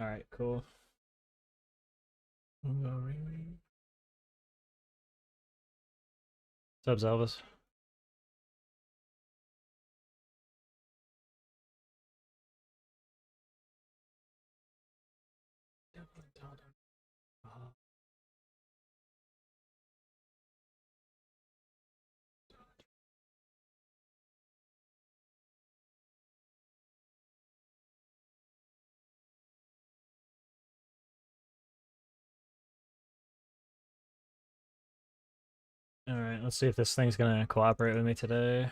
Alright, cool. What's up, Zelvis? Alright, let's see if this thing's gonna cooperate with me today.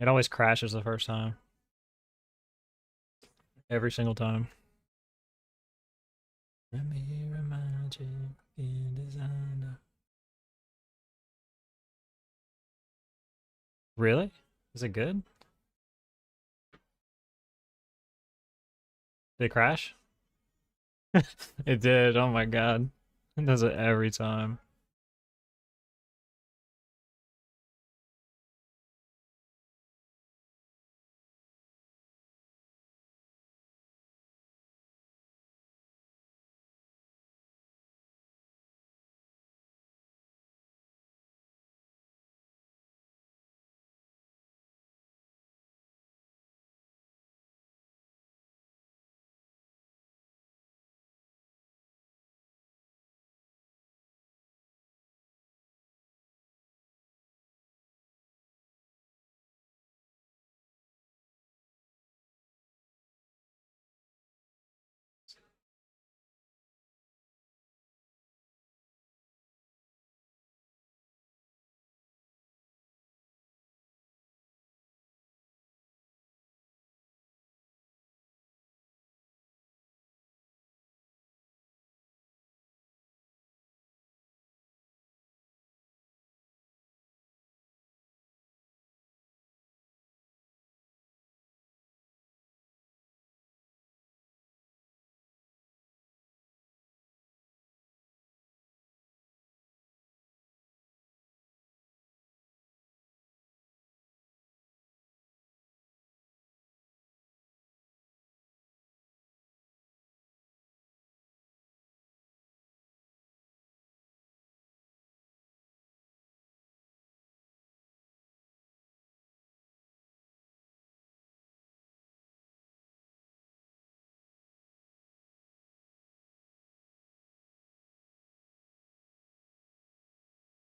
It always crashes the first time. Every single time. Let me remind you, in designer. Really? Is it good? Did it crash? It did, oh my god. It does it every time.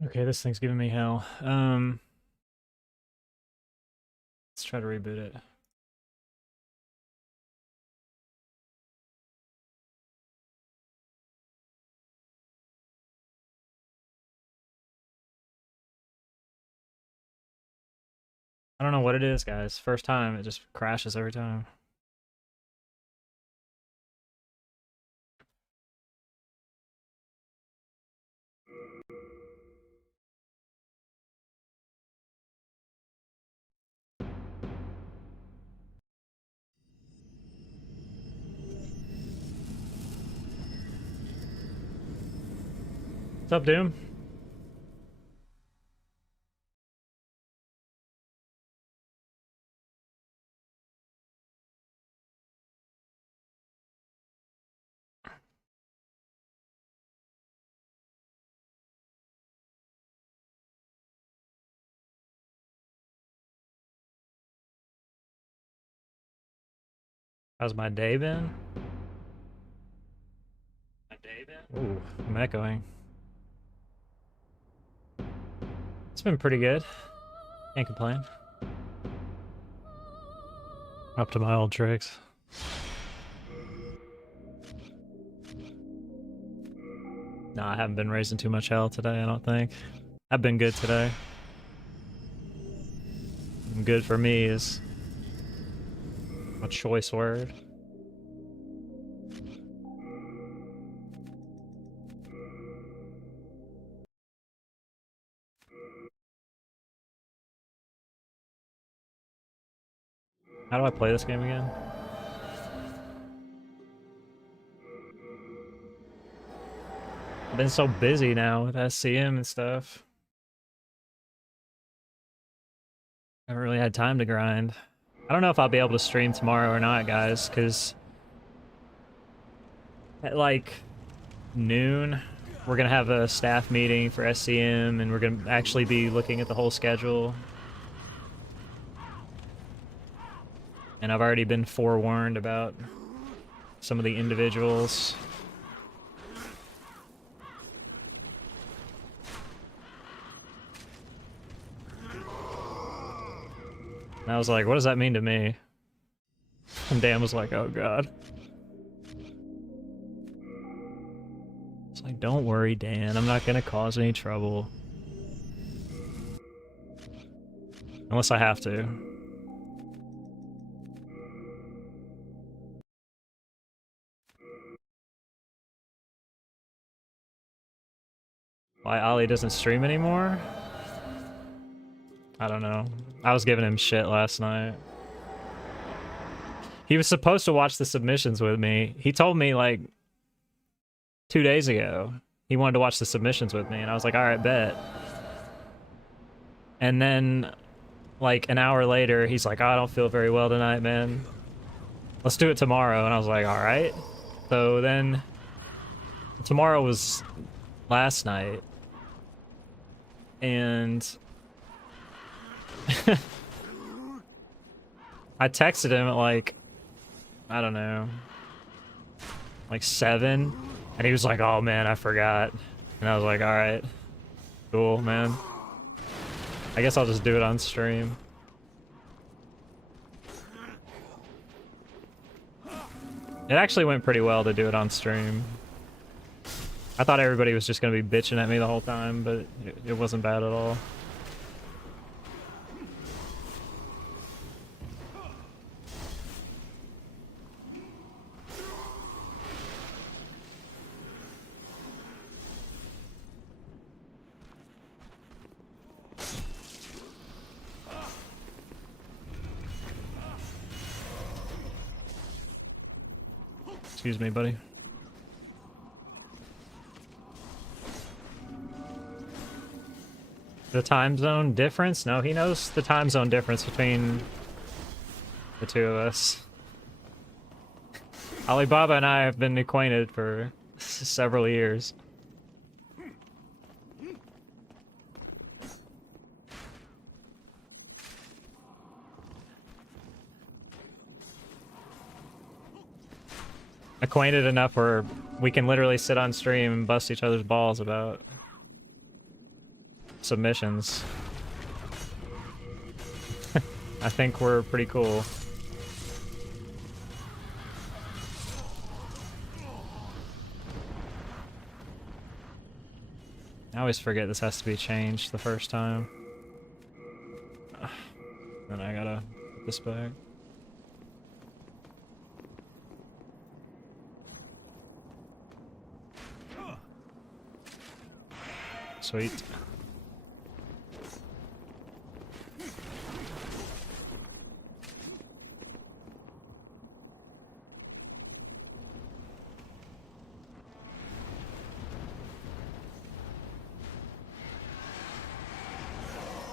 Okay, this thing's giving me hell. Let's try to reboot it. I don't know what it is, guys. First time, it just crashes every time. What's up, Doom? How's my day been? Ooh, I'm echoing. It's been pretty good. Can't complain. Up to my old tricks. No, I haven't been raising too much hell today, I don't think. I've been good today. Good for me is a choice word. How do I play this game again? I've been so busy now with SCM and stuff. I haven't really had time to grind. I don't know if I'll be able to stream tomorrow or not, guys, because at like noon, we're gonna have a staff meeting for SCM, and we're gonna actually be looking at the whole schedule. And I've already been forewarned about some of the individuals. And I was like, what does that mean to me? And Dan was like, oh god. It's like, don't worry, Dan, I'm not gonna cause any trouble. Unless I have to. Why Ollie doesn't stream anymore? I don't know. I was giving him shit last night. He was supposed to watch the submissions with me. He told me like 2 days ago he wanted to watch the submissions with me, and I was like, alright, bet. And then like an hour later, he's like, oh, I don't feel very well tonight, man. Let's do it tomorrow. And I was like, alright. So then tomorrow was last night. And I texted him at like, I don't know, like 7, and he was like, oh man, I forgot. And I was like, alright, cool, man. I guess I'll just do it on stream. It actually went pretty well to do it on stream. I thought everybody was just gonna be bitching at me the whole time, but it wasn't bad at all. Excuse me, buddy. The time zone difference? No, he knows the time zone difference between the two of us. Alibaba and I have been acquainted for several years. Acquainted enough where we can literally sit on stream and bust each other's balls about submissions. I think we're pretty cool. I always forget this has to be changed the first time. Then I gotta put this back. Sweet.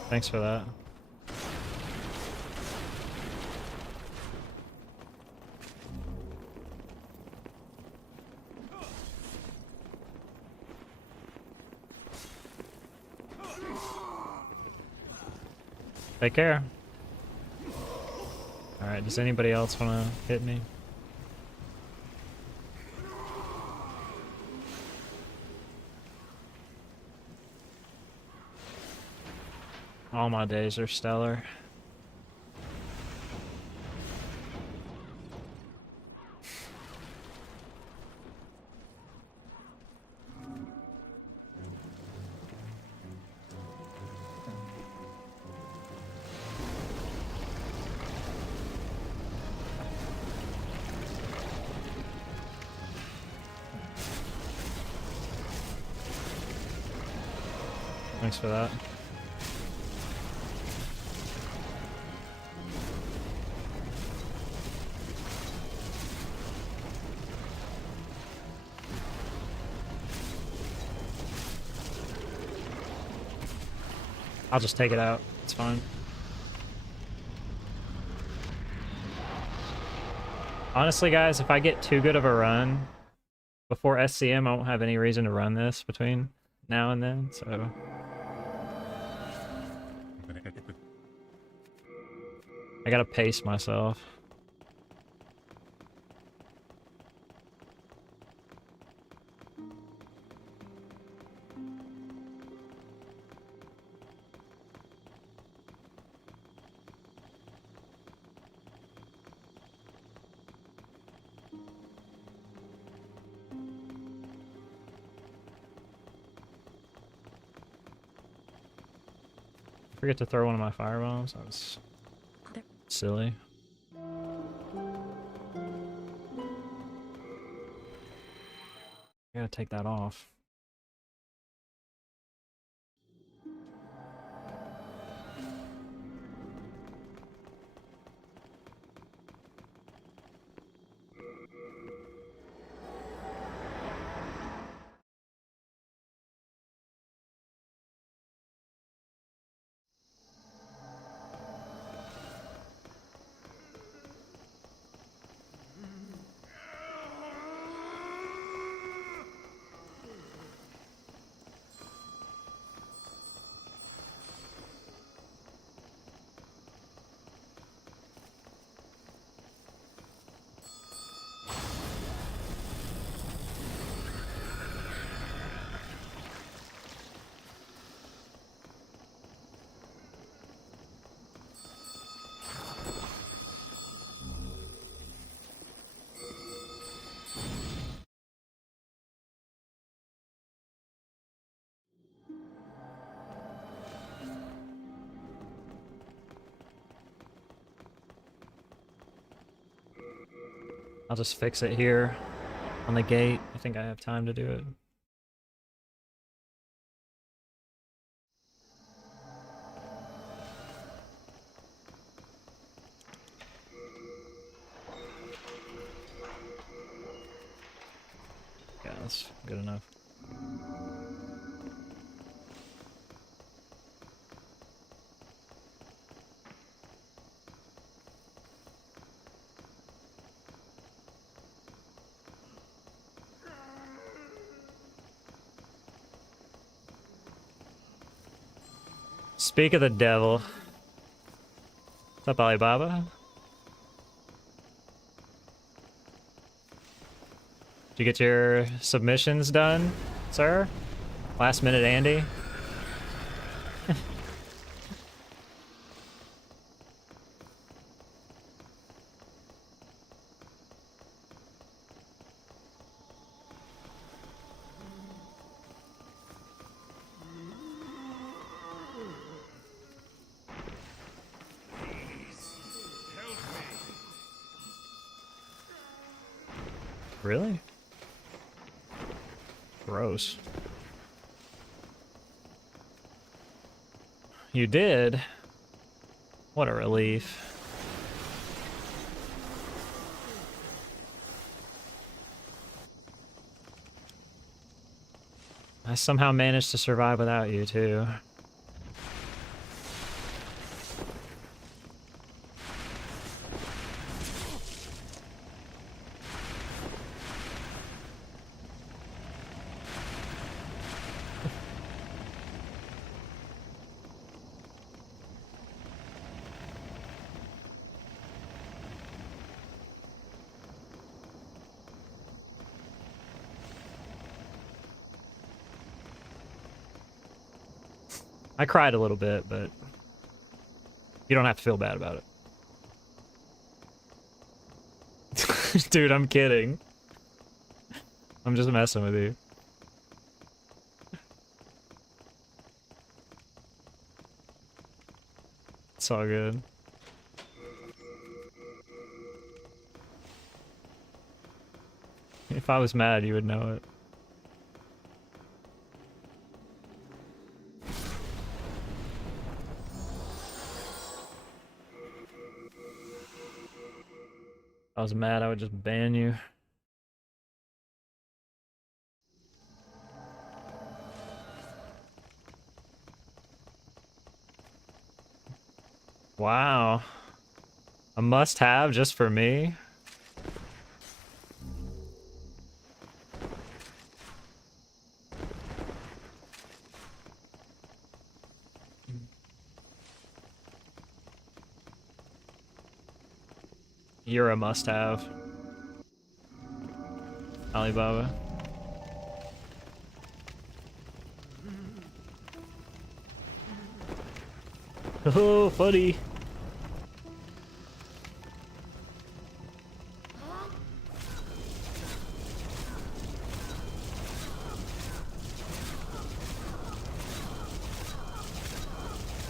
Thanks for that. Take care. Alright, does anybody else want to hit me? All my days are stellar. Thanks for that. I'll just take it out. It's fine. Honestly, guys, if I get too good of a run before SCM, I won't have any reason to run this between now and then, so... I gotta pace myself. Forget to throw one of my firebombs. That was silly. I gotta take that off. I'll just fix it here on the gate. I think I have time to do it. Yeah, that's good enough. Speak of the devil. What's up, Alibaba? Did you get your submissions done, sir? Last minute Andy? Really? Gross. You did? What a relief. I somehow managed to survive without you, too. I cried a little bit, but you don't have to feel bad about it. Dude, I'm kidding. I'm just messing with you. It's all good. If I was mad, you would know it. If I was mad, I would just ban you. Wow. A must-have just for me? you're a must-have. Alibaba. Oh, funny.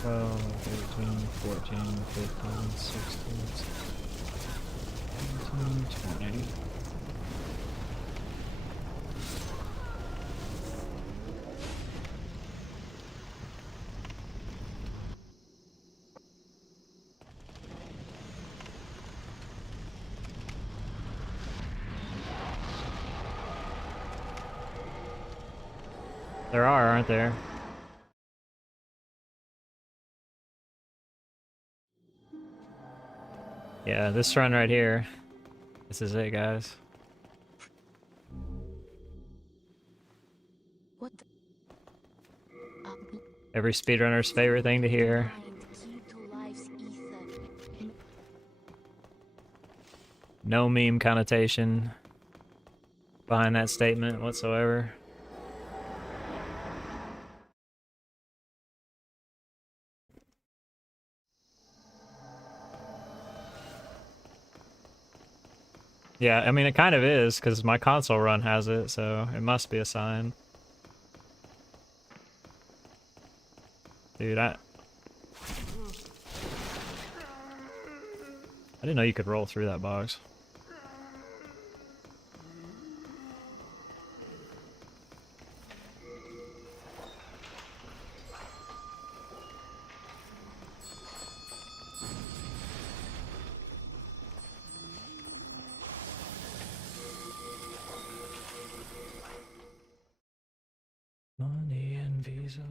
Oh, 13, 14, 15, 16, 17, 20. There are, aren't there? Yeah, this run right here. This is it, guys. What? Every speedrunner's favorite thing to hear. No meme connotation behind that statement whatsoever. Yeah, I mean, it kind of is, because my console run has it, so it must be a sign. Dude, I didn't know you could roll through that box. Money and Visa.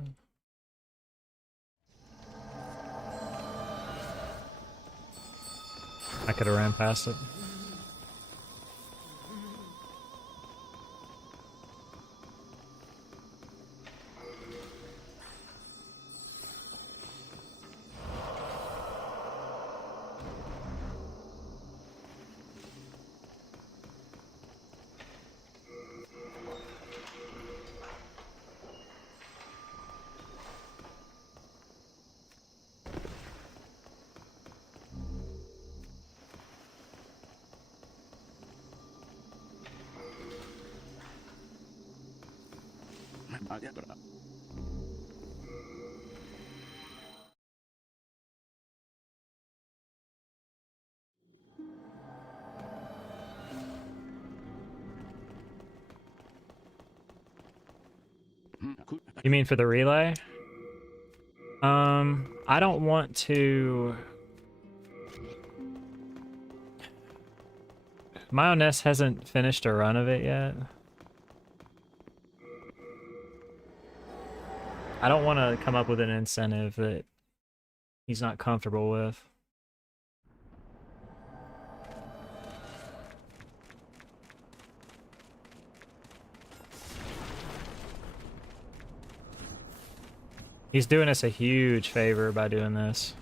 I could have ran past it. You mean for the relay? I don't want to... Mayonnaise hasn't finished a run of it yet. I don't want to come up with an incentive that he's not comfortable with. He's doing us a huge favor by doing this.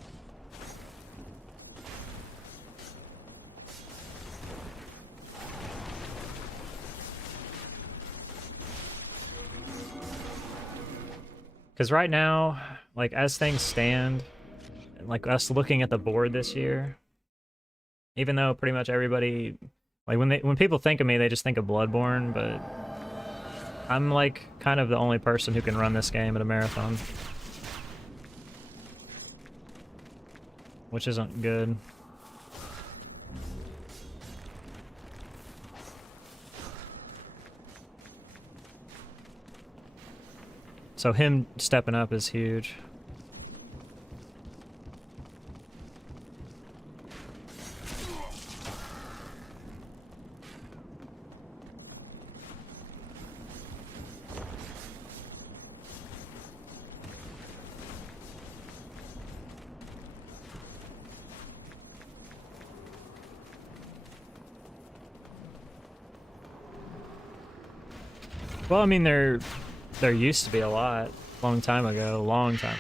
Because right now, like, as things stand, like, us looking at the board this year, even though pretty much everybody, like, when people think of me, they just think of Bloodborne, but I'm, like, kind of the only person who can run this game at a marathon. Which isn't good. So him stepping up is huge. Well, I mean, there used to be a lot, long time ago, long time.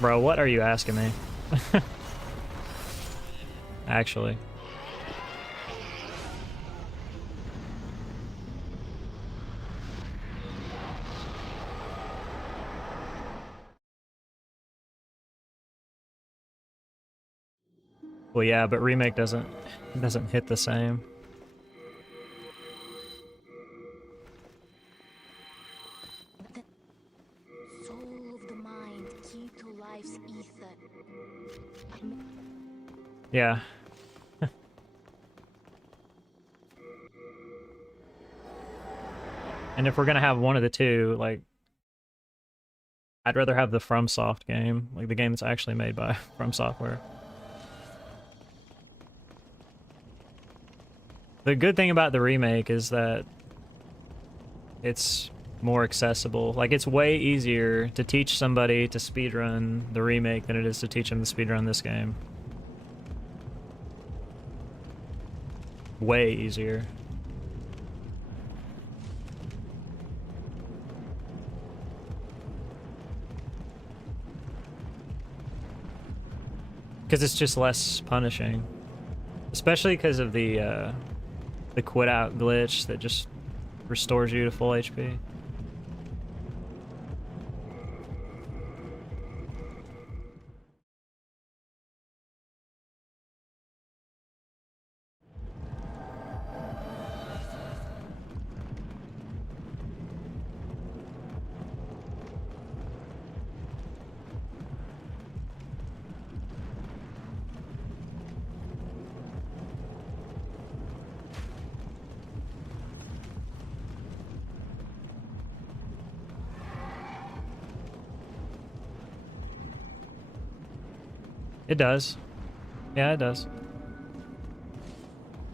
Bro, what are you asking me? Actually. Well, yeah, but remake doesn't hit the same. The soul of the mind, key to life's ether. Yeah. And if we're gonna have one of the two, like, I'd rather have the FromSoft game, like the game that's actually made by From Software. The good thing about the remake is that it's more accessible. Like, it's way easier to teach somebody to speedrun the remake than it is to teach them to speedrun this game. Way easier. Because it's just less punishing. Especially because of the quit out glitch that just restores you to full HP. It does. Yeah, it does.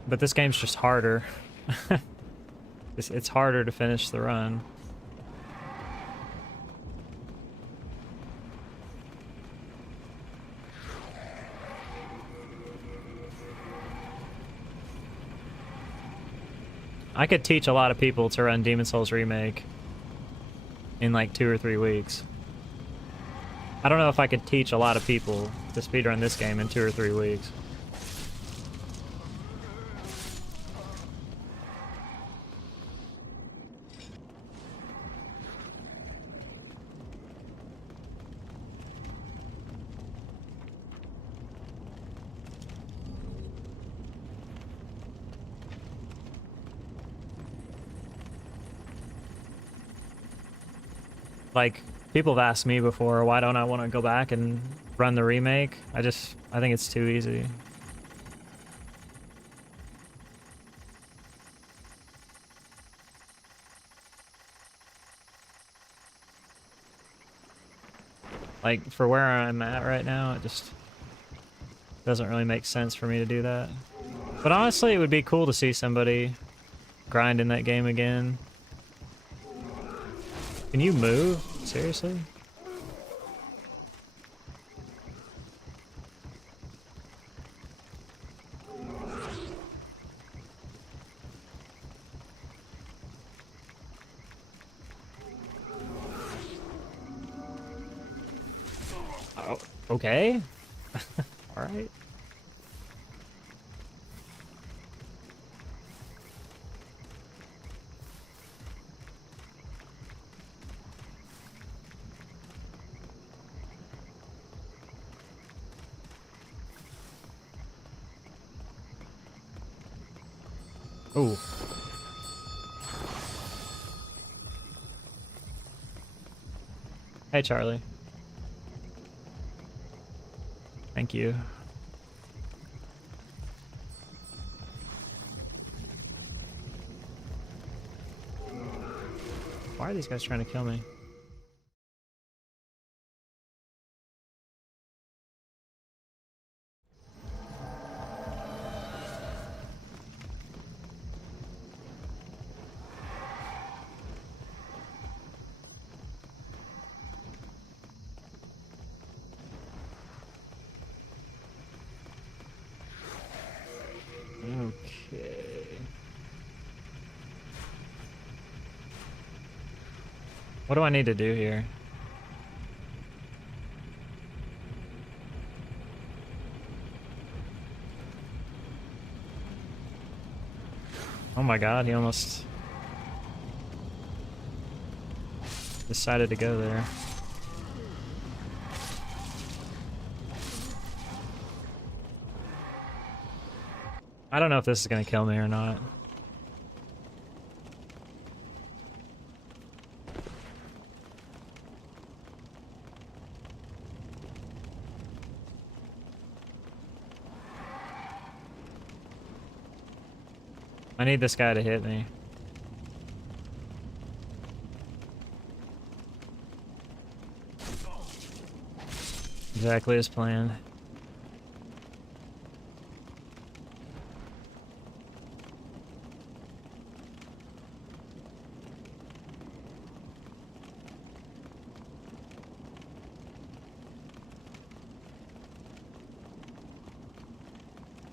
But this game's just harder. It's harder to finish the run. I could teach a lot of people to run Demon's Souls Remake in like 2 or 3 weeks. I don't know if I could teach a lot of people to speedrun this game in 2 or 3 weeks. Like, people have asked me before, why don't I want to go back and run the remake? I think it's too easy. Like, for where I'm at right now, it just doesn't really make sense for me to do that. But honestly, it would be cool to see somebody grind in that game again. Can you move? Seriously? Oh, okay. All right. Ooh. Hey, Charlie. Thank you. Why are these guys trying to kill me? Okay. What do I need to do here? Oh my god, he almost decided to go there. I don't know if this is gonna kill me or not. I need this guy to hit me. Exactly as planned.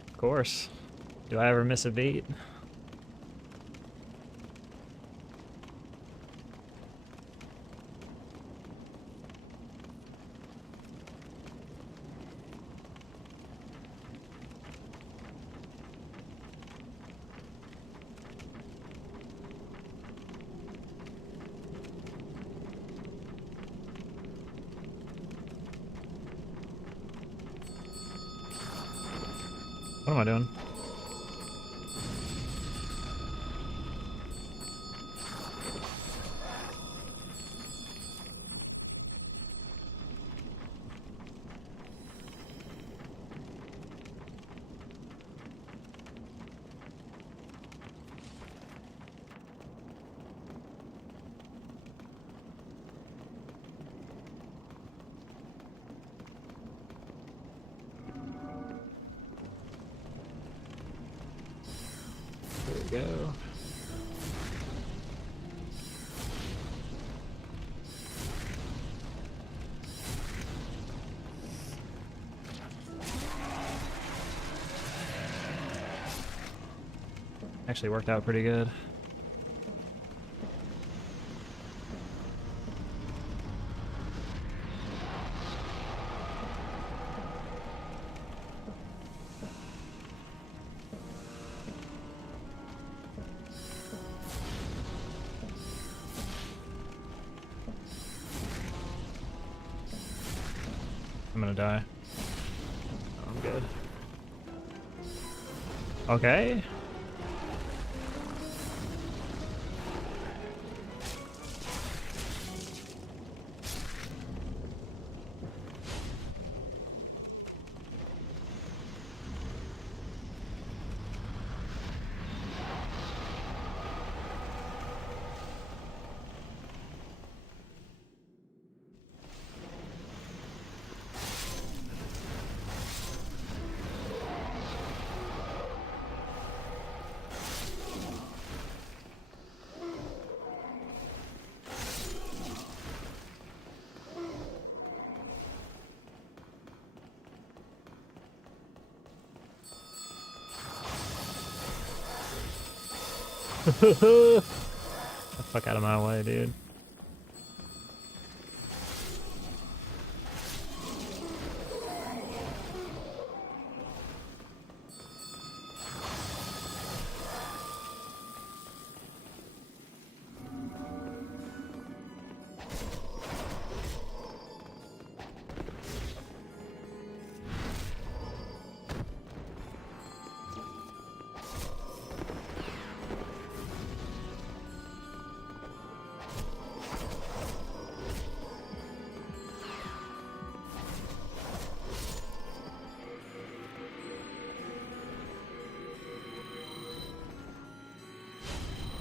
Of course. Do I ever miss a beat? What am I doing? There we go. Actually worked out pretty good. I'm gonna die. Oh, I'm good. Okay. Get the fuck out of my way, dude.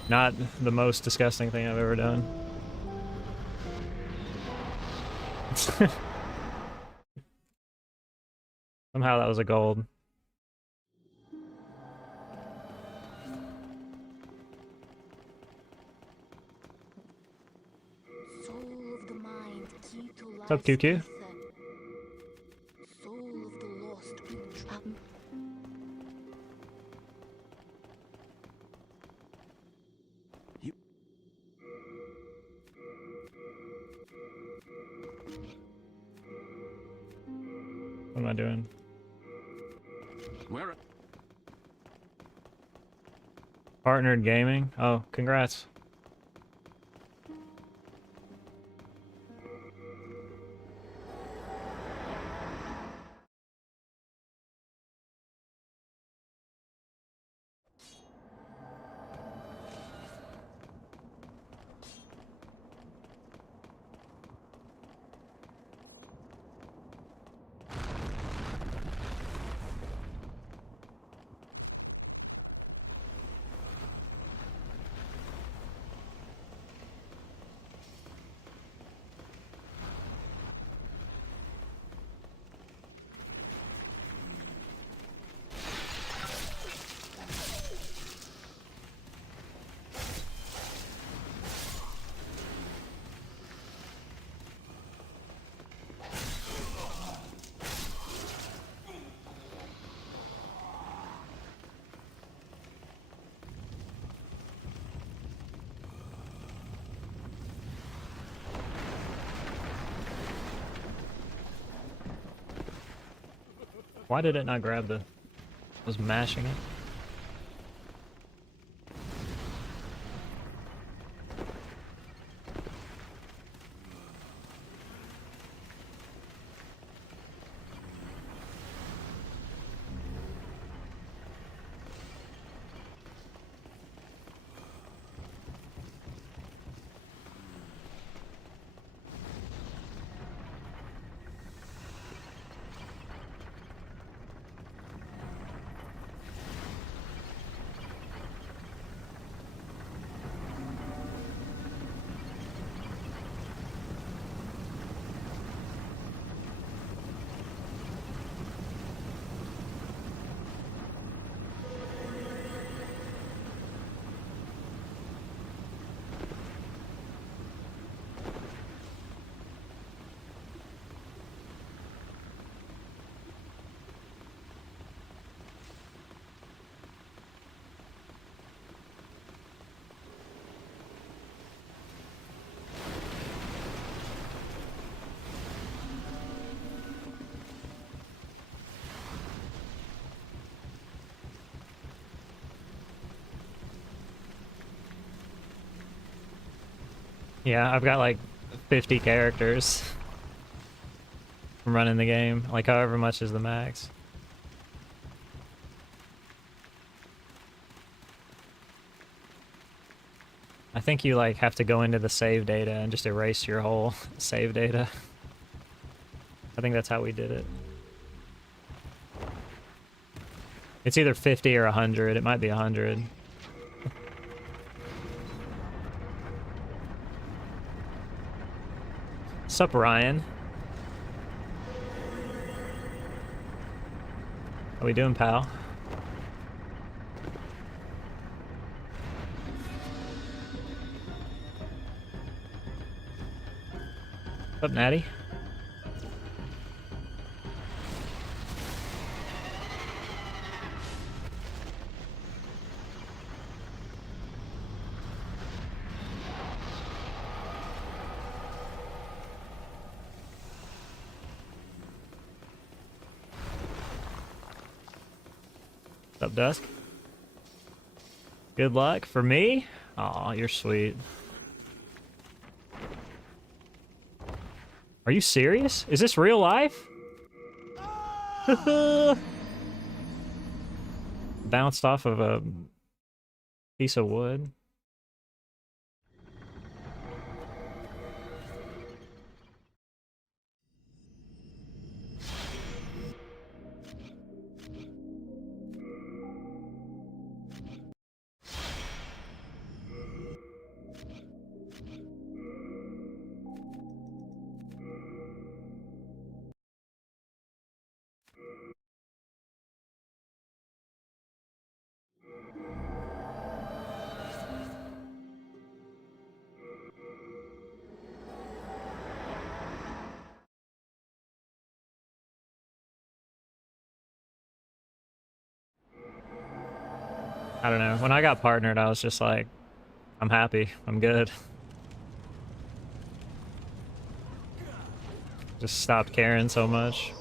Not the most disgusting thing I've ever done. Somehow that was a gold. Soul of the mind, key to What's up, life's QQ? ether. Soul of the lost with What am I doing? Where? Partnered gaming? Oh, congrats. Why did it not grab the... I was mashing it. Yeah, I've got like 50 characters from running the game, like however much is the max. I think you like have to go into the save data and just erase your whole save data. I think that's how we did it. It's either 50 or 100. It might be 100. Sup, Ryan? How we doing, pal? Sup, Natty? Sup, Dusk? Good luck for me? Aw, you're sweet. Are you serious? Is this real life? Bounced off of a piece of wood. I don't know. When I got partnered, I was just like, I'm happy. I'm good. Just stopped caring so much.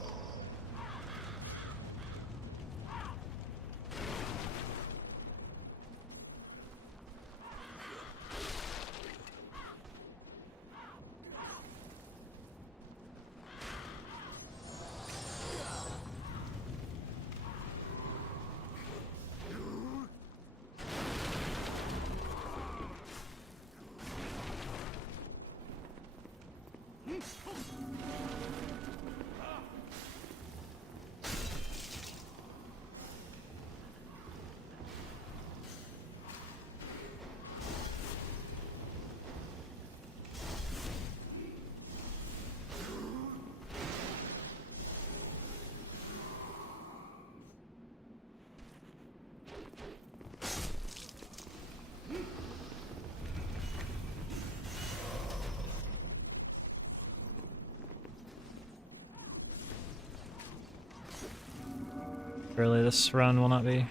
Surely this run will not be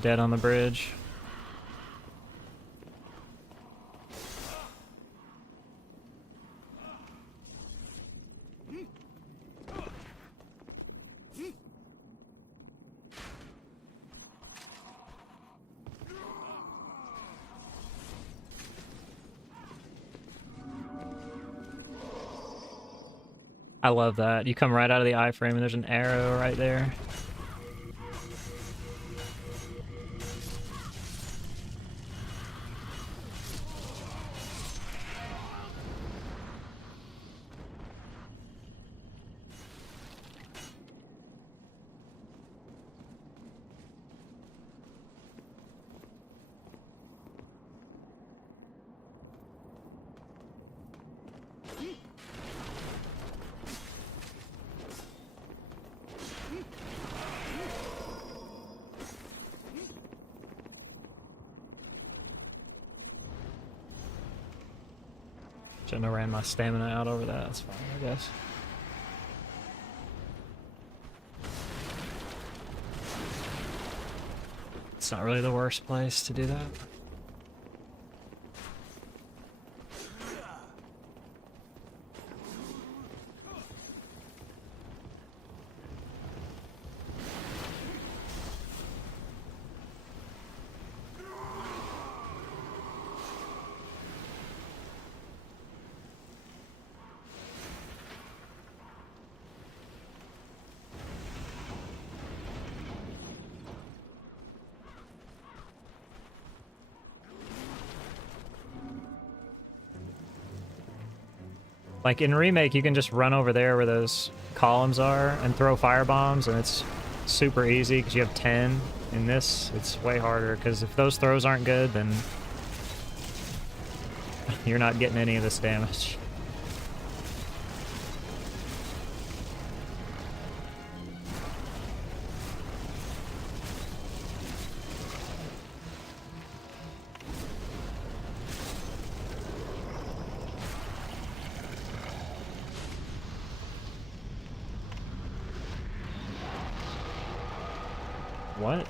dead on the bridge. I love that. You come right out of the iframe and there's an arrow right there. Shouldn't have ran my stamina out over that. That's fine, I guess. It's not really the worst place to do that. Like in Remake, you can just run over there where those columns are and throw fire bombs, and it's super easy because you have 10. In this, it's way harder because if those throws aren't good, then you're not getting any of this damage. What?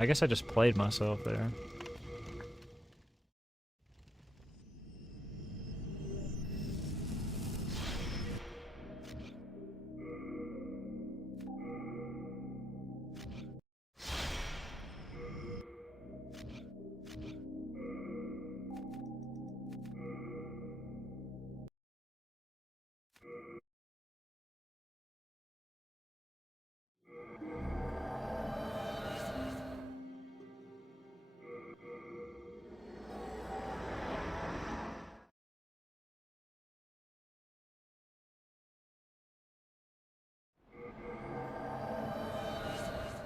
I guess I just played myself there.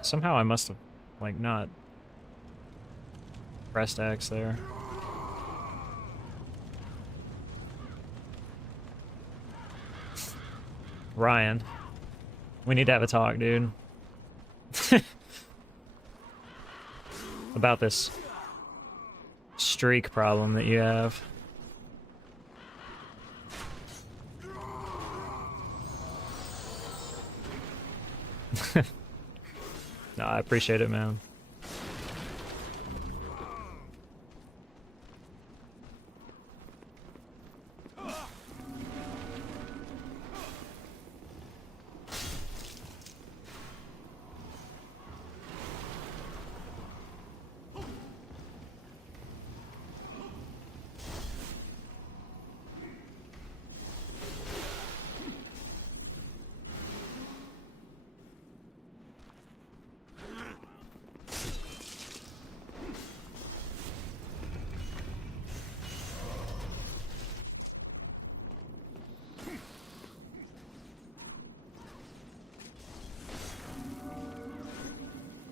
Somehow I must have, like, not pressed X there. Ryan, we need to have a talk, dude. About this streak problem that you have. No, I appreciate it, man.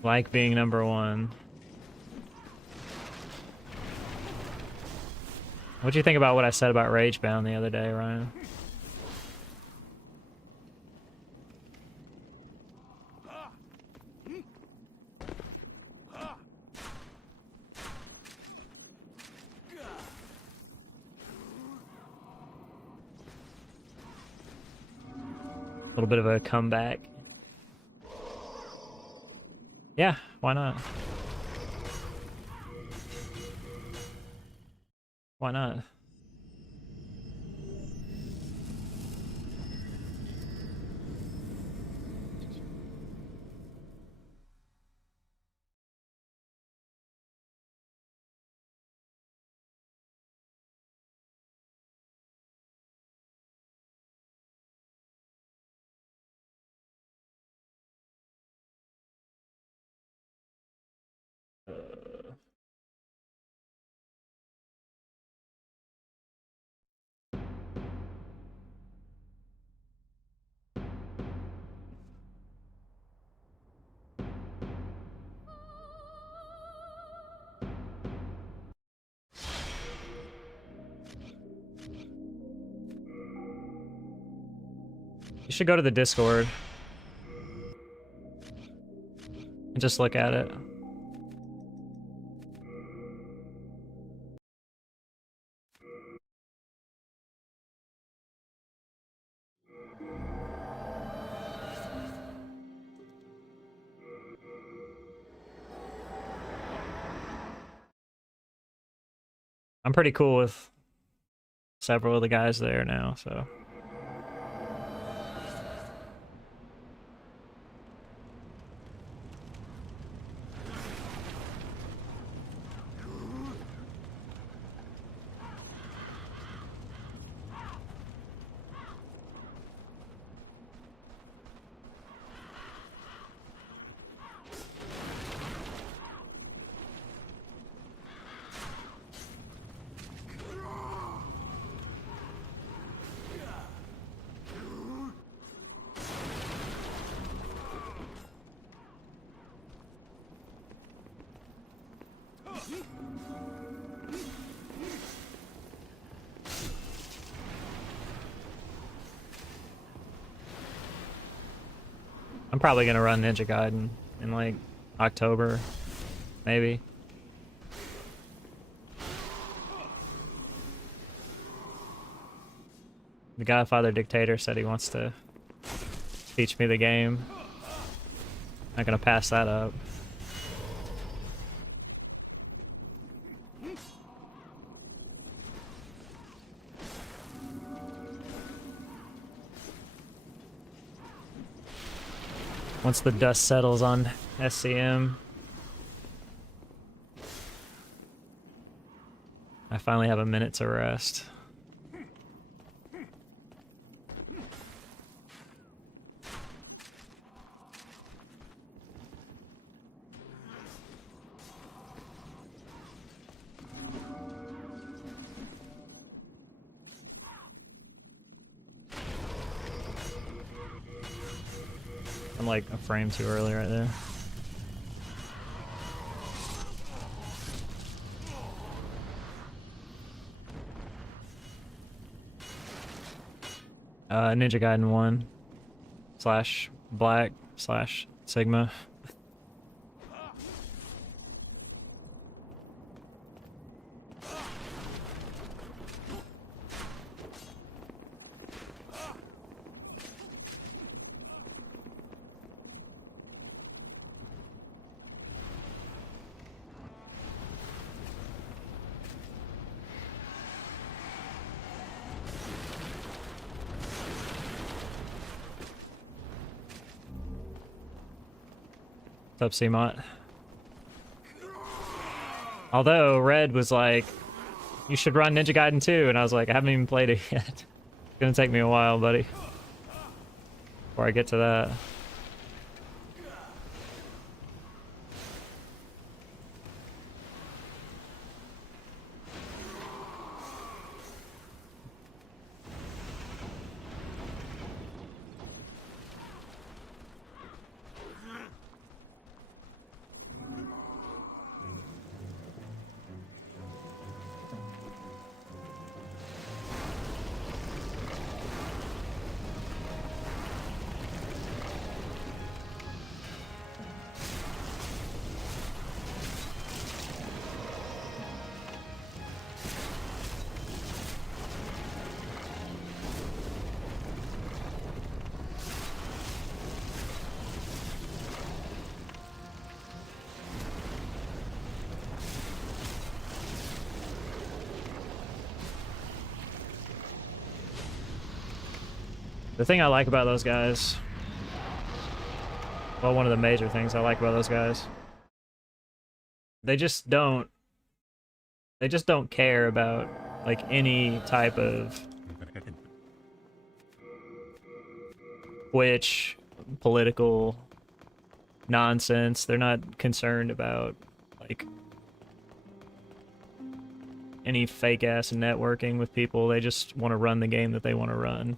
Like being number one. What'd you think about what I said about Ragebound the other day, Ryan? little bit of a comeback. Yeah, why not? Why not? You should go to the Discord and just look at it. I'm pretty cool with several of the guys there now, so. I'm probably gonna run Ninja Gaiden in like October, maybe. The Godfather Dictator said he wants to teach me the game. Not gonna pass that up. Once the dust settles on SCM, I finally have a minute to rest. I'm like a frame too early right there. Ninja Gaiden 1 / Black / Sigma. What's up, CMOT? Although Red was like, you should run Ninja Gaiden 2, and I was like, I haven't even played it yet. It's gonna take me a while, buddy, before I get to that. The thing I like about those guys, well, one of the major things I like about those guys, they just don't care about like any type of Twitch political nonsense. They're not concerned about like any fake ass networking with people. They just want to run the game that they want to run,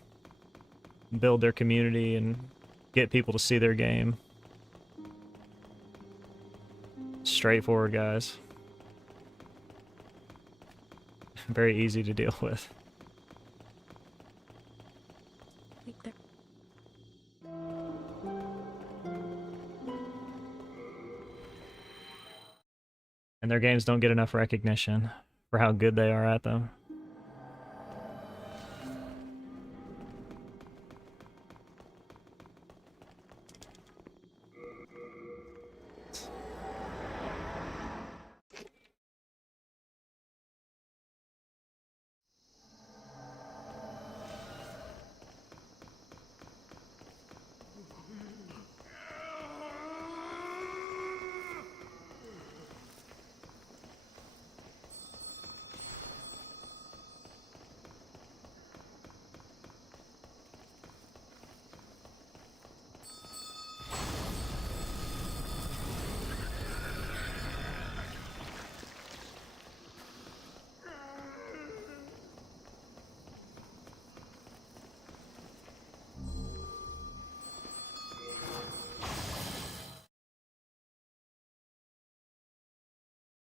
build their community, and get people to see their game. Straightforward guys. Very easy to deal with. And their games don't get enough recognition for how good they are at them.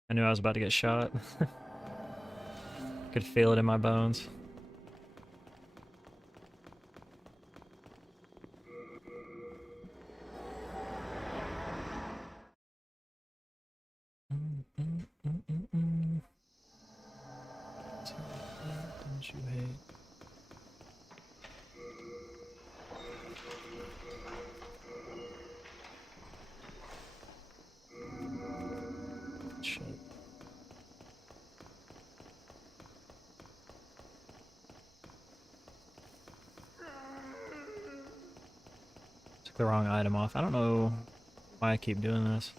I knew I was about to get shot. Could feel it in my bones. Don't you hate? Shit. Took the wrong item off. I don't know why I keep doing this.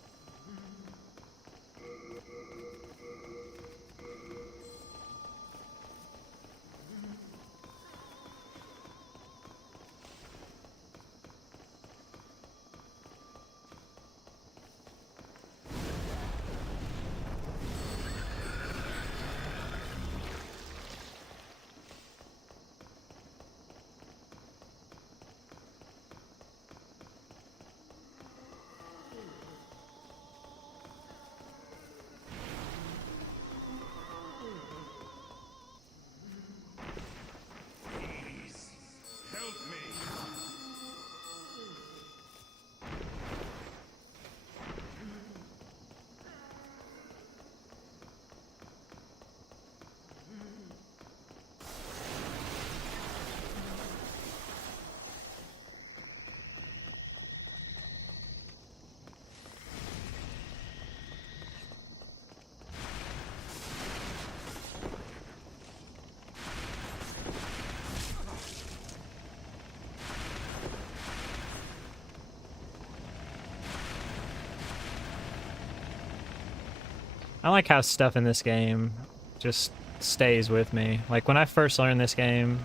I like how stuff in this game just stays with me. Like when I first learned this game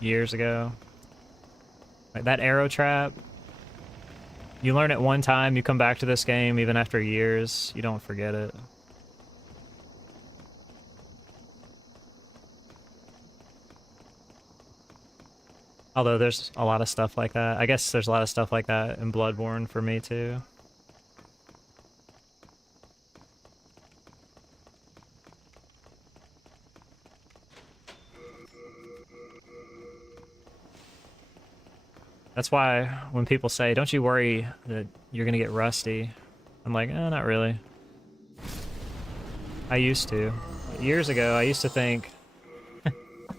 years ago, like that arrow trap, you learn it one time, you come back to this game even after years, you don't forget it. Although there's a lot of stuff like that. I guess there's a lot of stuff like that in Bloodborne for me too. That's why when people say, don't you worry that you're gonna get rusty, I'm like, not really. I used to. Years ago, I used to think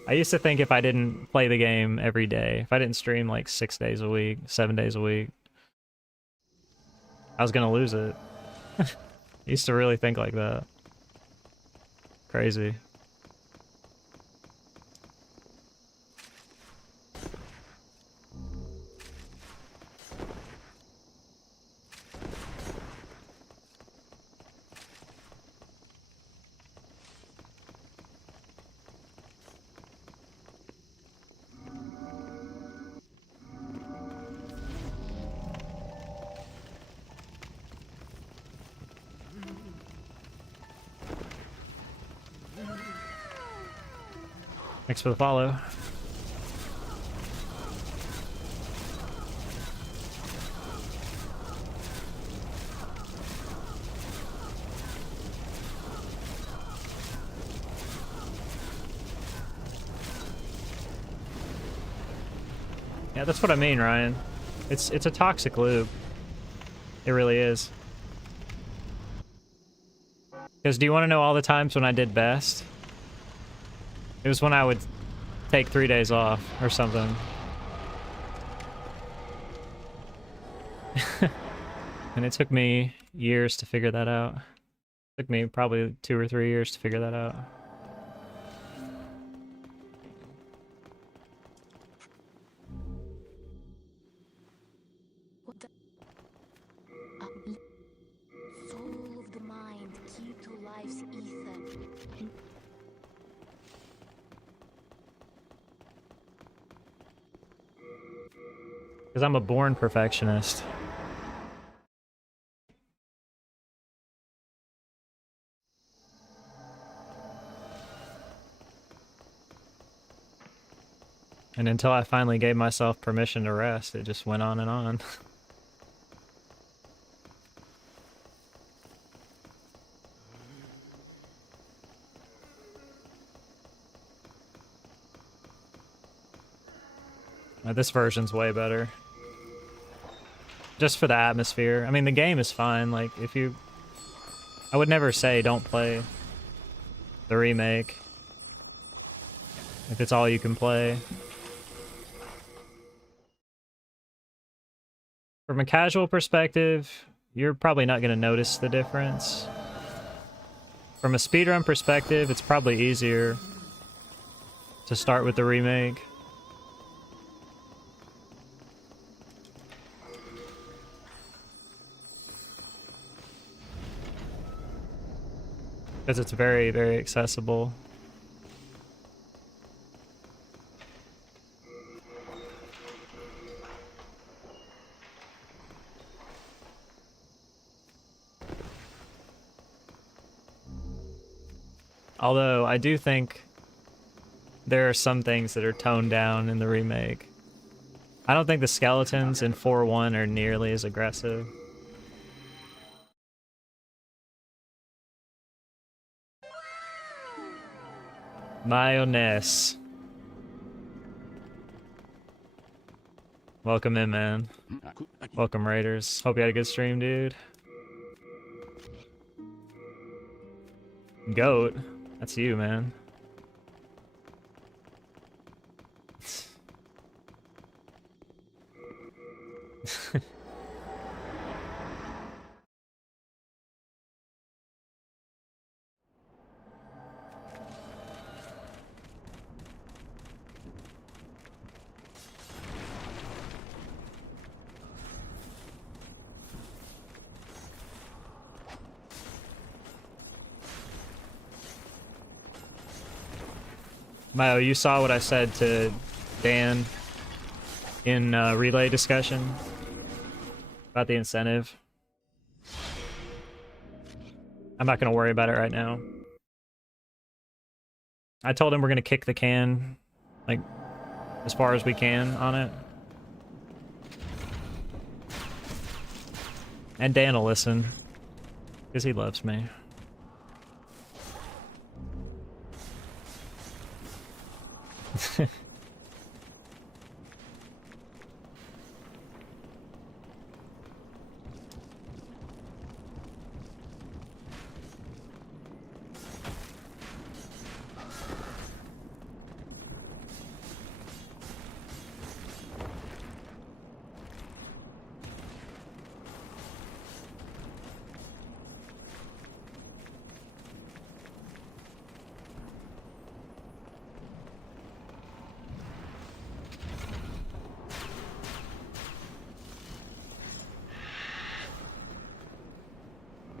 if I didn't play the game every day, if I didn't stream like 6 days a week, 7 days a week, I was gonna lose it. I used to really think like that. Crazy. Thanks for the follow. Yeah, that's what I mean, Ryan. It's a toxic loop. It really is. Because do you want to know all the times when I did best? It was when I would take 3 days off or something. And it took me years to figure that out. It took me probably 2 or 3 years to figure that out. What the? Soul of the mind, key to life's ether. Because I'm a born perfectionist. And until I finally gave myself permission to rest, it just went on and on. This version's way better. Just for the atmosphere. I mean, the game is fine. Like, if you... I would never say don't play the remake if it's all you can play. From a casual perspective, you're probably not going to notice the difference. From a speedrun perspective, it's probably easier to start with the remake. Because it's very, very accessible. Although, I do think there are some things that are toned down in the remake. I don't think the skeletons in 4.1 are nearly as aggressive. Mayonnaise. Welcome in, man. Welcome, Raiders. Hope you had a good stream, dude. Goat. That's you, man. Mayo, you saw what I said to Dan in relay discussion about the incentive. I'm not going to worry about it right now. I told him we're going to kick the can, like, as far as we can on it. And Dan will listen, because he loves me.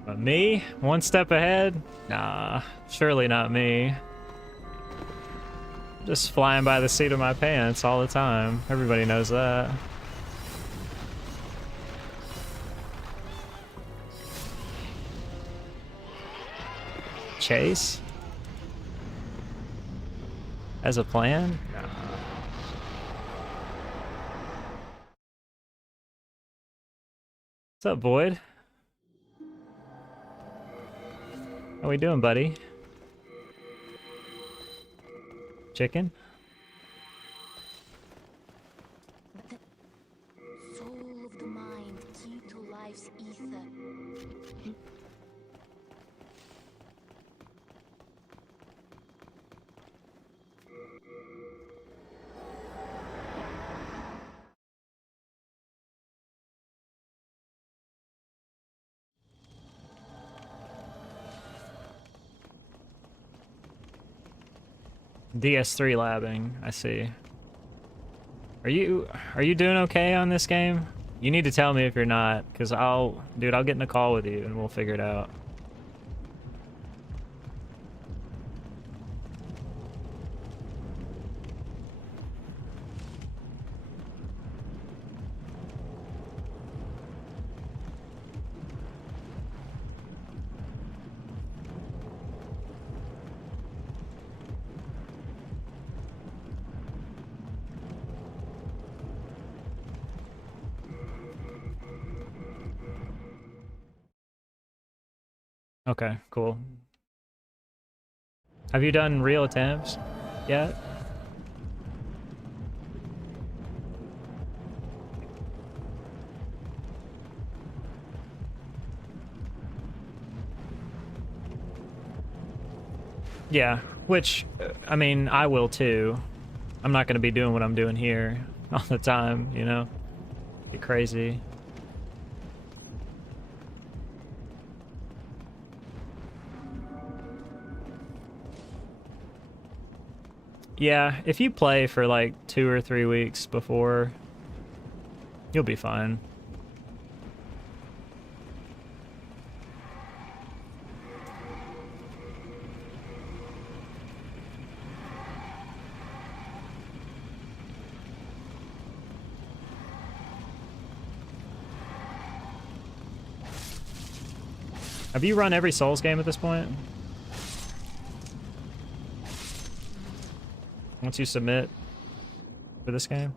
But me? One step ahead? Nah, surely not me. Just flying by the seat of my pants all the time. Everybody knows that. Chase? As a plan? Nah. What's up, Void? How we doing, buddy? Chicken? The soul of the mind, key to life's ether. DS3 labbing, I see. Are you doing okay on this game? You need to tell me if you're not, because I'll get in a call with you and we'll figure it out. Okay, cool. Have you done real attempts yet? Yeah, which, I mean, I will too. I'm not going to be doing what I'm doing here all the time, you know? Get crazy. Yeah, if you play for like 2 or 3 weeks before, you'll be fine. Have you run every Souls game at this point? Once you submit for this game?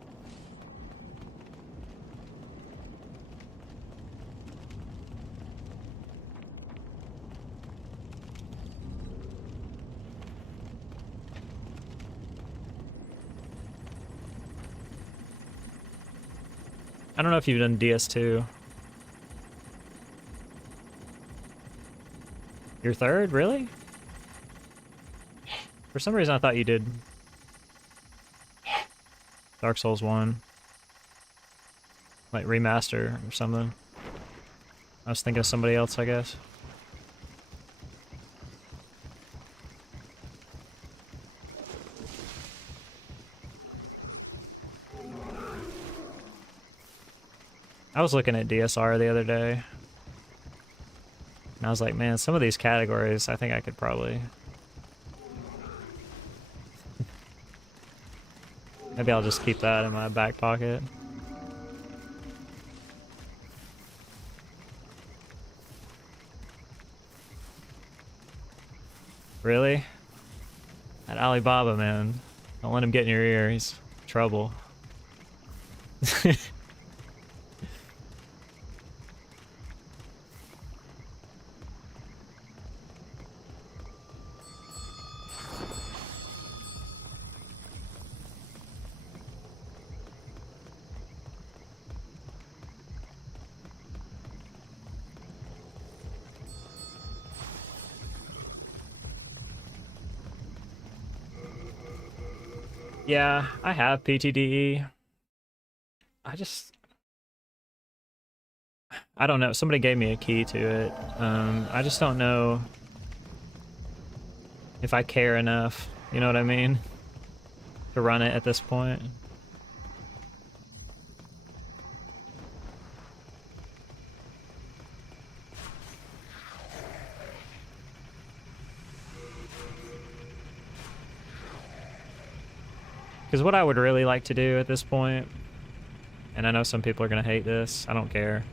I don't know if you've done DS2. Your third? Really? For some reason I thought you did Dark Souls 1. Like remaster or something. I was thinking of somebody else, I guess. I was looking at DSR the other day. And I was like, man, some of these categories, I think I could probably... Maybe I'll just keep that in my back pocket. Really? That Alibaba, man. Don't let him get in your ear. He's trouble. Yeah, I have PTDE. I don't know. Somebody gave me a key to it. I just don't know if I care enough, you know what I mean, to run it at this point. Because what I would really like to do at this point, and I know some people are going to hate this, I don't care,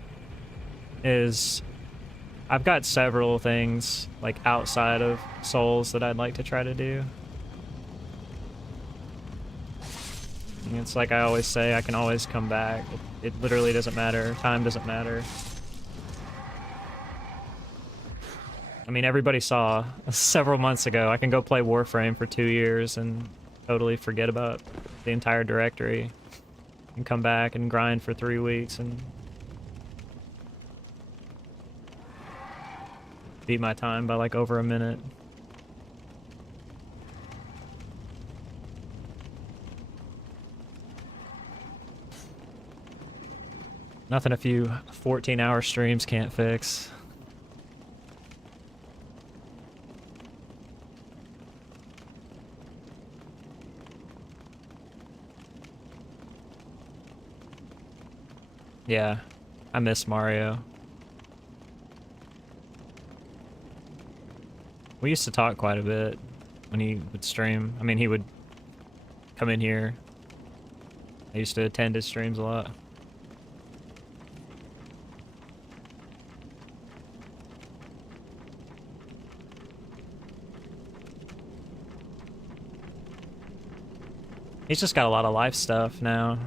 is I've got several things like outside of Souls that I'd like to try to do. It's like I always say, I can always come back. It literally doesn't matter. Time doesn't matter. I mean, everybody saw several months ago, I can go play Warframe for 2 years and totally forget about the entire directory and come back and grind for 3 weeks and beat my time by like over a minute. Nothing a few 14-hour streams can't fix. Yeah, I miss Mario. We used to talk quite a bit when he would stream. I mean, he would come in here. I used to attend his streams a lot. He's just got a lot of life stuff now.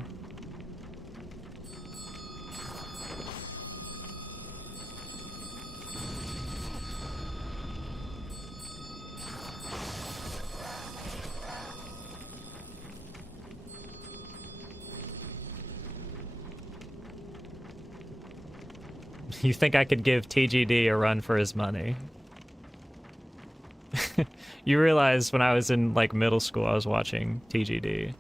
You think I could give TGD a run for his money? You realize when I was in like middle school I was watching TGD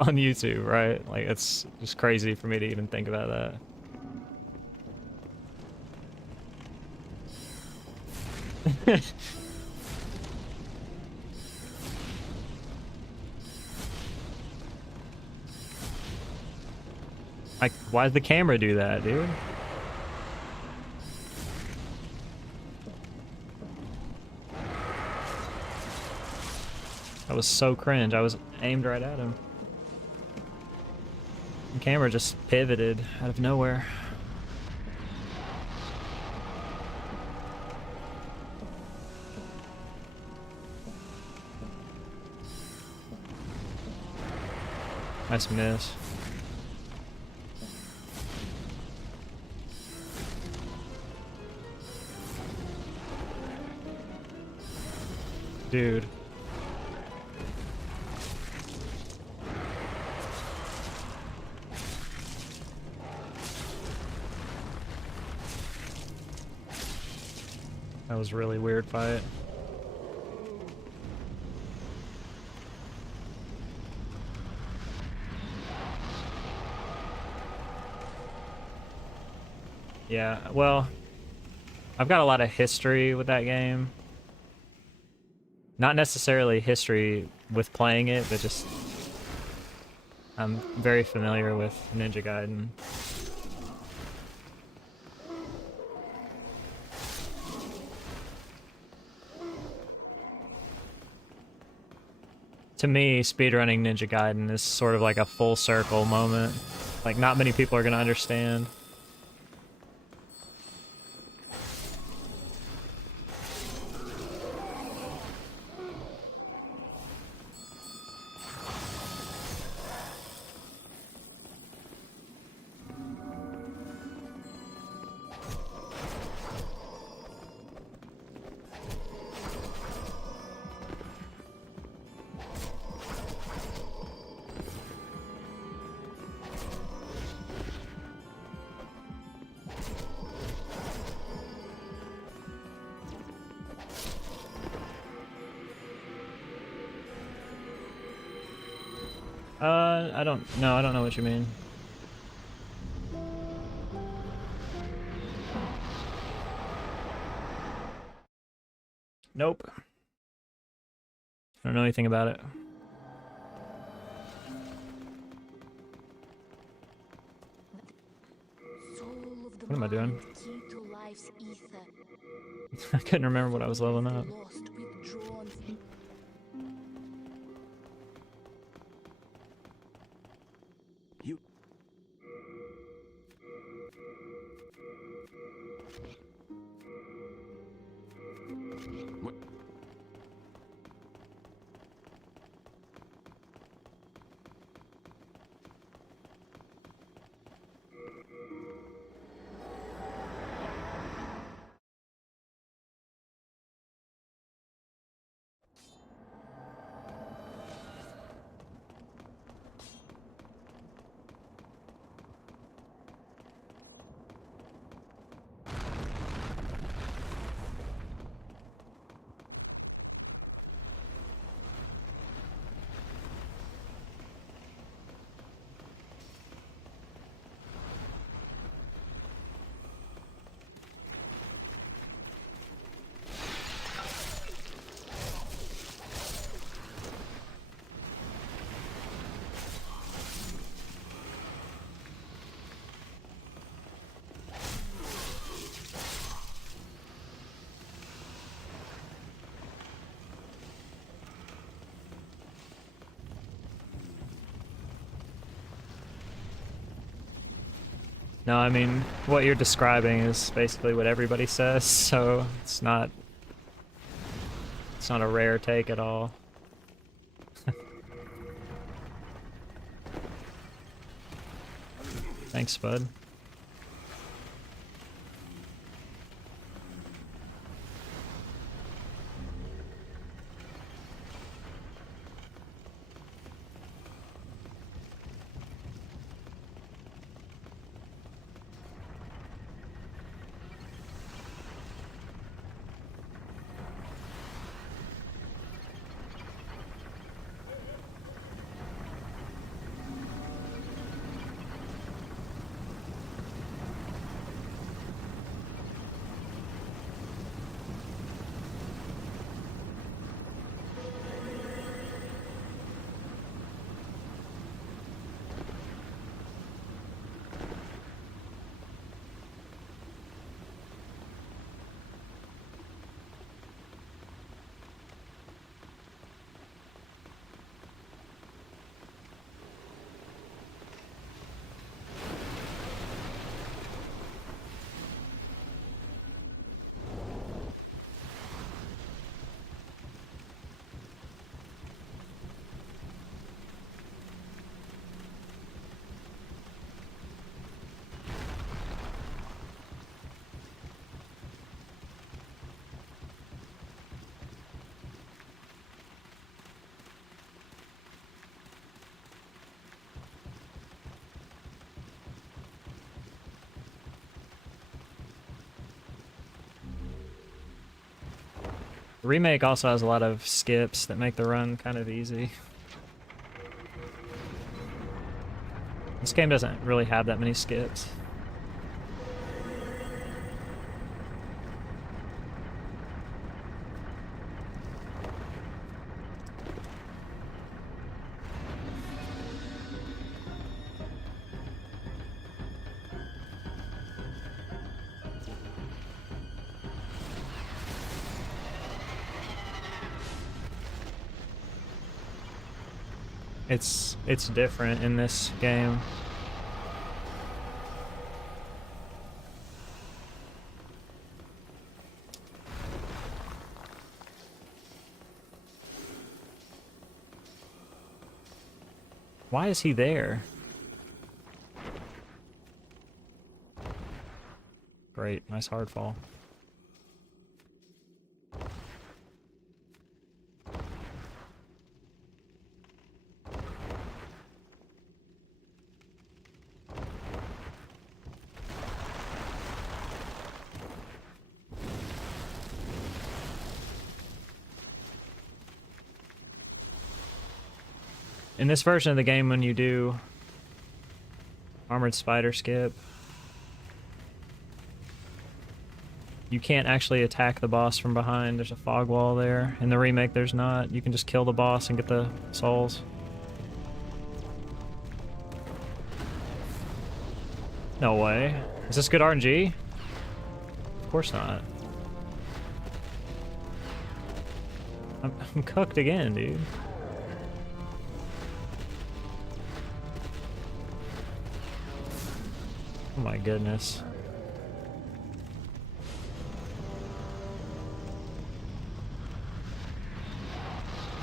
on YouTube, right? Like it's just crazy for me to even think about that. Like, why'd the camera do that, dude? That was so cringe. I was aimed right at him. The camera just pivoted out of nowhere. Nice miss. Dude. That was a really weird fight. Yeah, well, I've got a lot of history with that game. Not necessarily history with playing it, but just I'm very familiar with Ninja Gaiden. To me, speedrunning Ninja Gaiden is sort of like a full circle moment. Like, not many people are gonna understand. I don't know what you mean. Nope. I don't know anything about it. What am I doing? I couldn't remember what I was leveling up. No, I mean, what you're describing is basically what everybody says, so it's not a rare take at all. Thanks, bud. The remake also has a lot of skips that make the run kind of easy. This game doesn't really have that many skips. It's different in this game. Why is he there? Great, nice hard fall. In this version of the game, when you do Armored Spider skip, you can't actually attack the boss from behind. There's a fog wall there. In the remake, there's not. You can just kill the boss and get the souls. No way. Is this good RNG? Of course not. I'm cooked again, dude. Oh my goodness.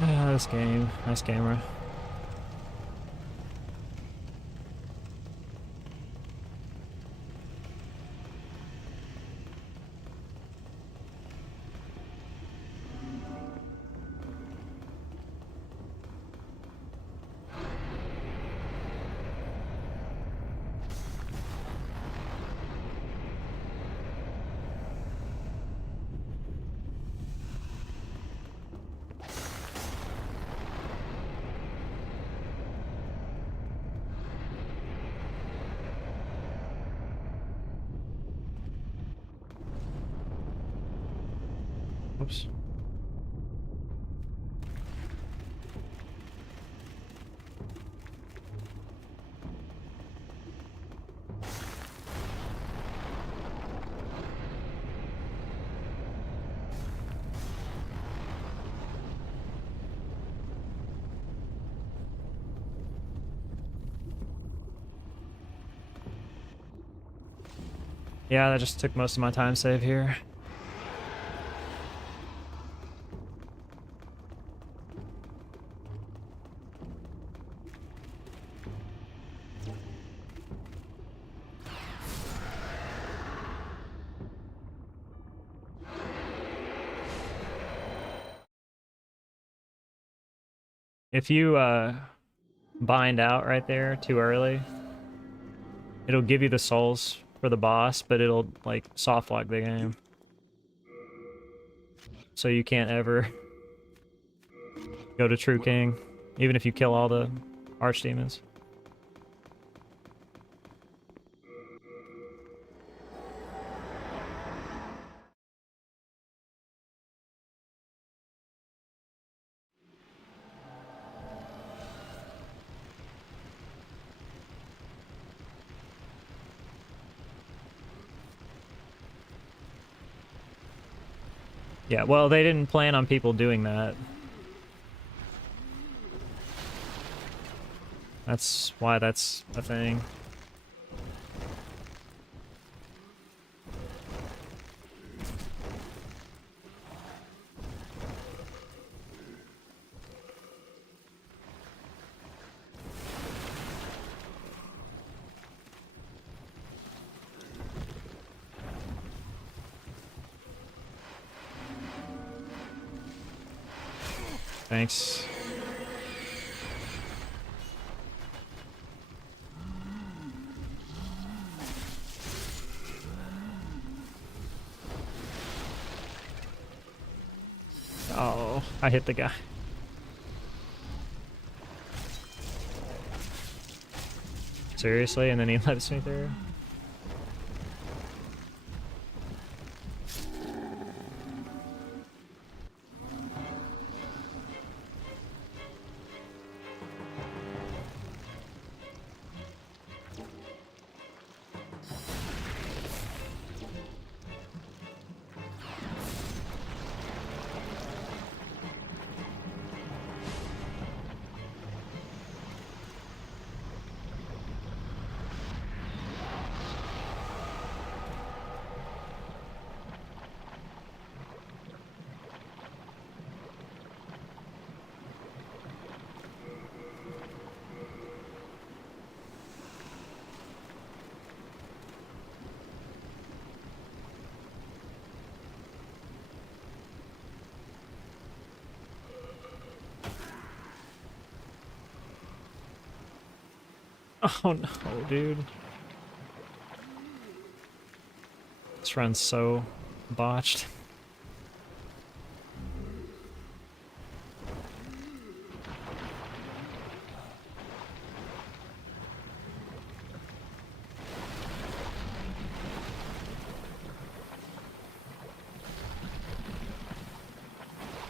Ah, this game. Nice camera. Oops. Yeah, that just took most of my time save here. If you bind out right there too early, it'll give you the souls for the boss, but it'll like soft lock the game. So you can't ever go to True King, even if you kill all the archdemons. Yeah, well, they didn't plan on people doing that. That's why that's a thing. Thanks. Oh, I hit the guy. Seriously? And then he lets me through? Oh no, dude. This run's so botched.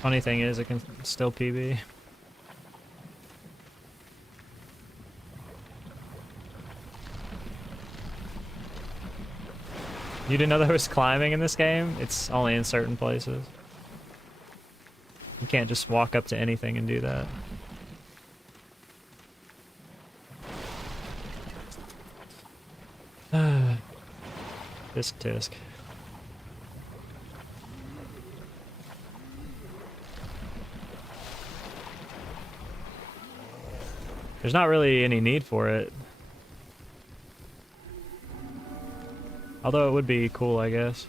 Funny thing is, it can still PB. You didn't know there was climbing in this game? It's only in certain places. You can't just walk up to anything and do that. Tisk tisk. There's not really any need for it. Although it would be cool, I guess.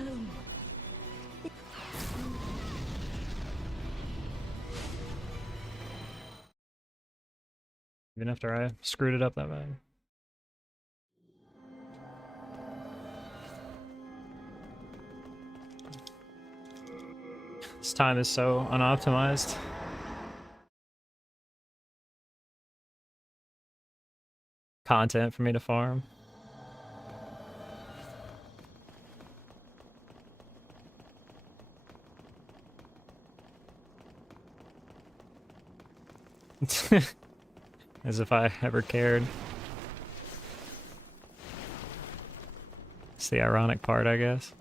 home. Even after I screwed it up that bad. This time is so unoptimized. Content for me to farm. As if I ever cared. It's the ironic part, I guess.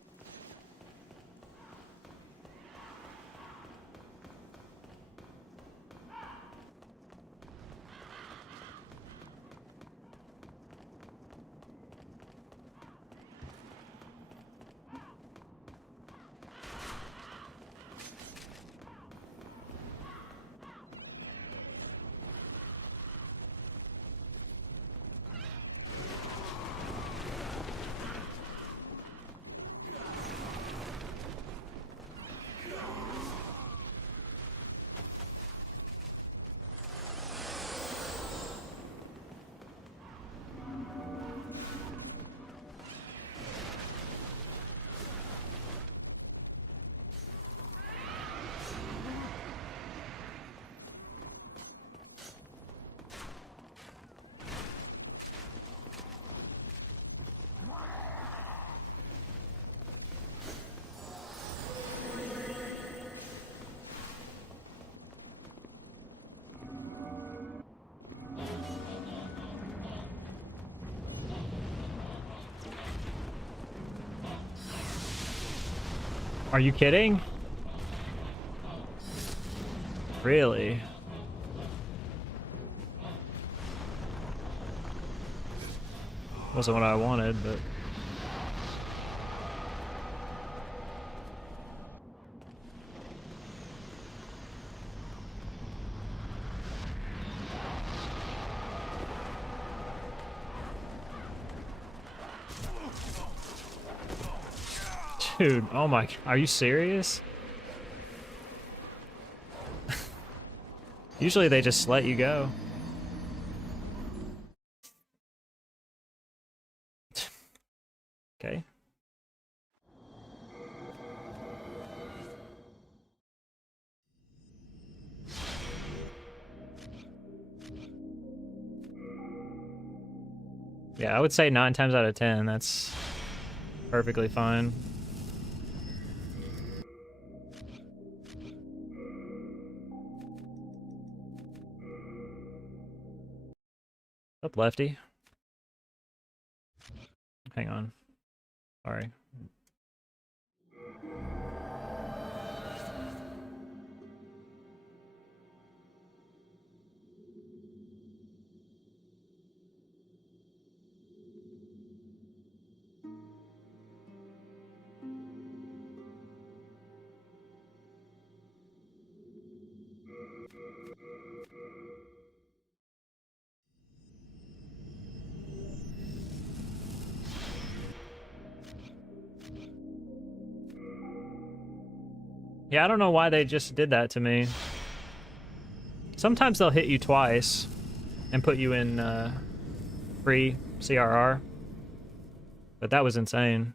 Are you kidding? Really? Wasn't what I wanted, but... Dude, oh my, are you serious? Usually they just let you go. Okay. Yeah, I would say 9 times out of 10, that's perfectly fine. Up, lefty. Hang on. Sorry. Yeah, I don't know why they just did that to me. Sometimes they'll hit you twice and put you in free CRR. But that was insane.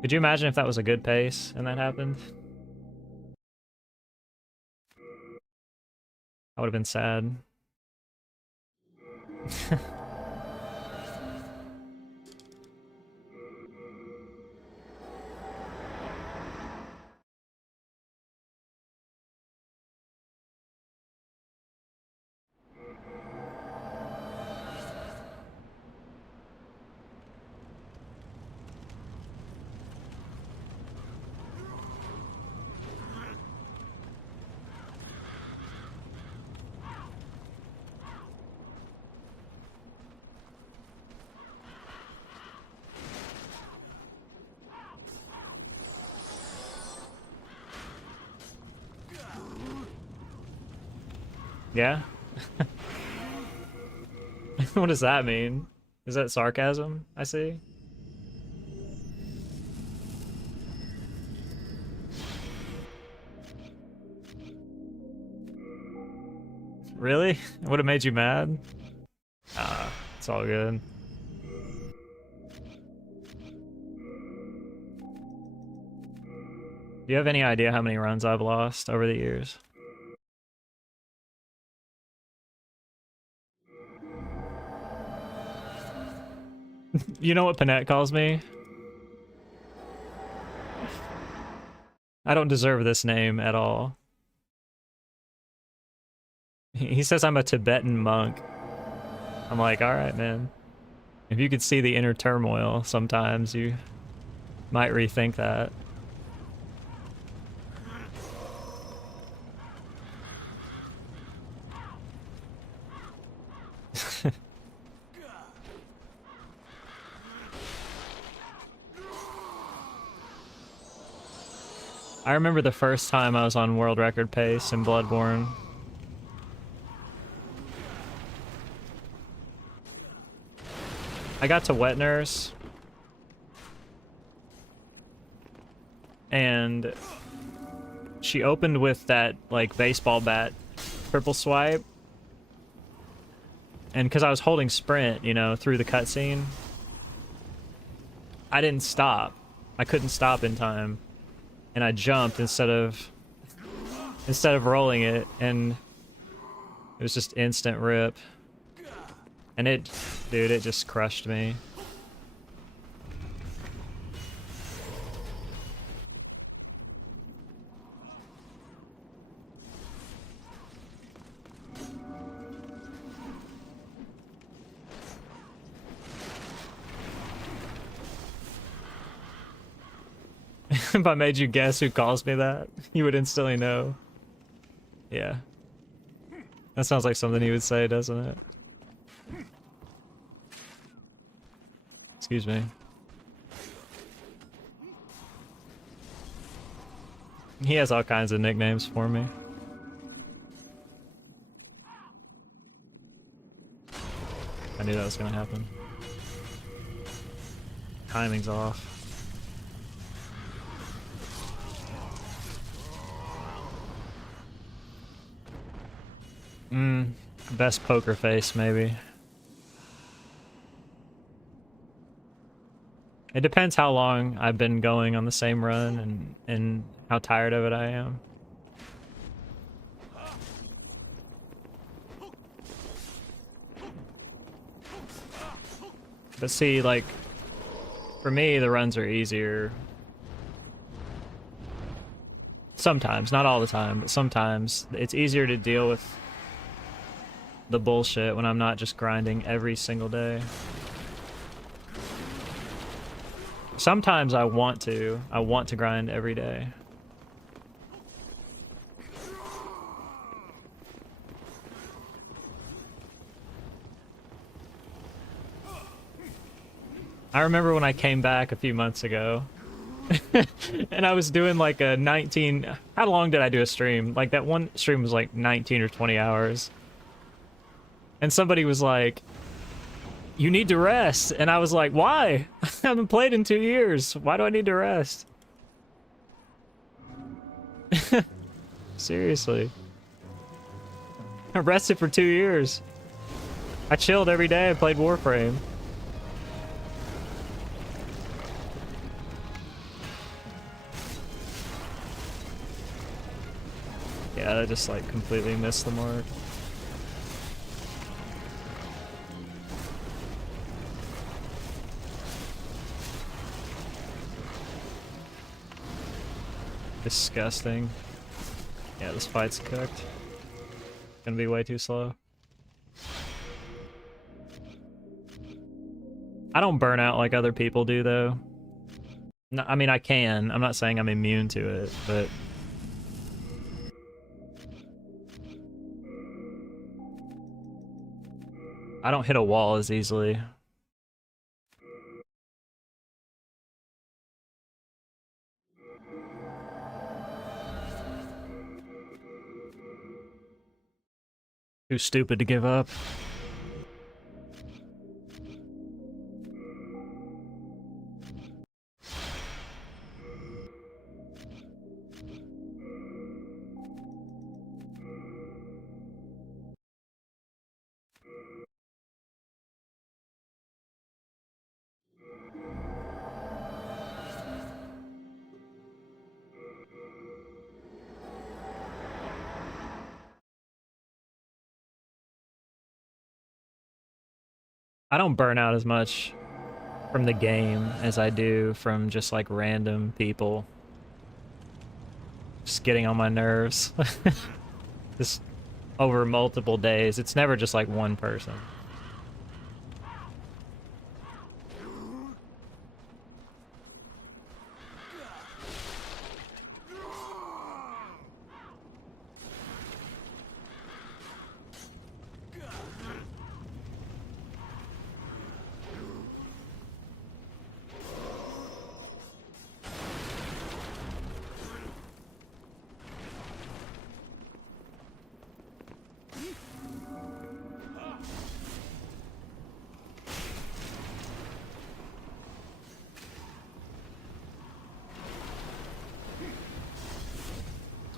Could you imagine if that was a good pace and that happened? I would have been sad. Yeah? What does that mean? Is that sarcasm? I see. Really? It would have made you mad? Ah, it's all good. Do you have any idea how many runs I've lost over the years? You know what Panette calls me? I don't deserve this name at all. He says I'm a Tibetan monk. I'm like, alright, man. If you could see the inner turmoil sometimes, you might rethink that. I remember the first time I was on world record pace in Bloodborne. I got to Wet Nurse, and she opened with that, like, baseball bat triple swipe, and because I was holding sprint, you know, through the cutscene, I didn't stop. I couldn't stop in time, and I jumped instead of rolling it, and it was just instant rip. And dude, it just crushed me. If I made you guess who calls me that, you would instantly know. Yeah. That sounds like something he would say, doesn't it? Excuse me. He has all kinds of nicknames for me. I knew that was gonna happen. Timing's off. Best poker face, maybe. It depends how long I've been going on the same run and how tired of it I am. But see, like, for me, the runs are easier. Sometimes, not all the time, but sometimes. It's easier to deal with the bullshit when I'm not just grinding every single day. Sometimes I want to grind every day. I remember when I came back a few months ago and I was doing like a 19, how long did I do a stream? Like that one stream was like 19 or 20 hours. And somebody was like, you need to rest. And I was like, why? I haven't played in 2 years. Why do I need to rest? Seriously. I rested for 2 years. I chilled every day. I played Warframe. Yeah, I just like completely missed the mark. Disgusting. Yeah, this fight's cooked. Gonna be way too slow. I don't burn out like other people do, though. No, I mean, I can. I'm not saying I'm immune to it, but... I don't hit a wall as easily. Too stupid to give up. I don't burn out as much from the game as I do from just like random people just getting on my nerves. Just over multiple days. It's never just like one person.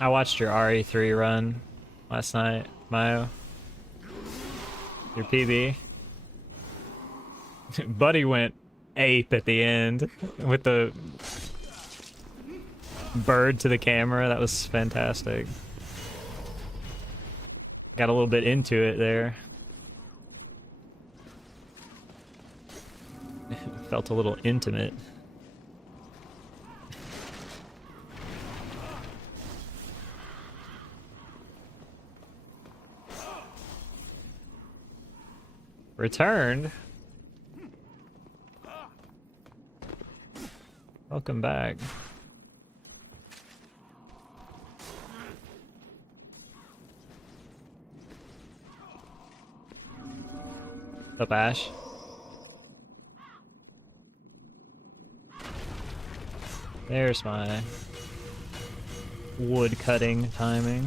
I watched your RE3 run last night, Mayo. Your PB. Buddy went ape at the end with the bird to the camera. That was fantastic. Got a little bit into it there. Felt a little intimate. Returned? Welcome back. Up, Ash? There's my wood cutting timing.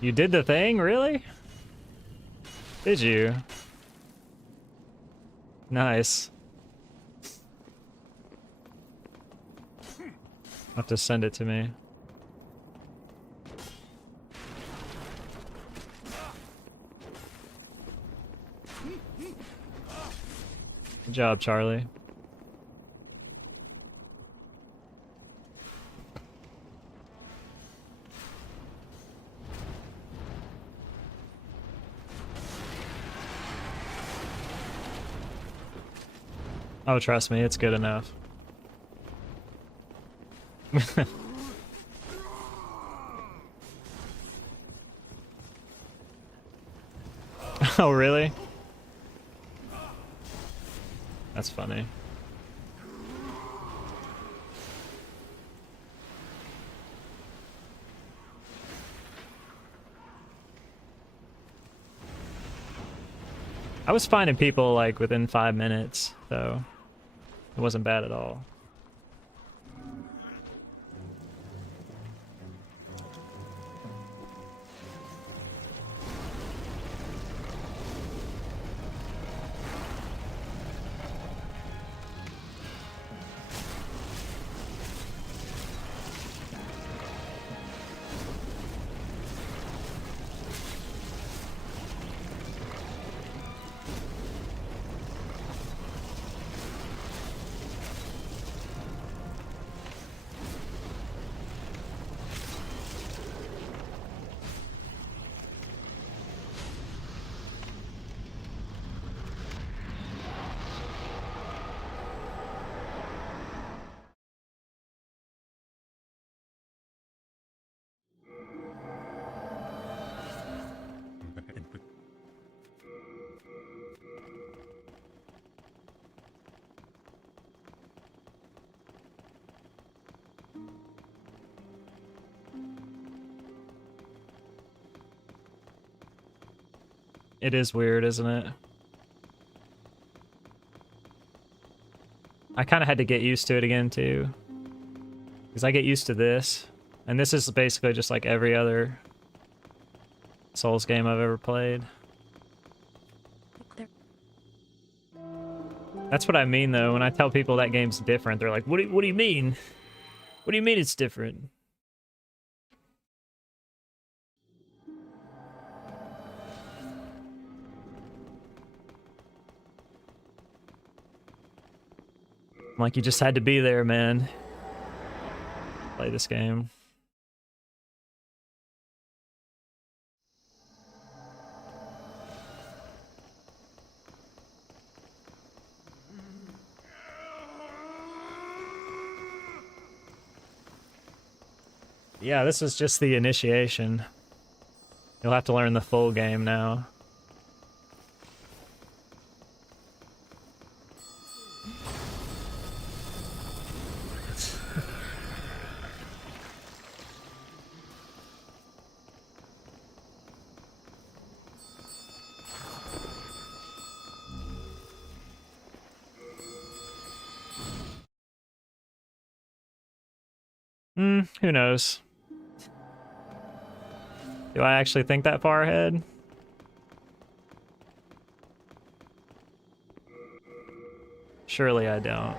You did the thing, really? Did you? Nice. Have to send it to me. Good job, Charlie. Oh, trust me, it's good enough. Oh, really? That's funny. I was finding people like within 5 minutes, so it wasn't bad at all. It is weird, isn't it? I kind of had to get used to it again, too. Because I get used to this. And this is basically just like every other Souls game I've ever played. That's what I mean, though. When I tell people that game's different, they're like, what do you mean? What do you mean it's different? Like, you just had to be there, man. Play this game. Yeah, this is just the initiation. You'll have to learn the full game now. Who knows? Do I actually think that far ahead? Surely I don't.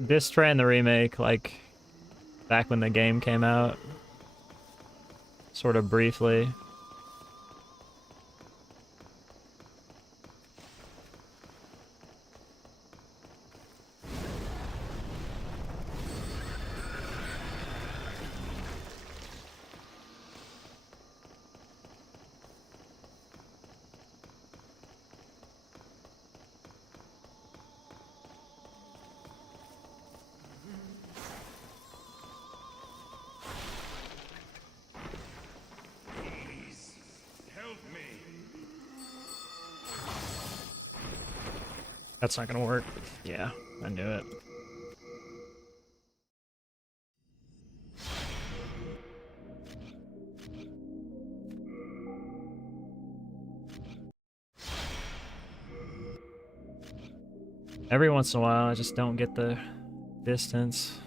This ran the remake, like, back when the game came out. Sort of briefly. That's not gonna work. Yeah, I knew it. Every once in a while, I just don't get the distance.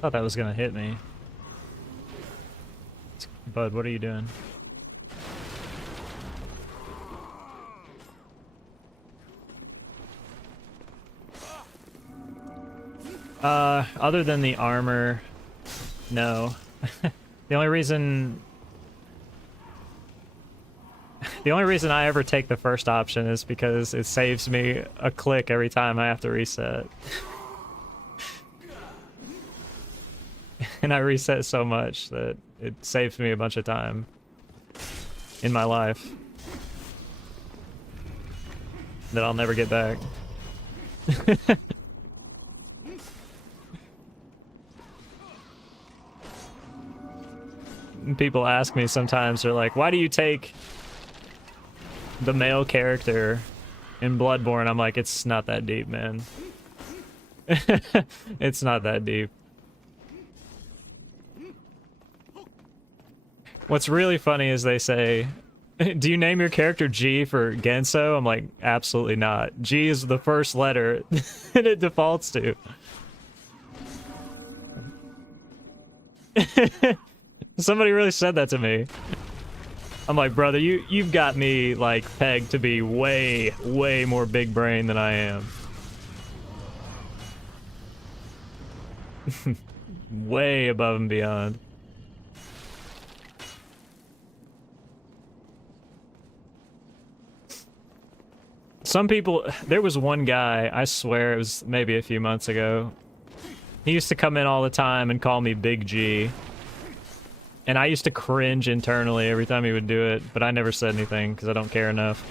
Thought that was gonna hit me. Bud, what are you doing? Other than the armor, no. The only reason I ever take the first option is because it saves me a click every time I have to reset. And I reset so much that it saves me a bunch of time in my life that I'll never get back. People ask me sometimes, they're like, why do you take the male character in Bloodborne? I'm like, it's not that deep, man. It's not that deep. What's really funny is they say, do you name your character G for Genso? I'm like, absolutely not. G is the first letter and it defaults to. Somebody really said that to me. I'm like, brother, you've got me like pegged to be way, way more big brain than I am. Way above and beyond. Some people, there was one guy, I swear it was maybe a few months ago. He used to come in all the time and call me Big G. And I used to cringe internally every time he would do it, but I never said anything because I don't care enough.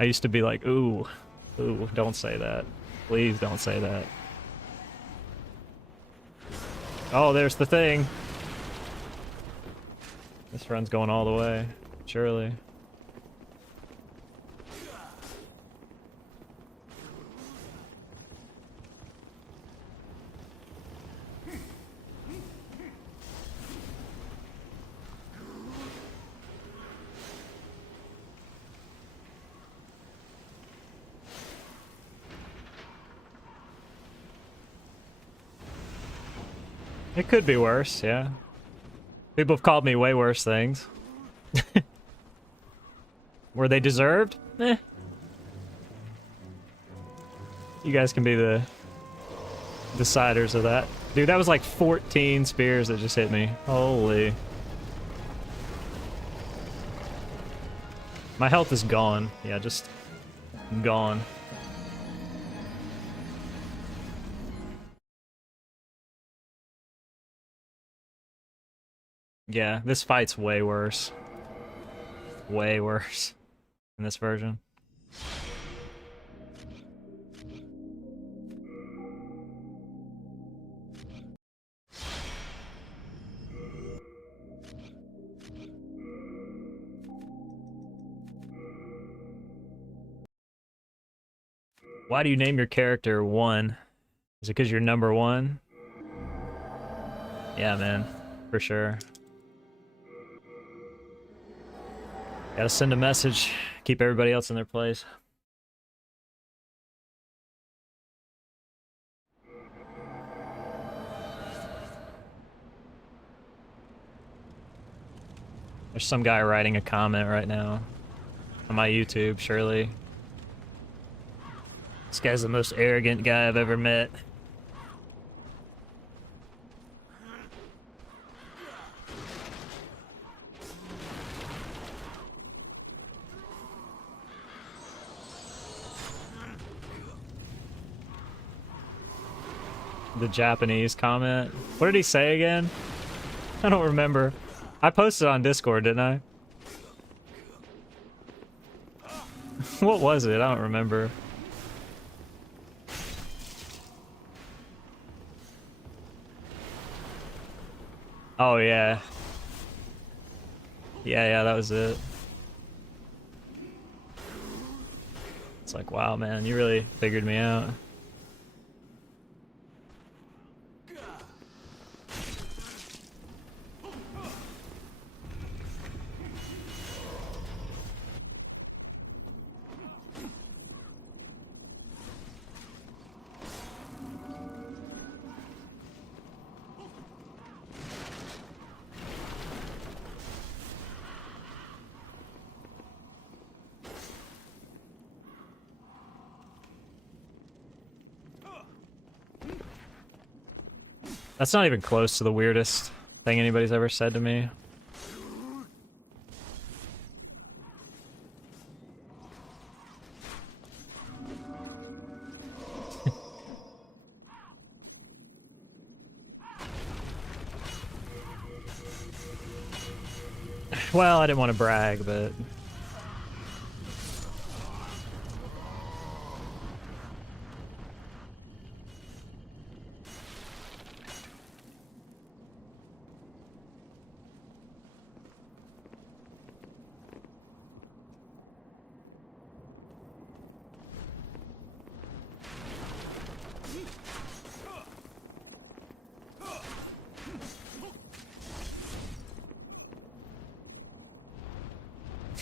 I used to be like, ooh, don't say that. Please don't say that. Oh, there's the thing. This run's going all the way, surely. It could be worse, yeah. People have called me way worse things. Were they deserved? Eh. You guys can be the deciders of that. Dude, that was like 14 spears that just hit me. Holy. My health is gone. Yeah, just gone. Yeah, this fight's way worse. Way worse in this version. Why do you name your character 1? Is it because you're number 1? Yeah, man. For sure. Gotta send a message. Keep everybody else in their place. There's some guy writing a comment right now on my YouTube, surely. This guy's the most arrogant guy I've ever met. The Japanese comment. What did he say again? I don't remember. I posted on Discord, didn't I? What was it? I don't remember. Oh, yeah. Yeah, that was it. It's like, wow, man, you really figured me out. That's not even close to the weirdest thing anybody's ever said to me. Well, I didn't want to brag, but...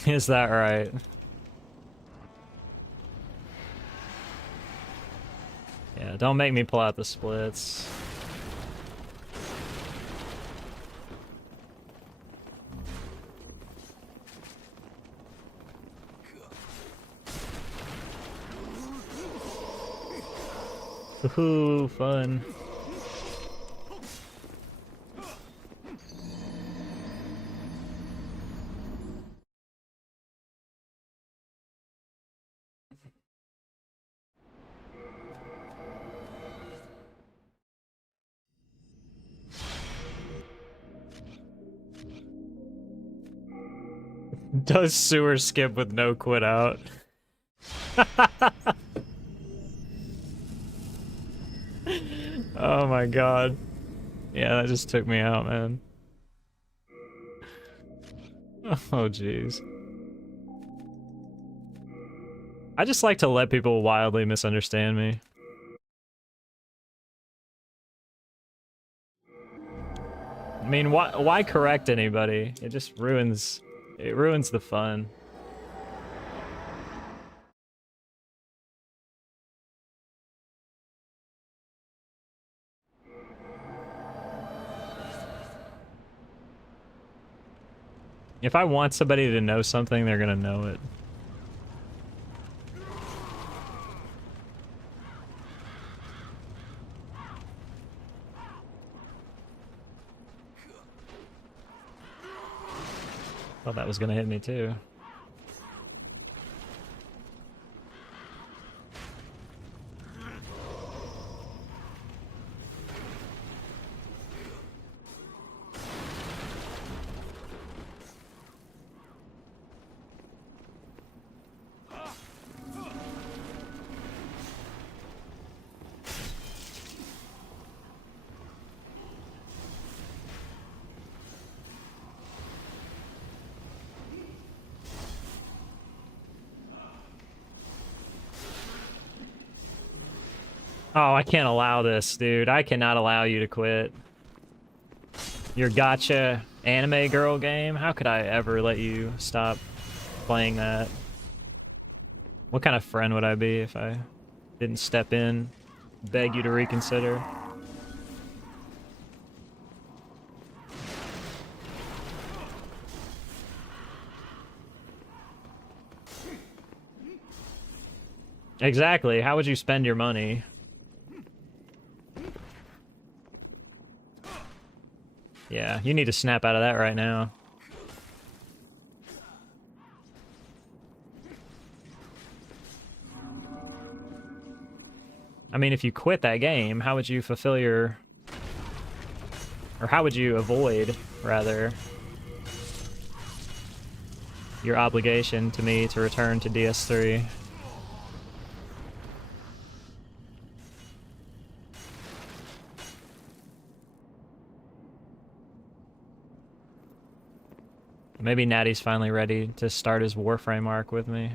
Is that right? Yeah, don't make me pull out the splits. Woohoo, fun. Does sewer skip with no quit out? Oh my god. Yeah, that just took me out, man. Oh jeez. I just like to let people wildly misunderstand me. I mean, why correct anybody? It just ruins the fun. If I want somebody to know something, they're gonna know it. Thought that was gonna hit me too. Oh, I can't allow this, dude. I cannot allow you to quit. Your gotcha anime girl game? How could I ever let you stop playing that? What kind of friend would I be if I didn't step in, beg you to reconsider? Exactly. How would you spend your money? Yeah, you need to snap out of that right now. I mean, if you quit that game, how would you fulfill your... Or how would you avoid, rather, your obligation to me to return to DS3? Maybe Natty's finally ready to start his Warframe arc with me.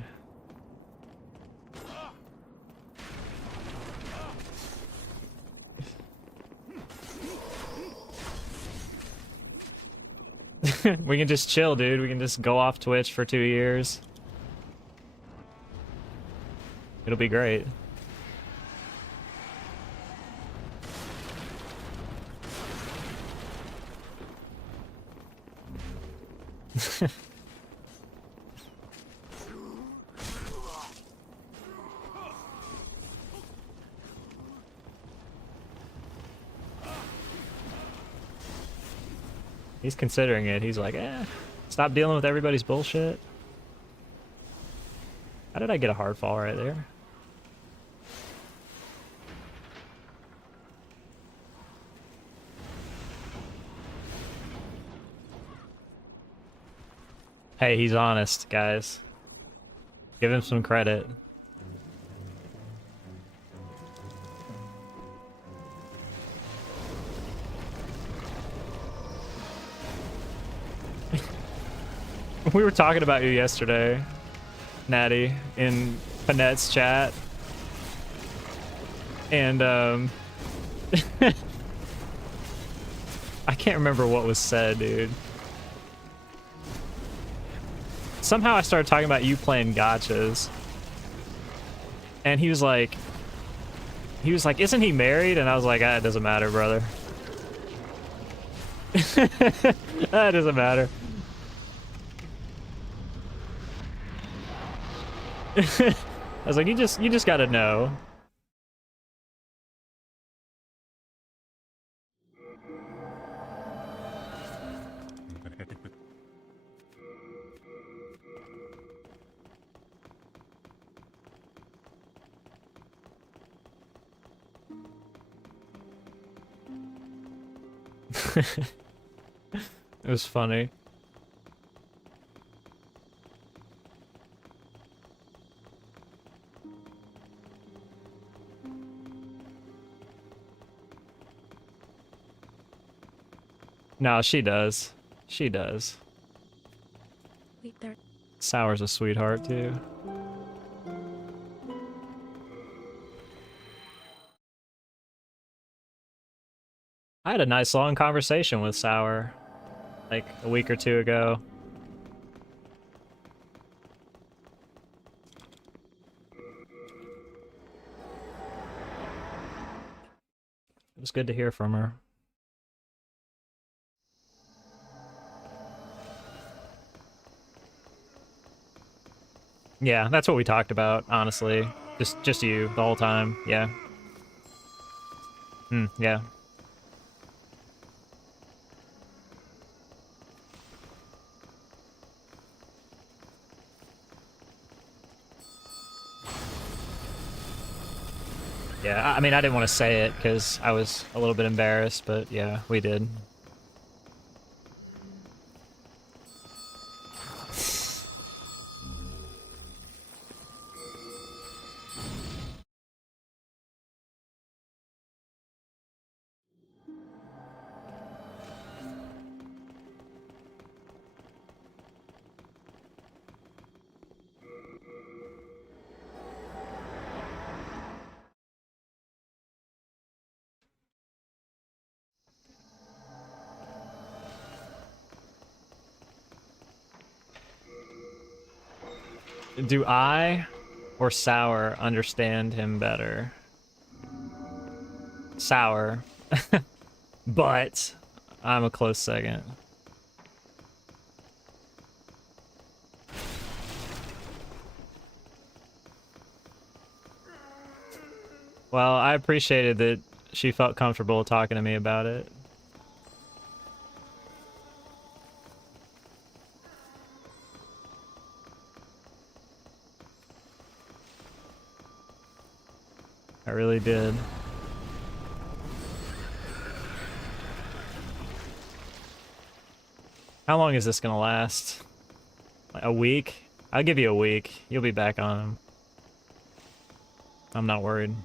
We can just chill, dude. We can just go off Twitch for 2 years. It'll be great. He's considering it. He's like, stop dealing with everybody's bullshit. How did I get a hard fall right there? Hey, he's honest, guys. Give him some credit. We were talking about you yesterday, Natty, in Panette's chat. And, I can't remember what was said, dude. Somehow I started talking about you playing gotchas. And he was like, isn't he married? And I was like, it doesn't matter, brother. That doesn't matter. I was like, you just gotta know. It was funny. No, she does. She does. Wait, there. Sour's a sweetheart, too. I had a nice long conversation with Sour, like, a week or two ago. It was good to hear from her. Yeah, that's what we talked about, honestly. Just you the whole time. Yeah. Yeah. Yeah, I mean, I didn't want to say it because I was a little bit embarrassed, but yeah, we did. Do I or Sour understand him better? Sour. But I'm a close second. Well, I appreciated that she felt comfortable talking to me about it. I really did. How long is this gonna last? Like a week? I'll give you a week. You'll be back on him. I'm not worried.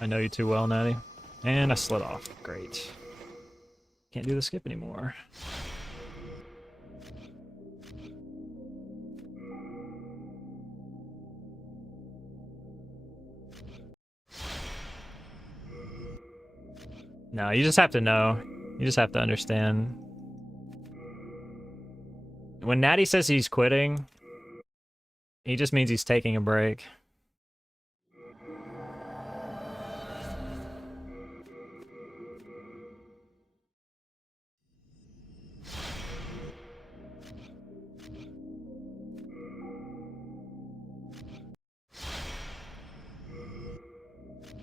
I know you too well, Natty. And I slid off. Great. Can't do the skip anymore. No, you just have to know. You just have to understand. When Natty says he's quitting, he just means he's taking a break.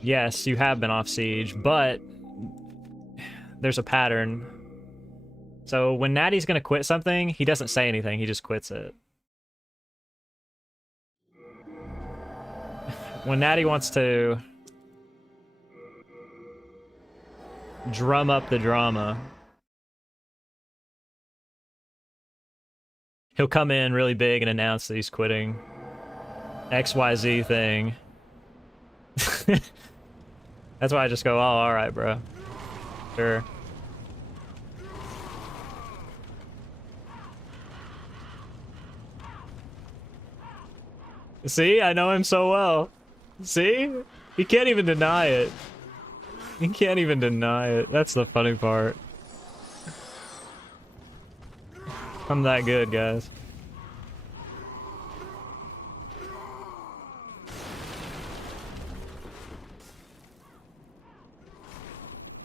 Yes, you have been off siege, but there's a pattern. So when Natty's gonna quit something, he doesn't say anything, he just quits it. When Natty wants to drum up the drama, he'll come in really big and announce that he's quitting XYZ thing. That's why I just go, oh, alright, bro. Sure. See? I know him so well. See? He can't even deny it. He can't even deny it. That's the funny part. I'm that good, guys.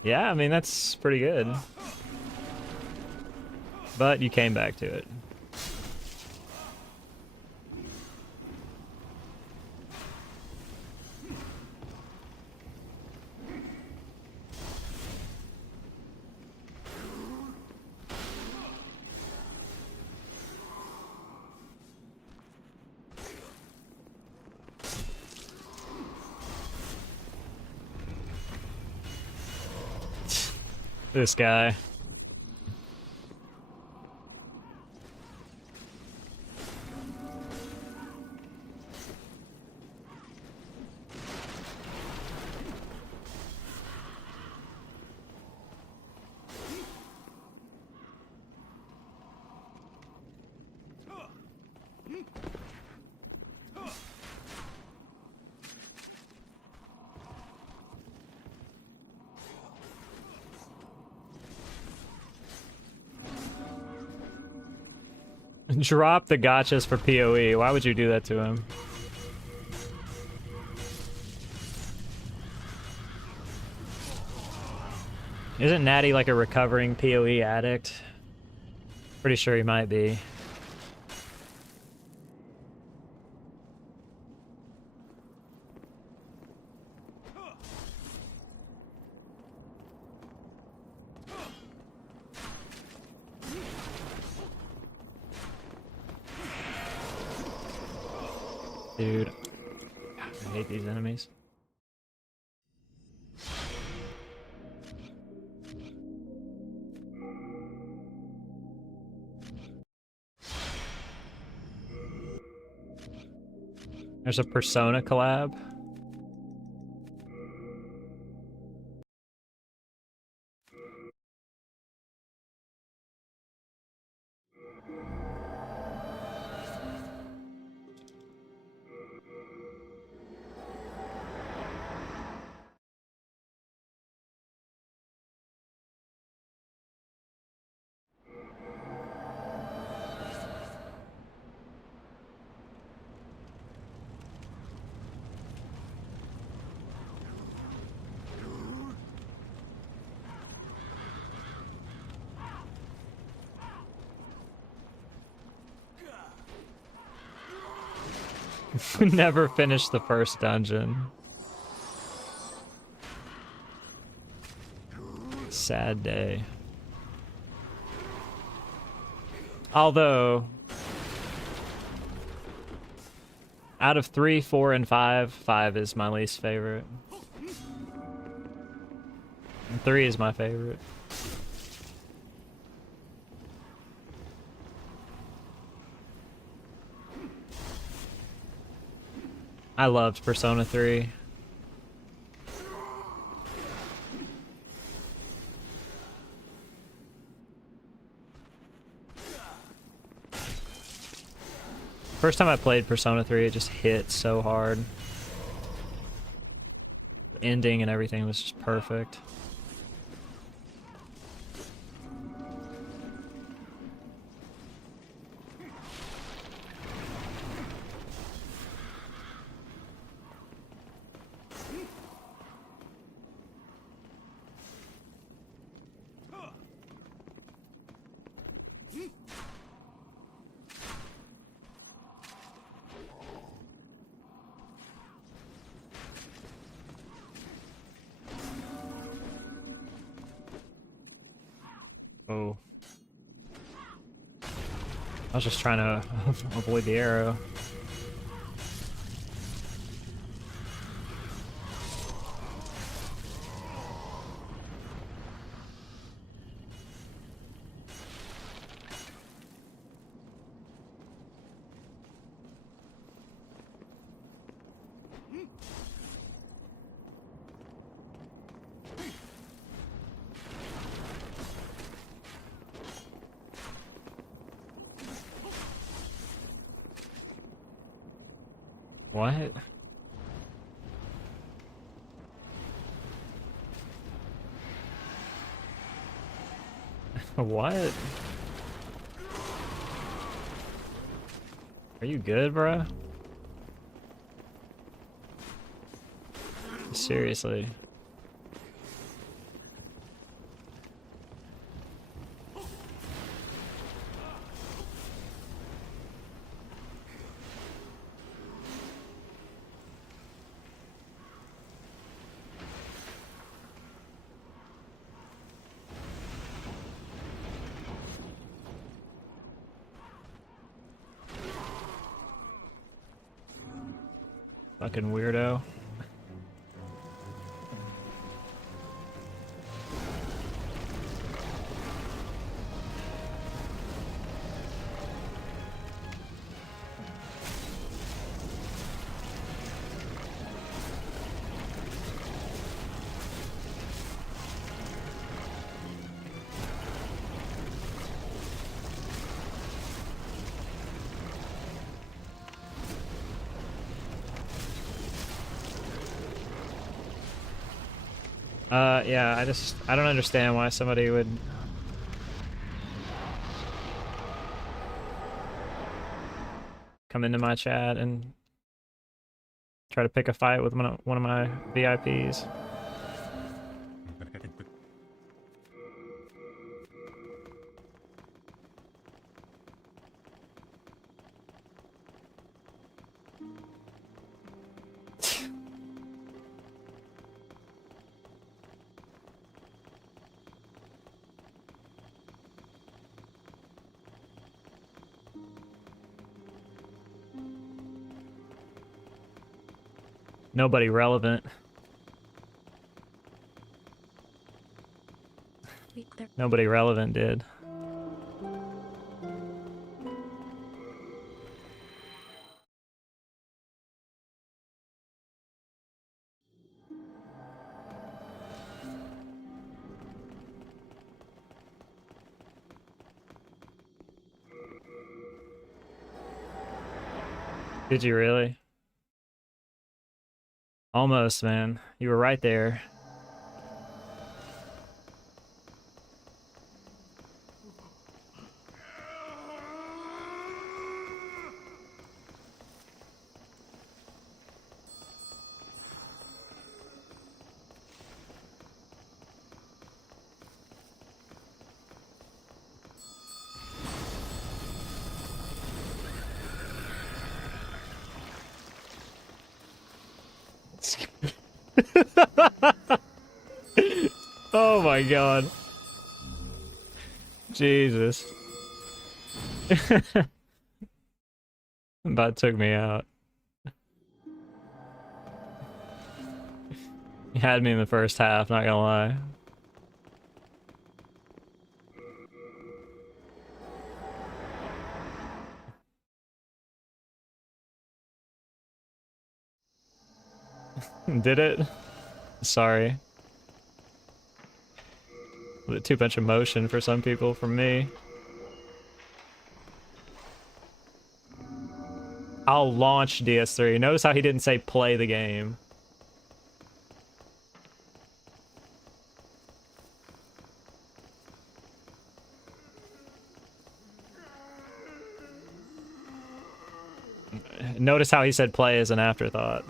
Yeah, I mean, that's pretty good. But you came back to it. This guy. Drop the gotchas for PoE. Why would you do that to him? Isn't Natty like a recovering PoE addict? Pretty sure he might be. Dude, I hate these enemies. There's a Persona collab. Never finished the first dungeon. Sad day. Although, out of 3, 4, and 5, 5 is my least favorite. And 3 is my favorite. I loved Persona 3. First time I played Persona 3, it just hit so hard. The ending and everything was just perfect. Oh. I was just trying to avoid the arrow. What? What? Are you good, bruh? Seriously. Fucking weirdo. Yeah, I don't understand why somebody would... come into my chat and try to pick a fight with one of my VIPs. Nobody relevant. Wait, there. Nobody relevant did. Did you really? Almost, man. You were right there. Oh my god. Jesus. That took me out. You had me in the first half, not gonna lie. Did it? Sorry. A bit too much emotion for some people, from me. I'll launch DS3. Notice how he didn't say play the game. Notice how he said play as an afterthought.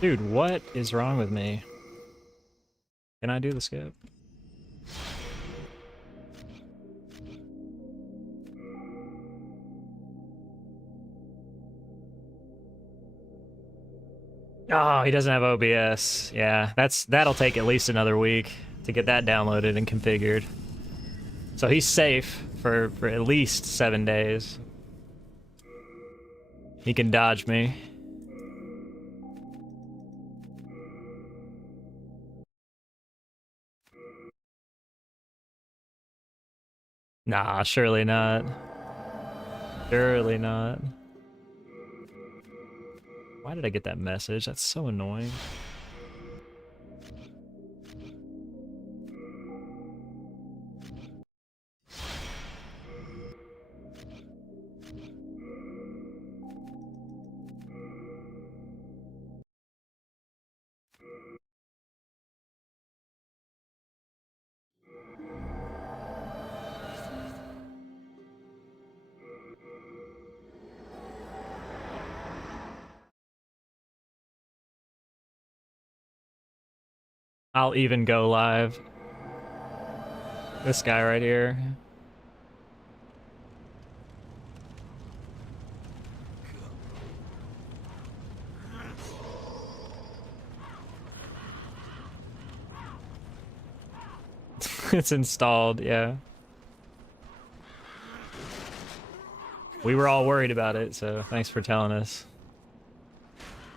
Dude, what is wrong with me? Can I do the skip? Oh, he doesn't have OBS. Yeah, that'll take at least another week to get that downloaded and configured. So he's safe for at least 7 days. He can dodge me. Nah, surely not. Surely not. Why did I get that message? That's so annoying. I'll even go live. This guy right here. It's installed, yeah. We were all worried about it, so thanks for telling us.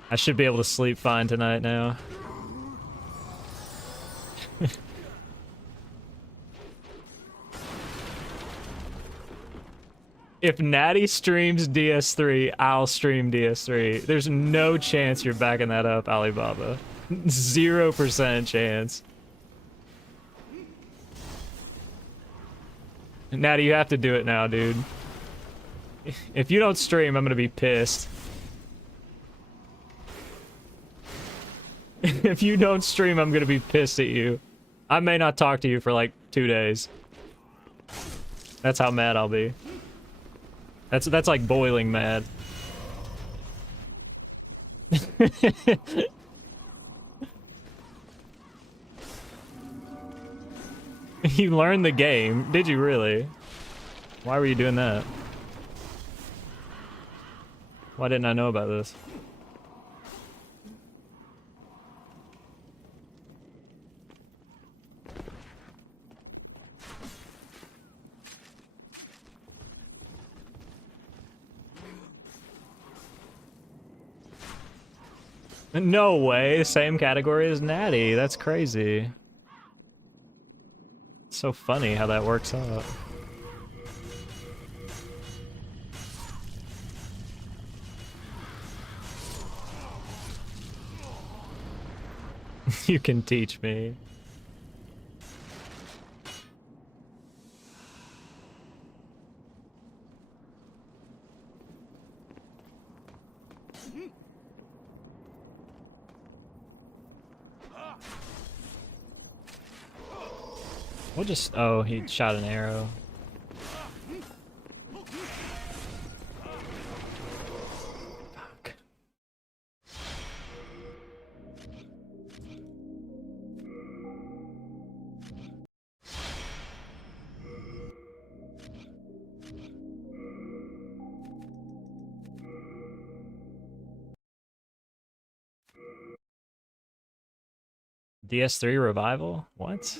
I should be able to sleep fine tonight now. If Natty streams DS3, I'll stream DS3. There's no chance you're backing that up, Alibaba. 0% chance. Natty, you have to do it now, dude. If you don't stream, I'm gonna be pissed. If you don't stream, I'm gonna be pissed at you. I may not talk to you for like 2 days. That's how mad I'll be. That's like boiling mad. You learned the game. Did you really? Why were you doing that? Why didn't I know about this? No way, same category as Natty. That's crazy. It's so funny how that works out. You can teach me. We'll just... Oh, he shot an arrow. Fuck. DS3 revival? What?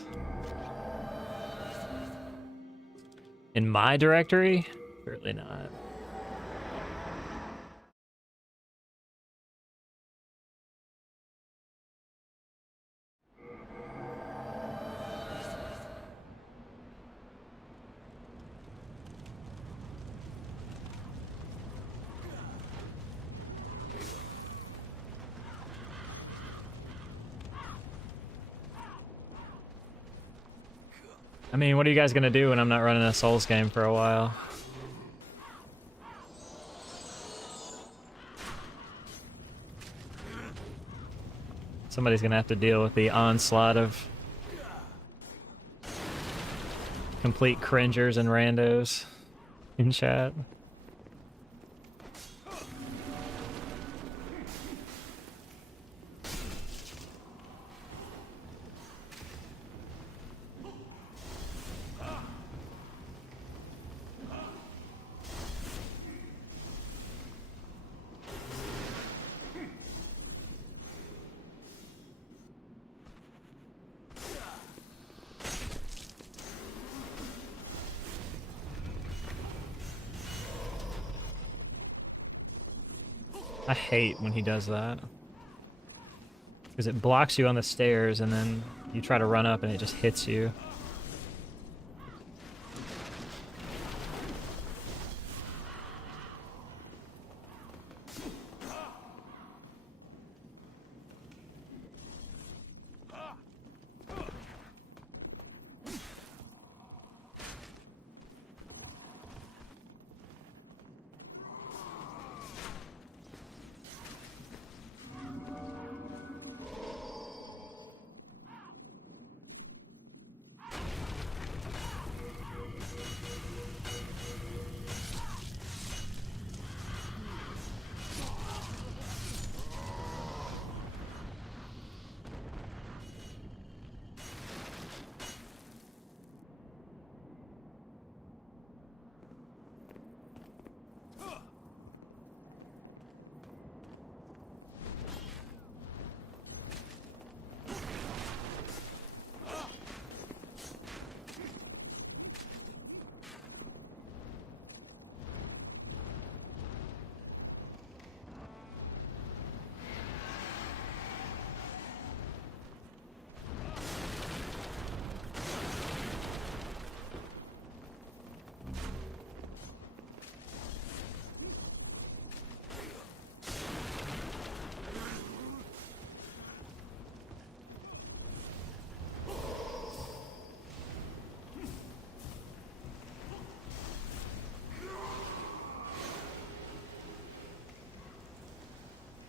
In my directory? Surely not. I mean, what are you guys gonna do when I'm not running a Souls game for a while? Somebody's gonna have to deal with the onslaught of complete cringers and randos in chat. I hate when he does that. Because it blocks you on the stairs and then you try to run up and it just hits you.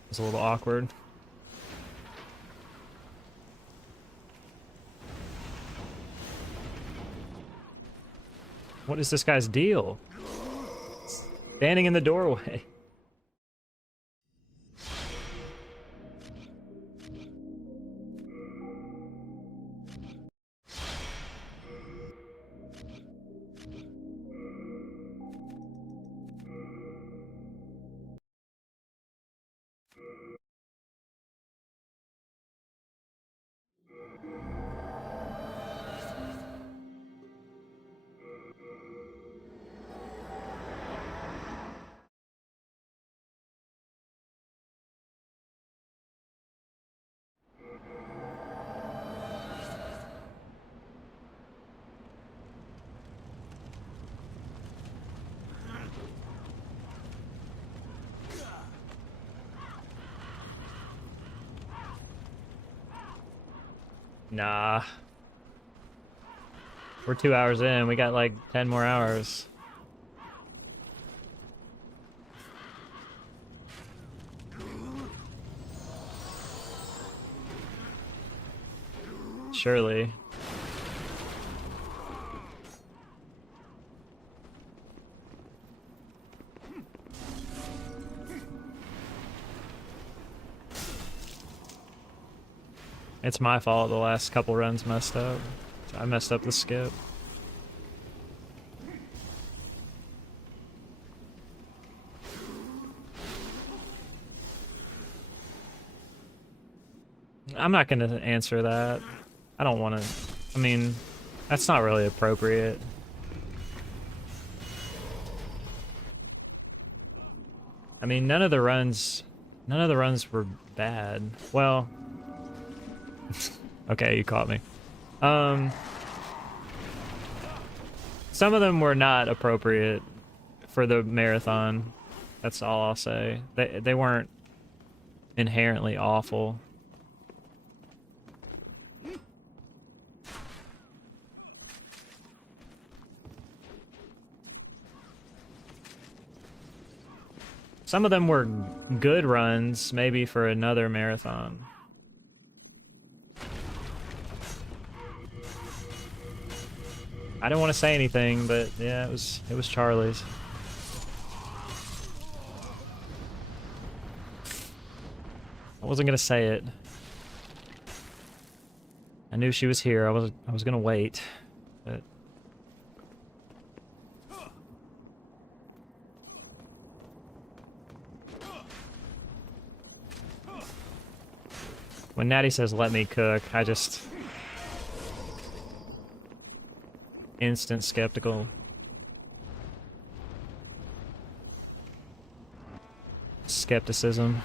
It's a little awkward. What is this guy's deal? Standing in the doorway. Nah. We're 2 hours in. We got like 10 more hours. Surely. It's my fault the last couple runs messed up. I messed up the skip. I'm not gonna answer that. I don't want to. I mean, that's not really appropriate. I mean, none of the runs were bad. Well, okay, you caught me. Some of them were not appropriate for the marathon. That's all I'll say. They weren't inherently awful. Some of them were good runs, maybe for another marathon. I didn't want to say anything, but yeah, it was Charlie's. I wasn't gonna say it. I knew she was here. I was gonna wait, but when Natty says let me cook, I just instant skeptical. Skepticism.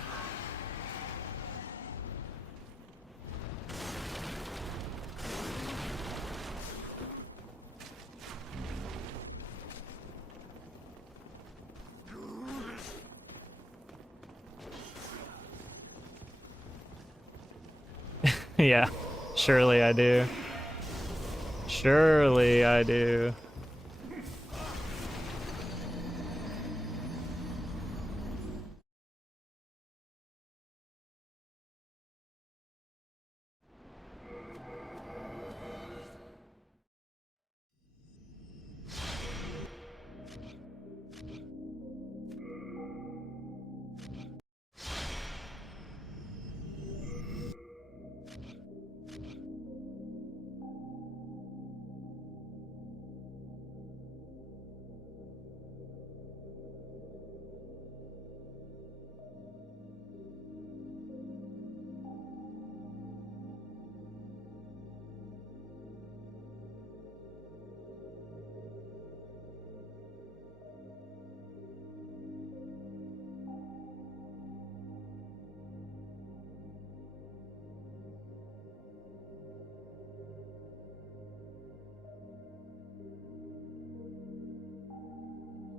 Yeah, surely I do. Surely I do.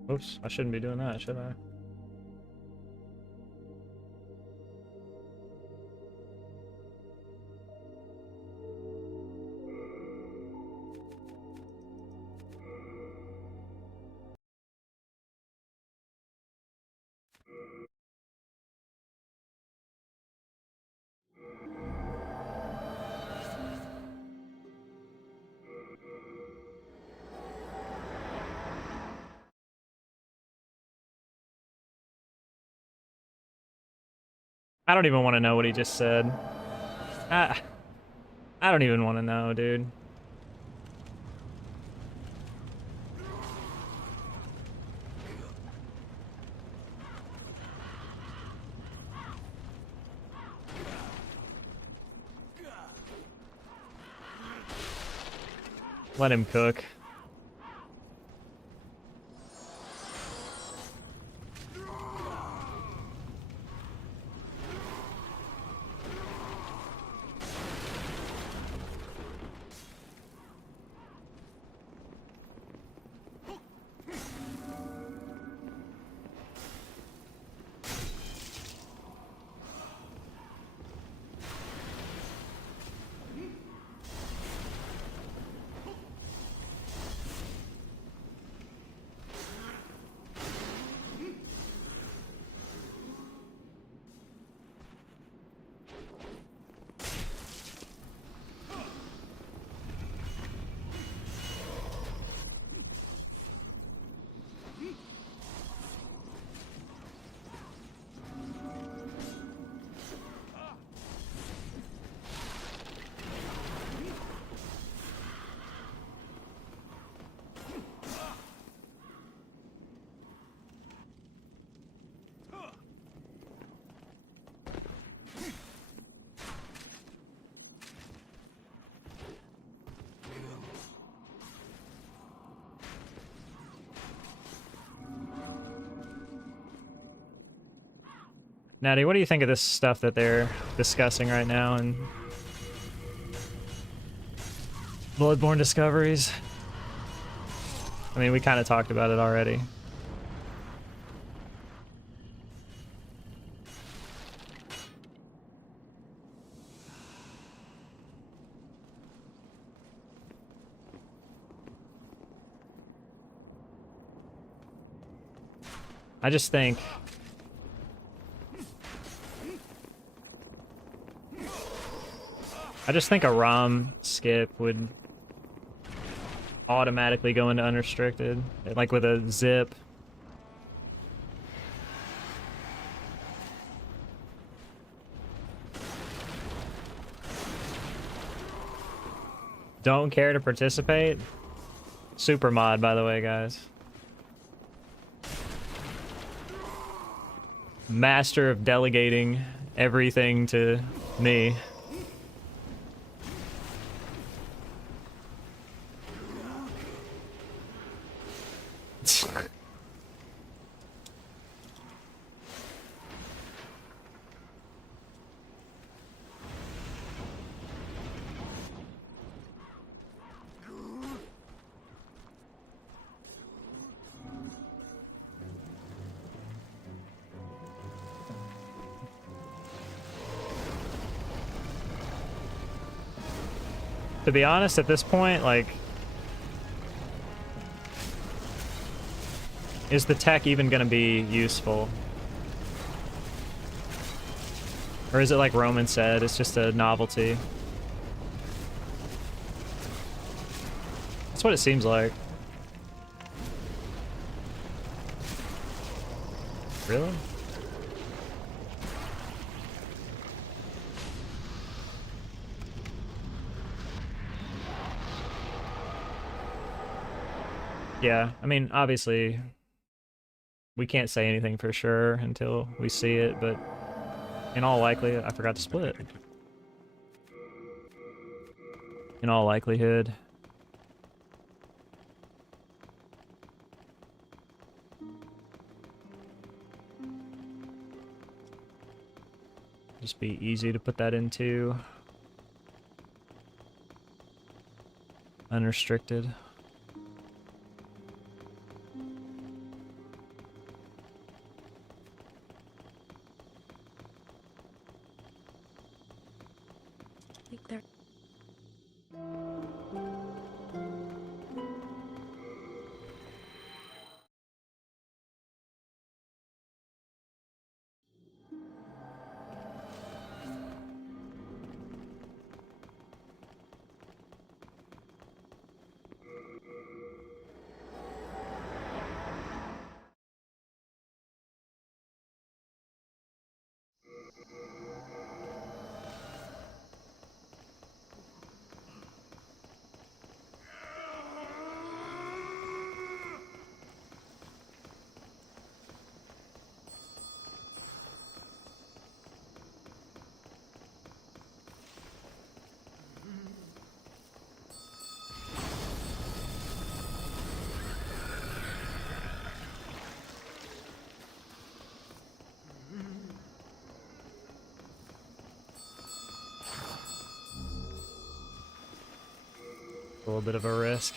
Oops, I shouldn't be doing that, should I? I don't even want to know what he just said. I, I don't even want to know, dude. Let him cook. Natty, what do you think of this stuff that they're discussing right now in Bloodborne Discoveries? I mean, we kind of talked about it already. I just think a ROM skip would automatically go into unrestricted, like with a zip. Don't care to participate? Super mod, by the way, guys. Master of delegating everything to me. To be honest, at this point, like, is the tech even gonna be useful? Or is it like Roman said, it's just a novelty? That's what it seems like. Really? Yeah, I mean, obviously, we can't say anything for sure until we see it, but in all likelihood, I forgot to split. In all likelihood. Just be easy to put that into unrestricted. There. little bit of a risk.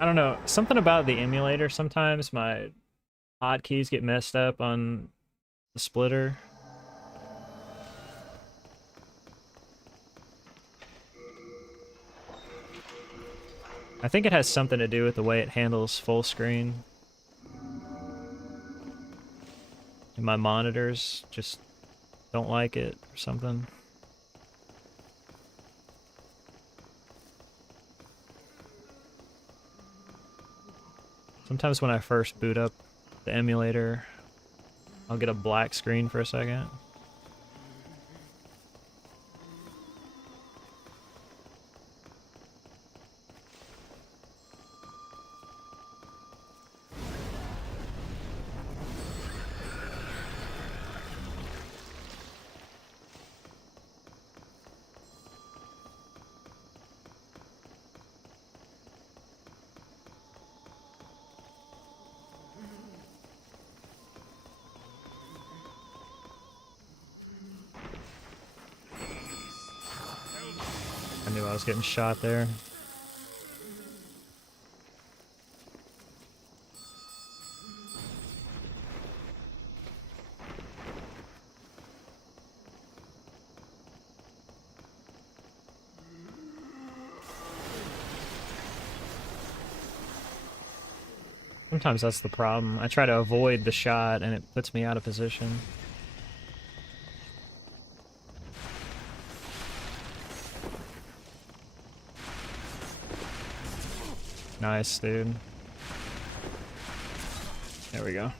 I don't know, something about the emulator, sometimes my hotkeys get messed up on the splitter. I think it has something to do with the way it handles full screen. And my monitors just don't like it or something. Sometimes when I first boot up the emulator, I'll get a black screen for a second. I knew I was getting shot there. Sometimes that's the problem. I try to avoid the shot and it puts me out of position. Nice, dude. There we go.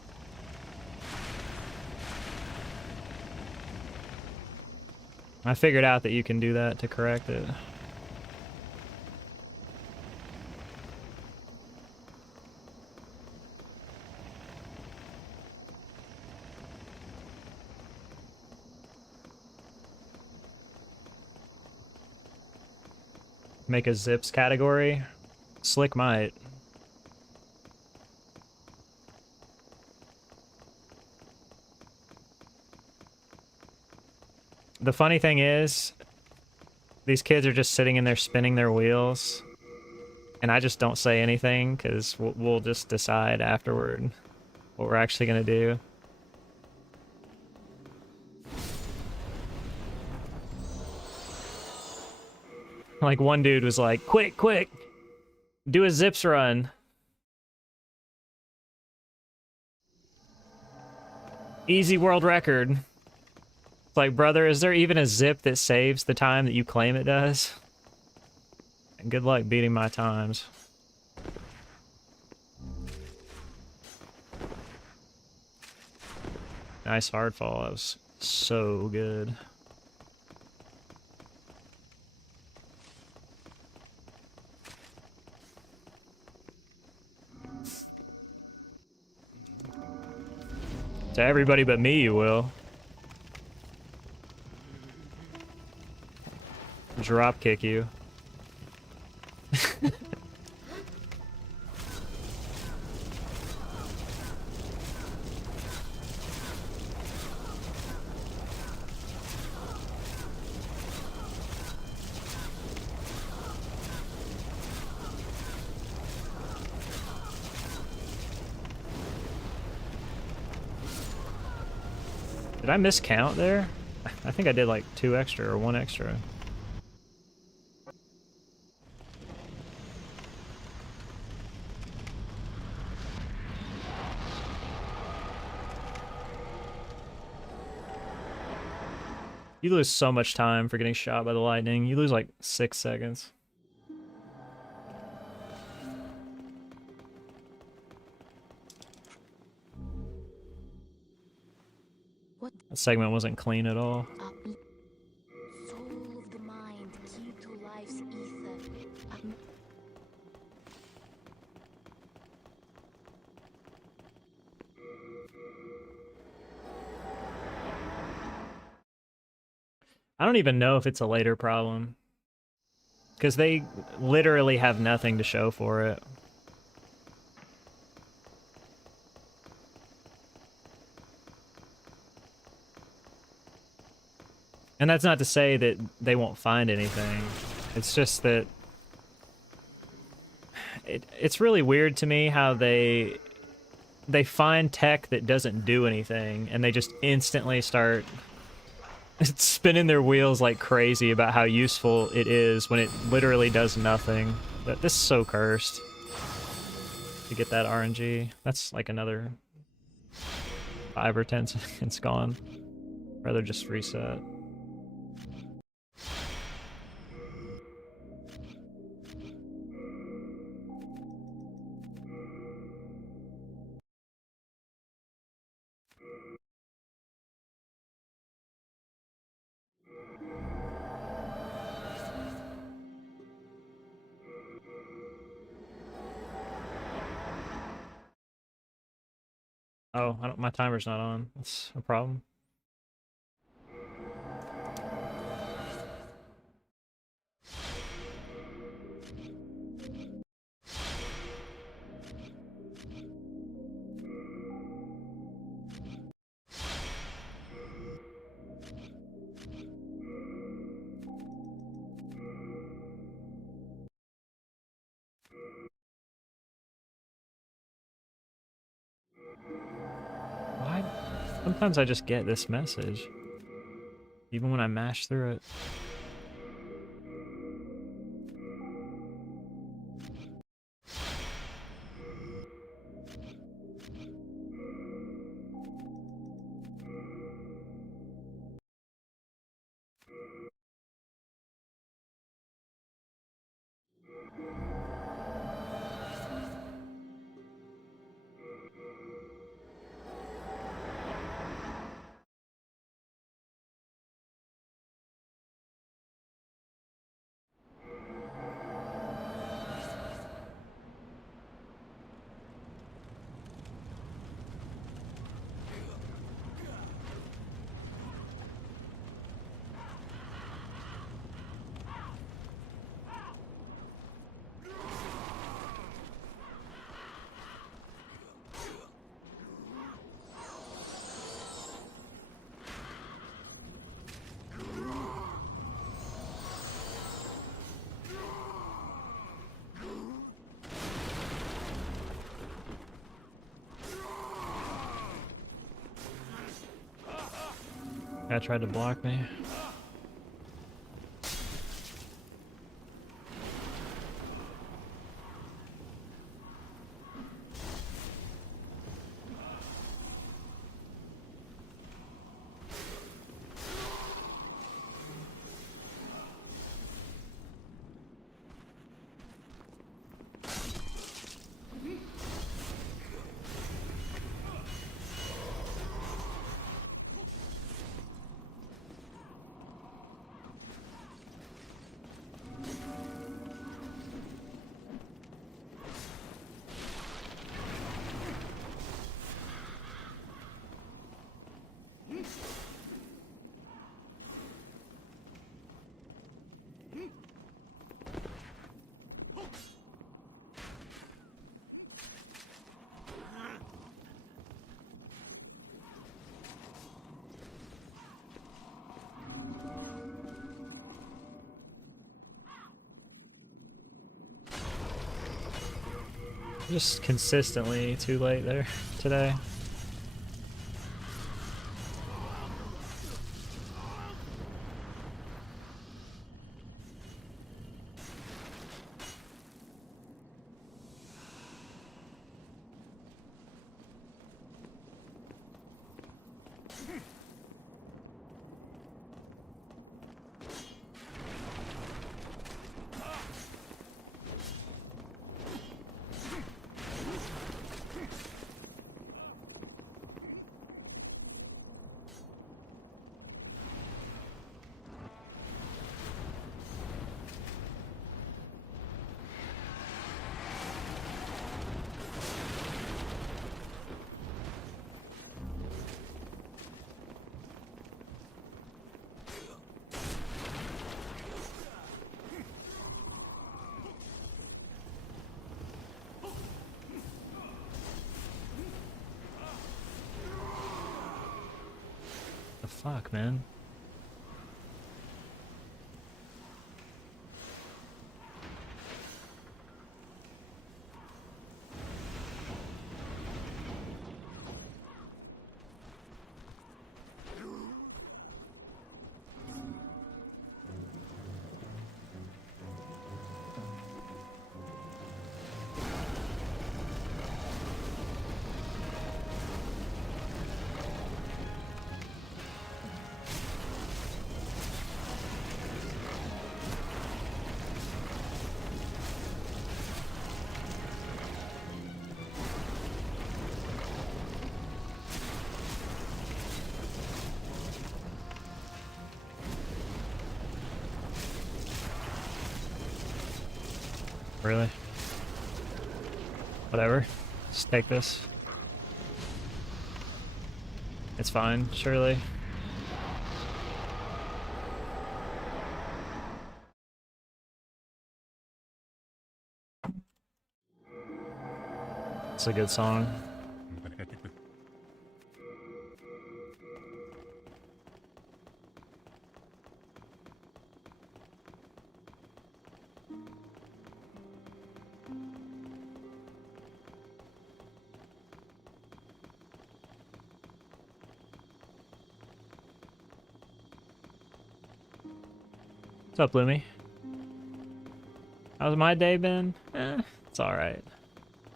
I figured out that you can do that to correct it. Make a zips category. Slick might. The funny thing is, these kids are just sitting in there spinning their wheels, and I just don't say anything because we'll just decide afterward what we're actually gonna do. Like one dude was like, "Quick, quick, do a zips run." Easy world record. It's like, brother, is there even a zip that saves the time that you claim it does? And good luck beating my times. Nice hardfall. That was so good. To everybody but me, you will. Drop kick you. Did I miscount there? I think I did like 2 extra or 1 extra. You lose so much time for getting shot by the lightning. You lose like 6 seconds. What? That segment wasn't clean at all. Soul of the mind, key to life's ether. I don't even know if it's a later problem. Because they literally have nothing to show for it. And that's not to say that they won't find anything. It's just that it's really weird to me how they find tech that doesn't do anything and they just instantly start spinning their wheels like crazy about how useful it is when it literally does nothing. This is so cursed. To get that RNG, that's like another 5 or 10 seconds gone. Rather just reset. Oh, my timer's not on. That's a problem. Why? Sometimes I just get this message. Even when I mash through it. Guy tried to block me. Just consistently too late there today. The fuck, man? Really? Whatever. Just take this. It's fine, surely. It's a good song. What's up, Lumi? How's my day been? It's alright.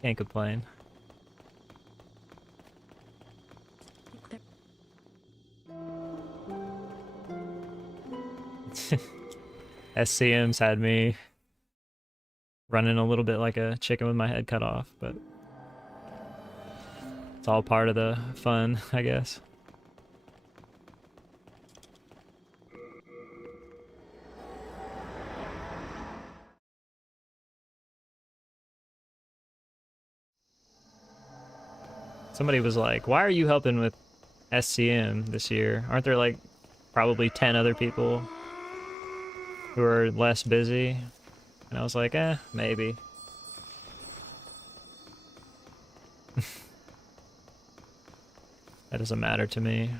Can't complain. SCM's had me running a little bit like a chicken with my head cut off, but it's all part of the fun, I guess. Somebody was like, why are you helping with SCM this year? Aren't there like probably 10 other people who are less busy? And I was like, maybe. That doesn't matter to me.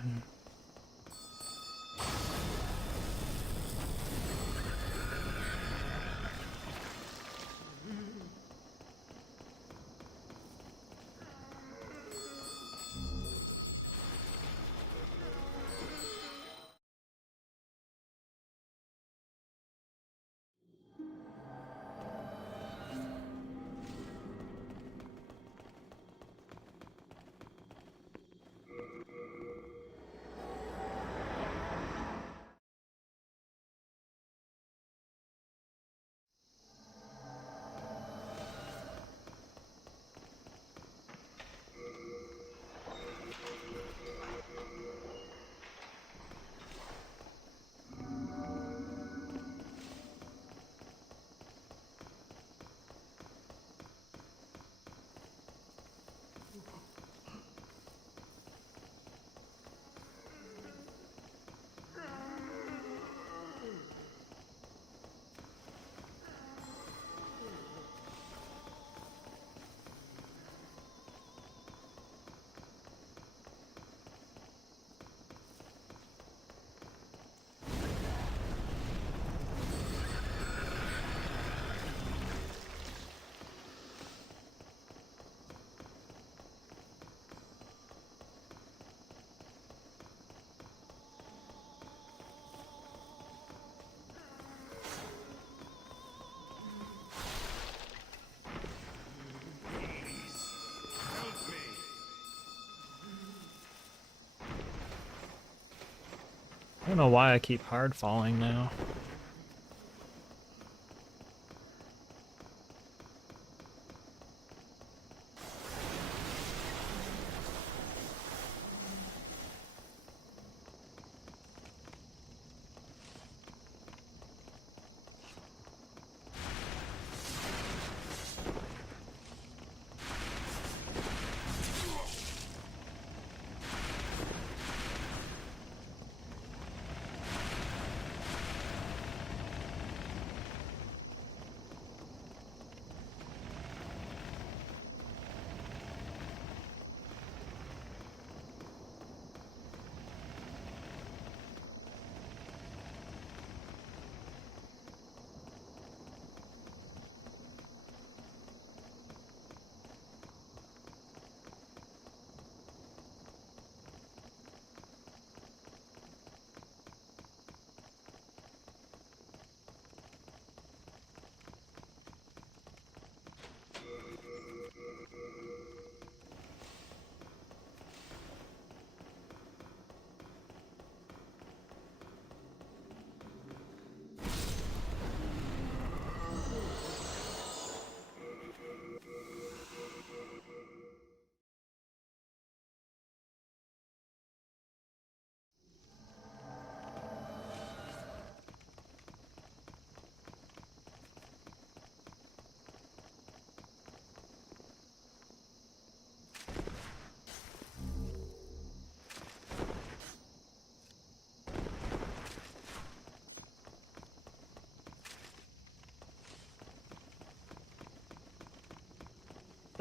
I don't know why I keep hard falling now.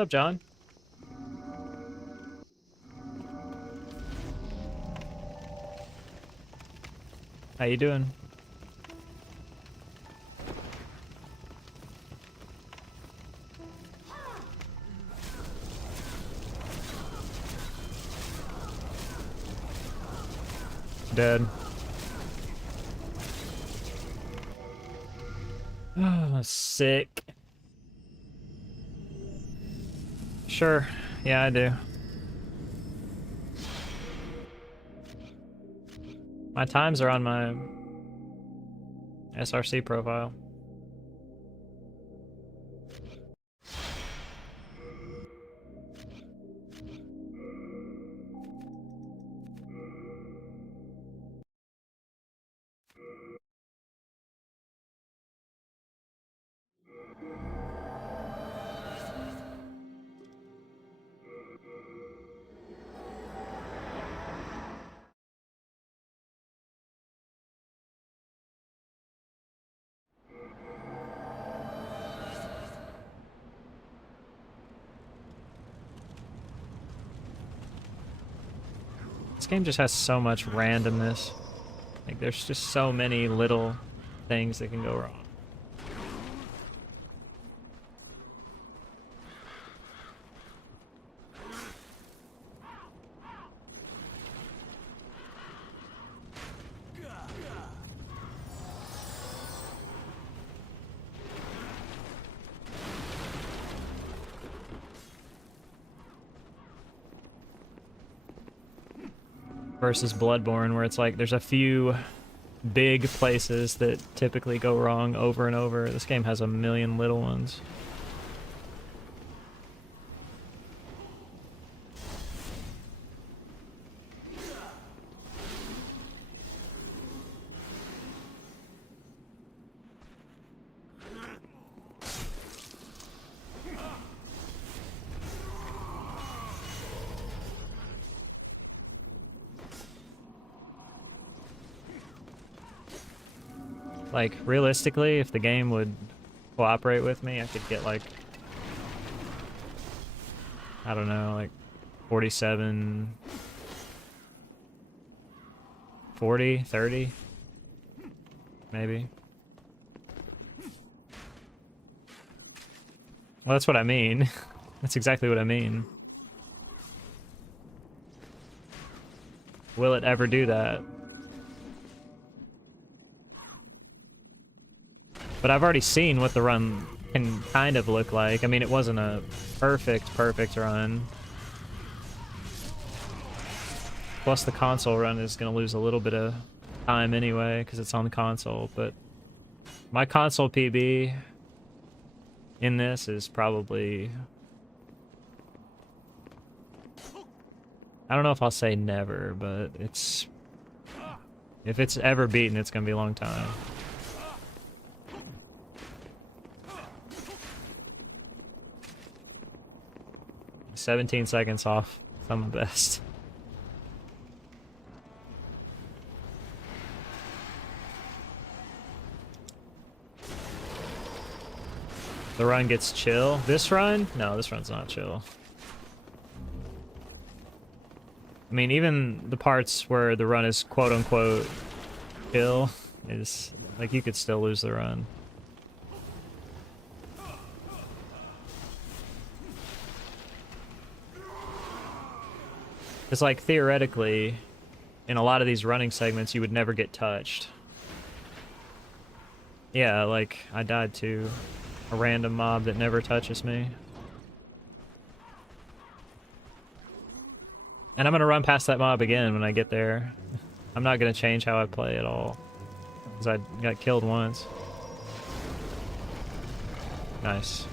What's up, John? How you doing? Dead. Oh, sick. Sure. Yeah, I do. My times are on my SRC profile. This game just has so much randomness. Like, there's just so many little things that can go wrong. Versus Bloodborne, where it's like there's a few big places that typically go wrong over and over. This game has a million little ones. Like, realistically, if the game would cooperate with me, I could get, like, I don't know, like 47, 40, 30, maybe. Well, that's what I mean. That's exactly what I mean. Will it ever do that? But I've already seen what the run can kind of look like. I mean, it wasn't a perfect run. Plus the console run is going to lose a little bit of time anyway, because it's on the console. But my console PB in this is probably... I don't know if I'll say never, but it's... If it's ever beaten, it's going to be a long time. 17 seconds off. I'm the best. The run gets chill. This run? No, this run's not chill. I mean, even the parts where the run is quote-unquote chill is, like, you could still lose the run. It's like, theoretically, in a lot of these running segments, you would never get touched. Yeah, like, I died to a random mob that never touches me. And I'm gonna run past that mob again when I get there. I'm not gonna change how I play at all. Because I got killed once. Nice.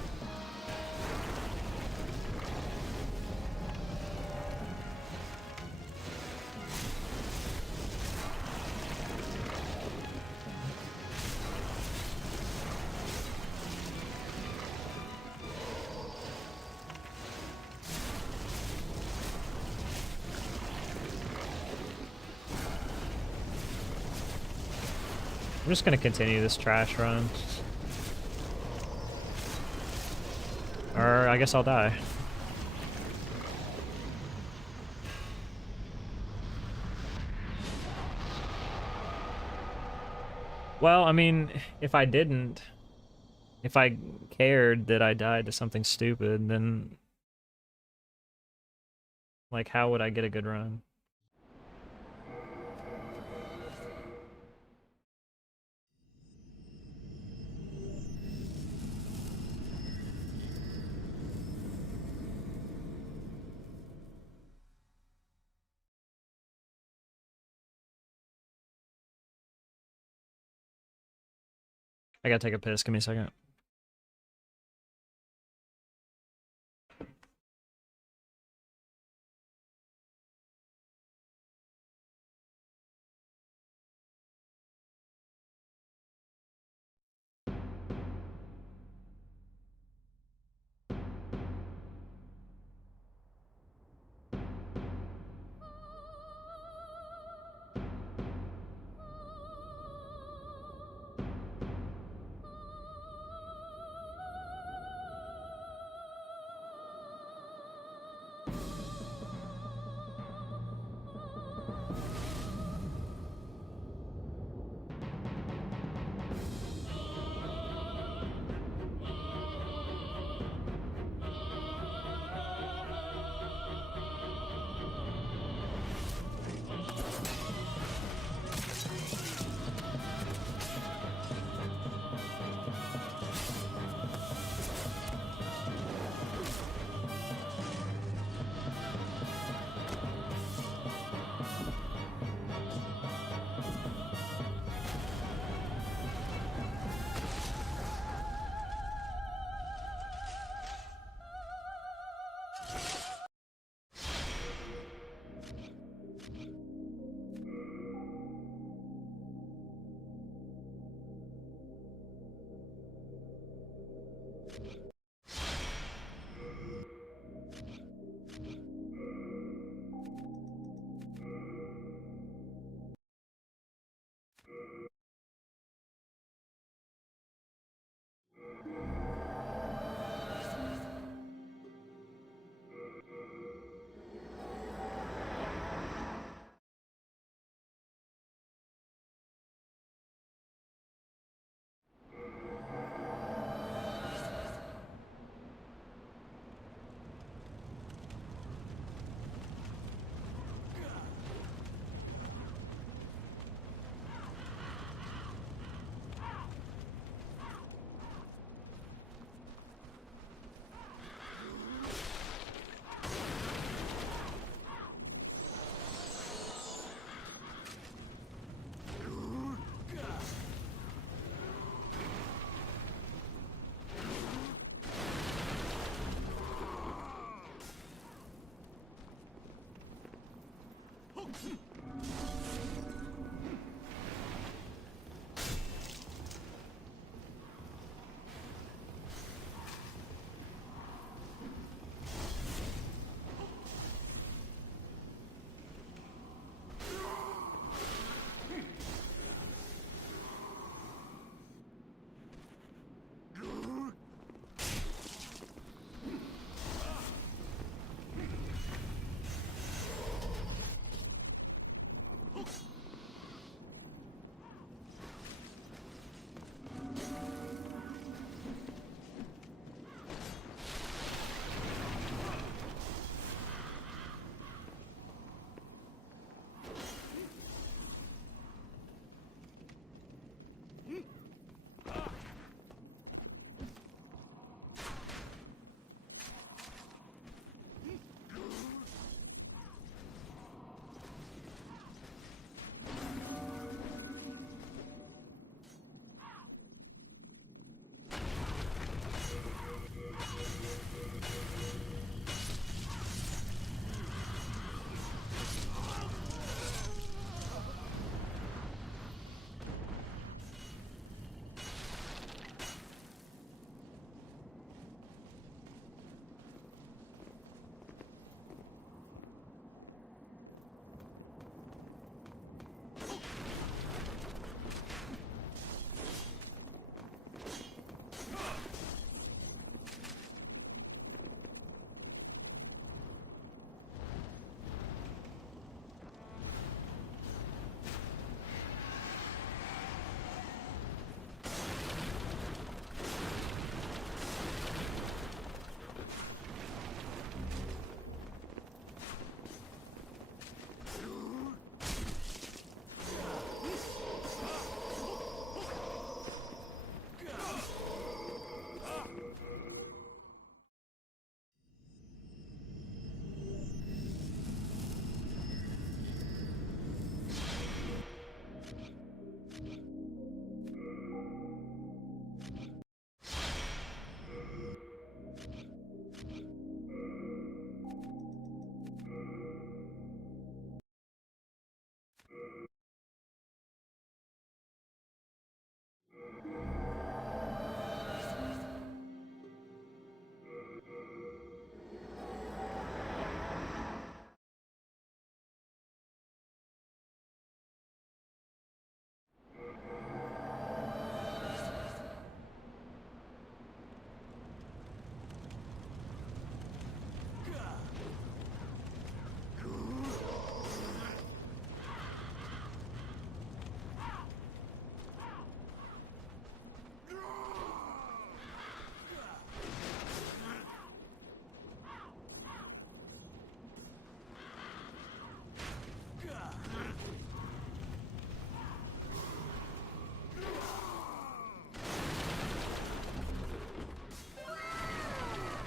I'm just gonna continue this trash run. Or I guess I'll die. Well, I mean, if I didn't, if I cared that I died to something stupid, then like how would I get a good run? I gotta take a piss. Give me a second.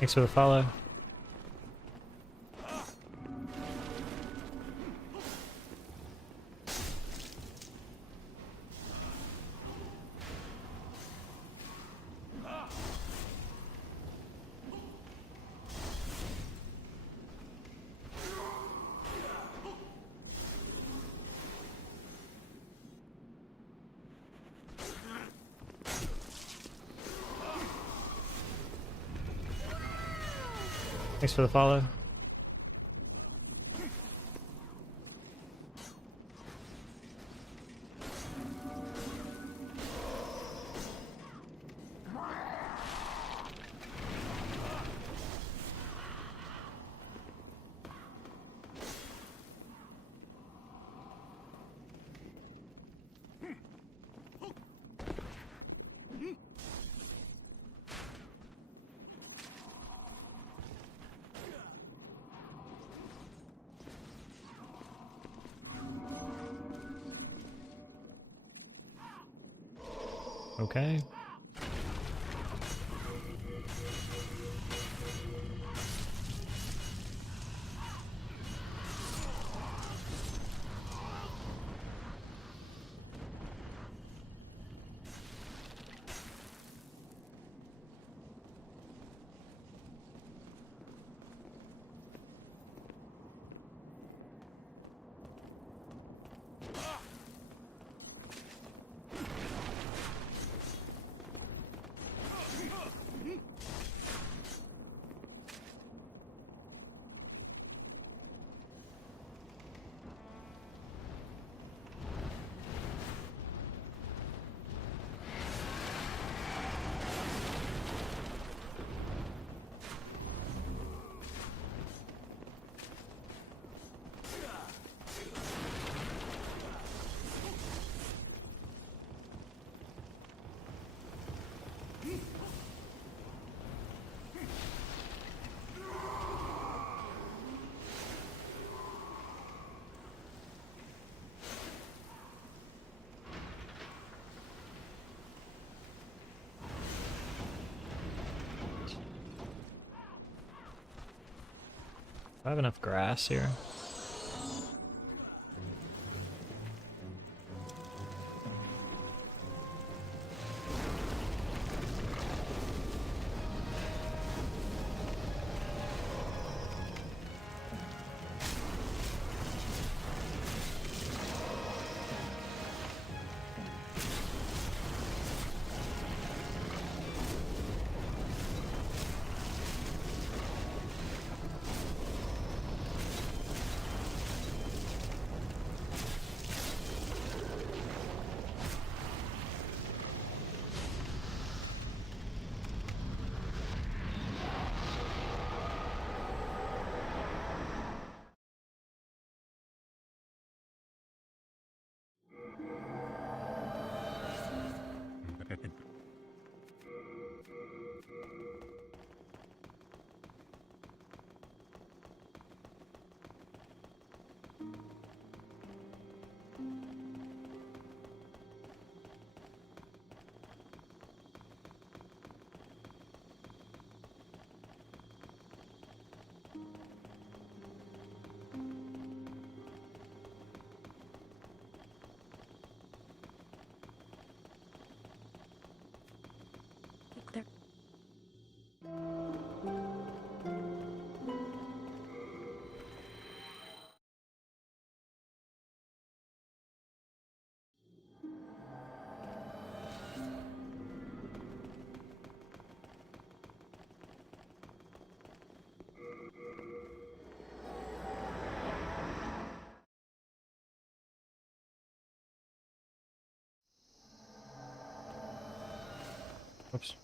Thanks for the follow. Thanks for the follow. Okay. Do I have enough grass here? There. Oops.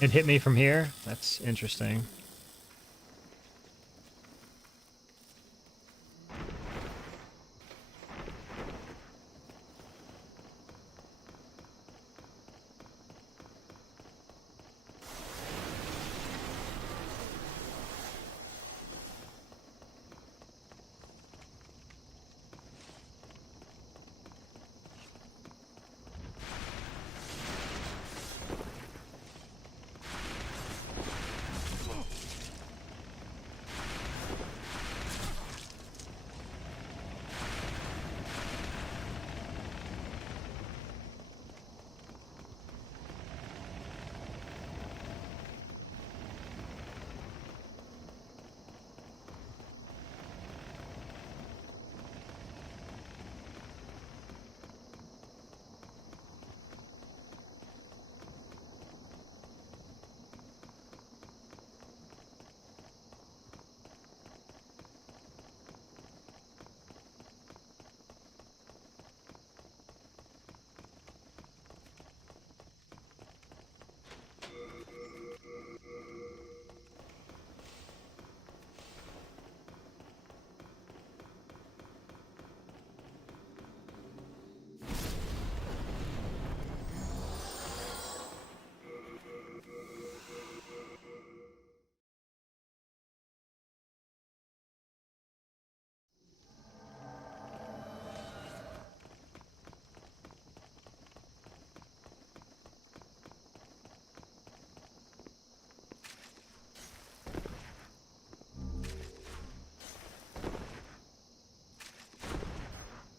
It hit me from here? That's interesting.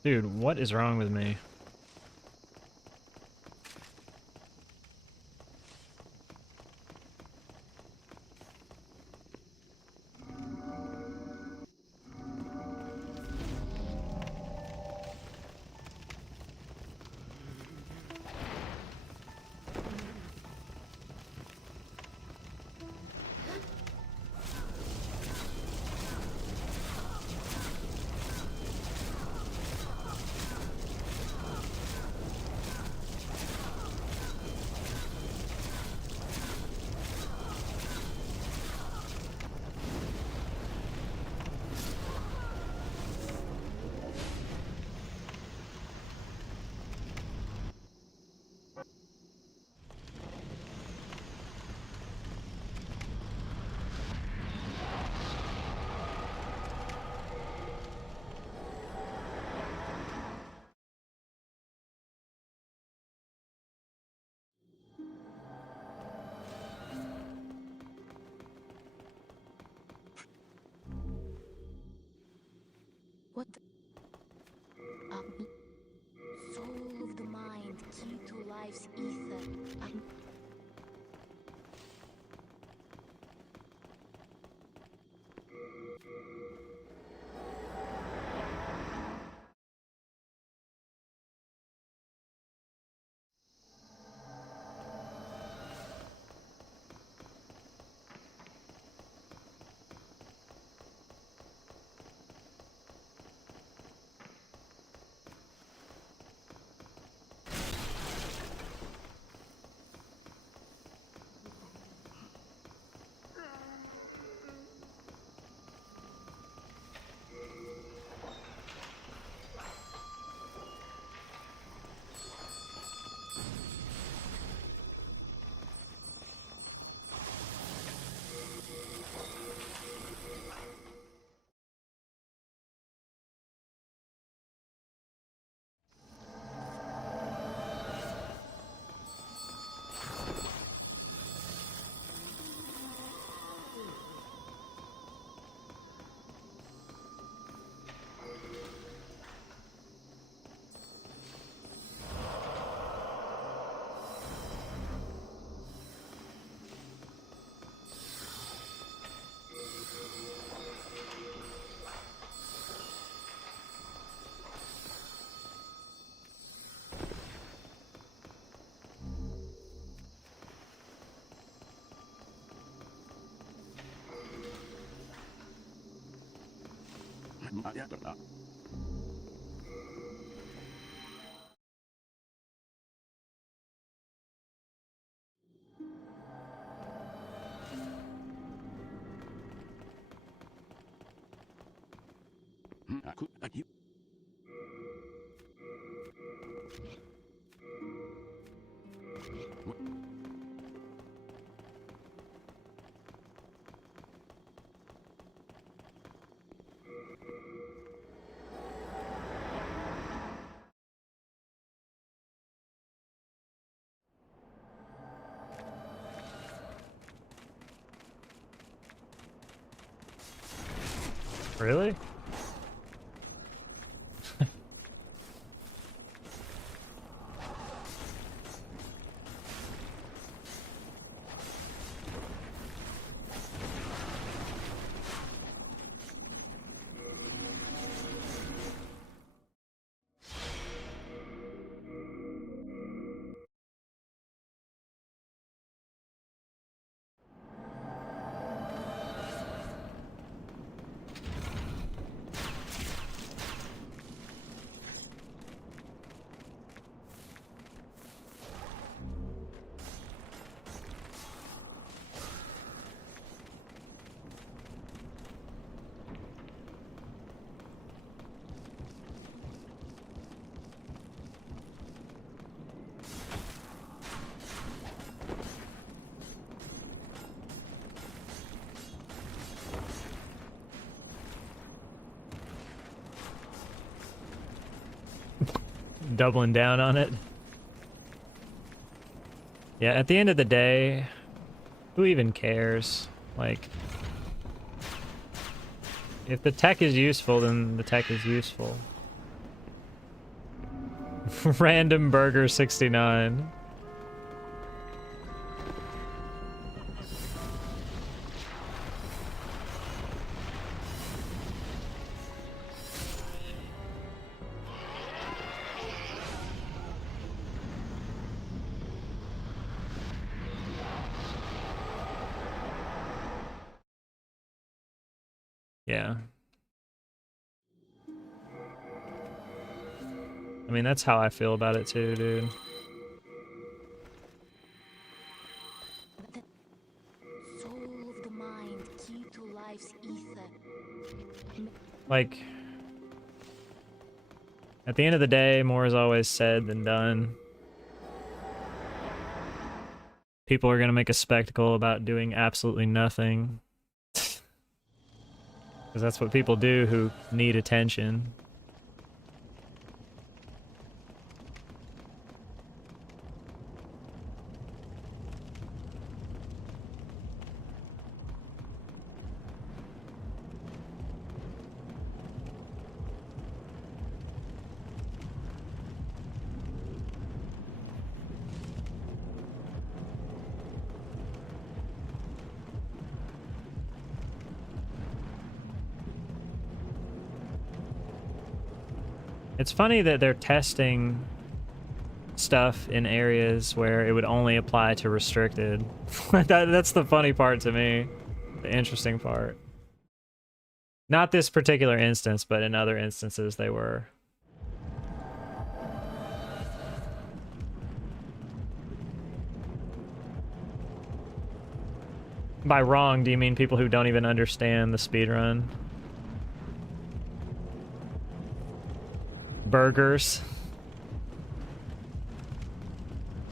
Dude, what is wrong with me? What? Soul of the mind, key to life's ether. Really? Doubling down on it. Yeah, at the end of the day, who even cares? Like, if the tech is useful, then the tech is useful. Random Burger 69. Yeah. I mean, that's how I feel about it too, dude. The soul of the mind, key to life's ether. Like, at the end of the day, more is always said than done. People are gonna make a spectacle about doing absolutely nothing. Because that's what people do who need attention. It's funny that they're testing stuff in areas where it would only apply to restricted. That's the funny part to me. The interesting part. Not this particular instance, but in other instances they were. By wrong, do you mean people who don't even understand the speedrun? Burgers.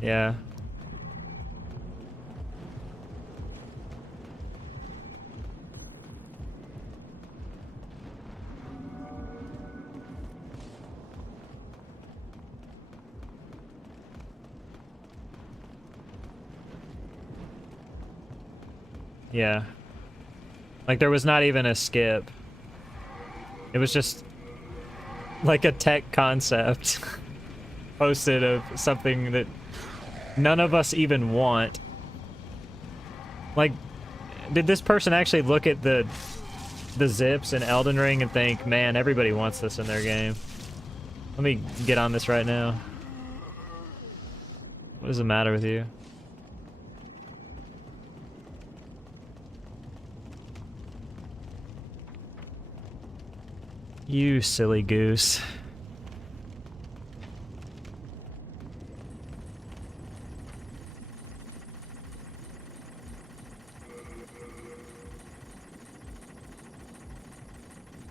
Yeah. Yeah. Like there was not even a skip. It was just like a tech concept posted of something that none of us even want. Like, did this person actually look at the zips in Elden Ring and think, man, everybody wants this in their game? Let me get on this right now. What is the matter with you? You silly goose.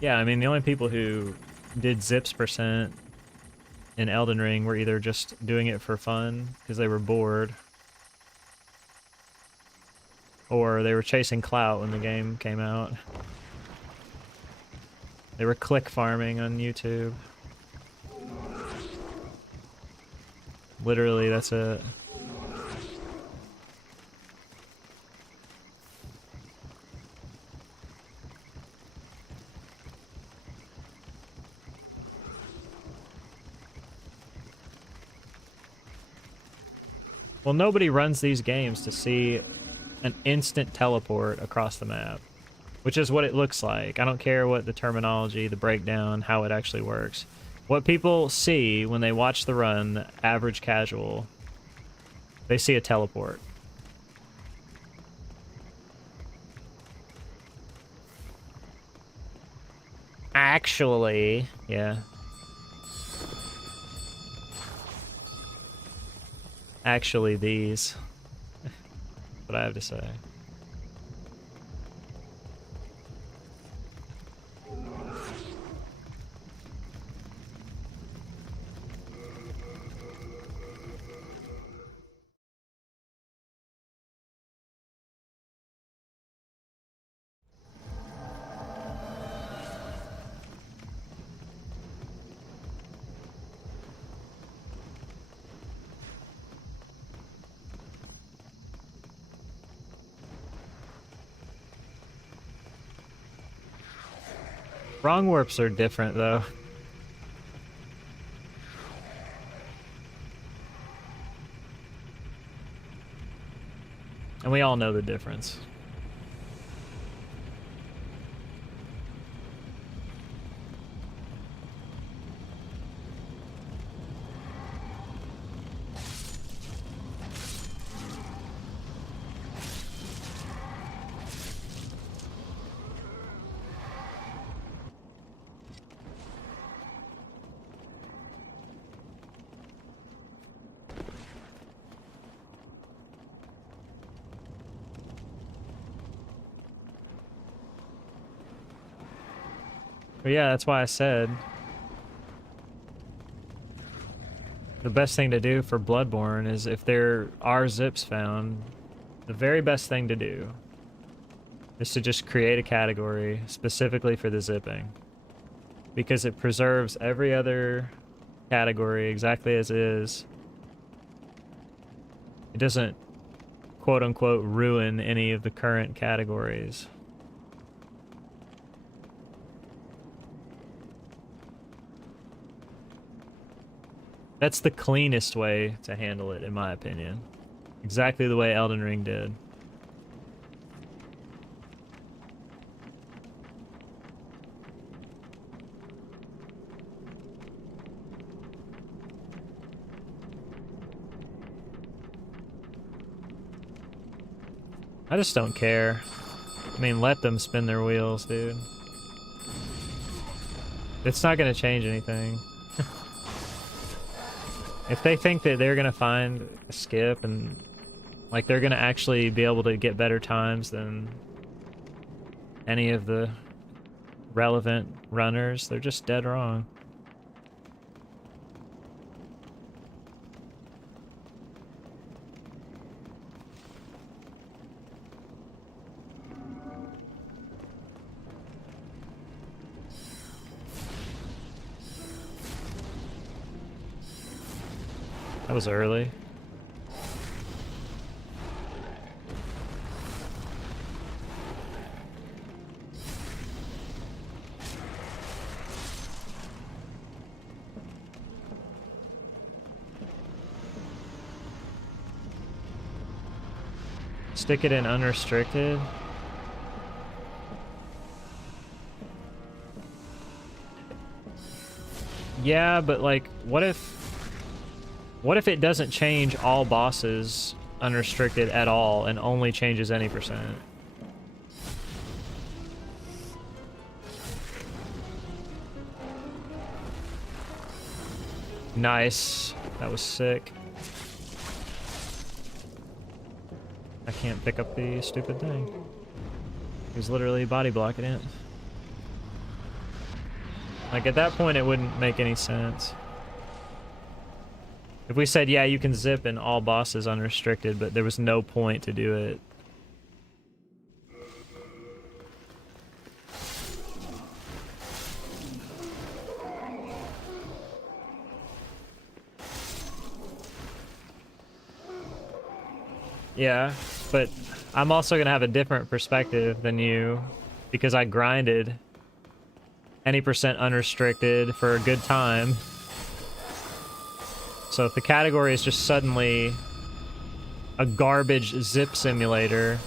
Yeah, I mean, the only people who did zips percent in Elden Ring were either just doing it for fun because they were bored, or they were chasing clout when the game came out. They were click farming on YouTube. Literally, that's it. Well, nobody runs these games to see an instant teleport across the map, which is what it looks like. I don't care what the terminology, the breakdown, how it actually works. What people see when they watch the run, the average casual, they see a teleport. Actually, yeah. Actually, these. What I have to say. Wrong warps are different, though. And we all know the difference. But yeah, that's why I said the best thing to do for Bloodborne is if there are zips found, the very best thing to do is to just create a category specifically for the zipping. Because it preserves every other category exactly as is. It doesn't quote-unquote ruin any of the current categories. That's the cleanest way to handle it, in my opinion. Exactly the way Elden Ring did. I just don't care. I mean, let them spin their wheels, dude. It's not gonna change anything. If they think that they're gonna find a skip and like they're gonna actually be able to get better times than any of the relevant runners, they're just dead wrong. That was early. Stick it in unrestricted. Yeah, but like, what if it doesn't change all bosses unrestricted at all and only changes any percent? Nice. That was sick. I can't pick up the stupid thing. He was literally body blocking it. Like, at that point, it wouldn't make any sense. If we said, yeah, you can zip in all bosses unrestricted, but there was no point to do it. Yeah, but I'm also gonna have a different perspective than you because I grinded any percent unrestricted for a good time. So if the category is just suddenly a garbage zip simulator,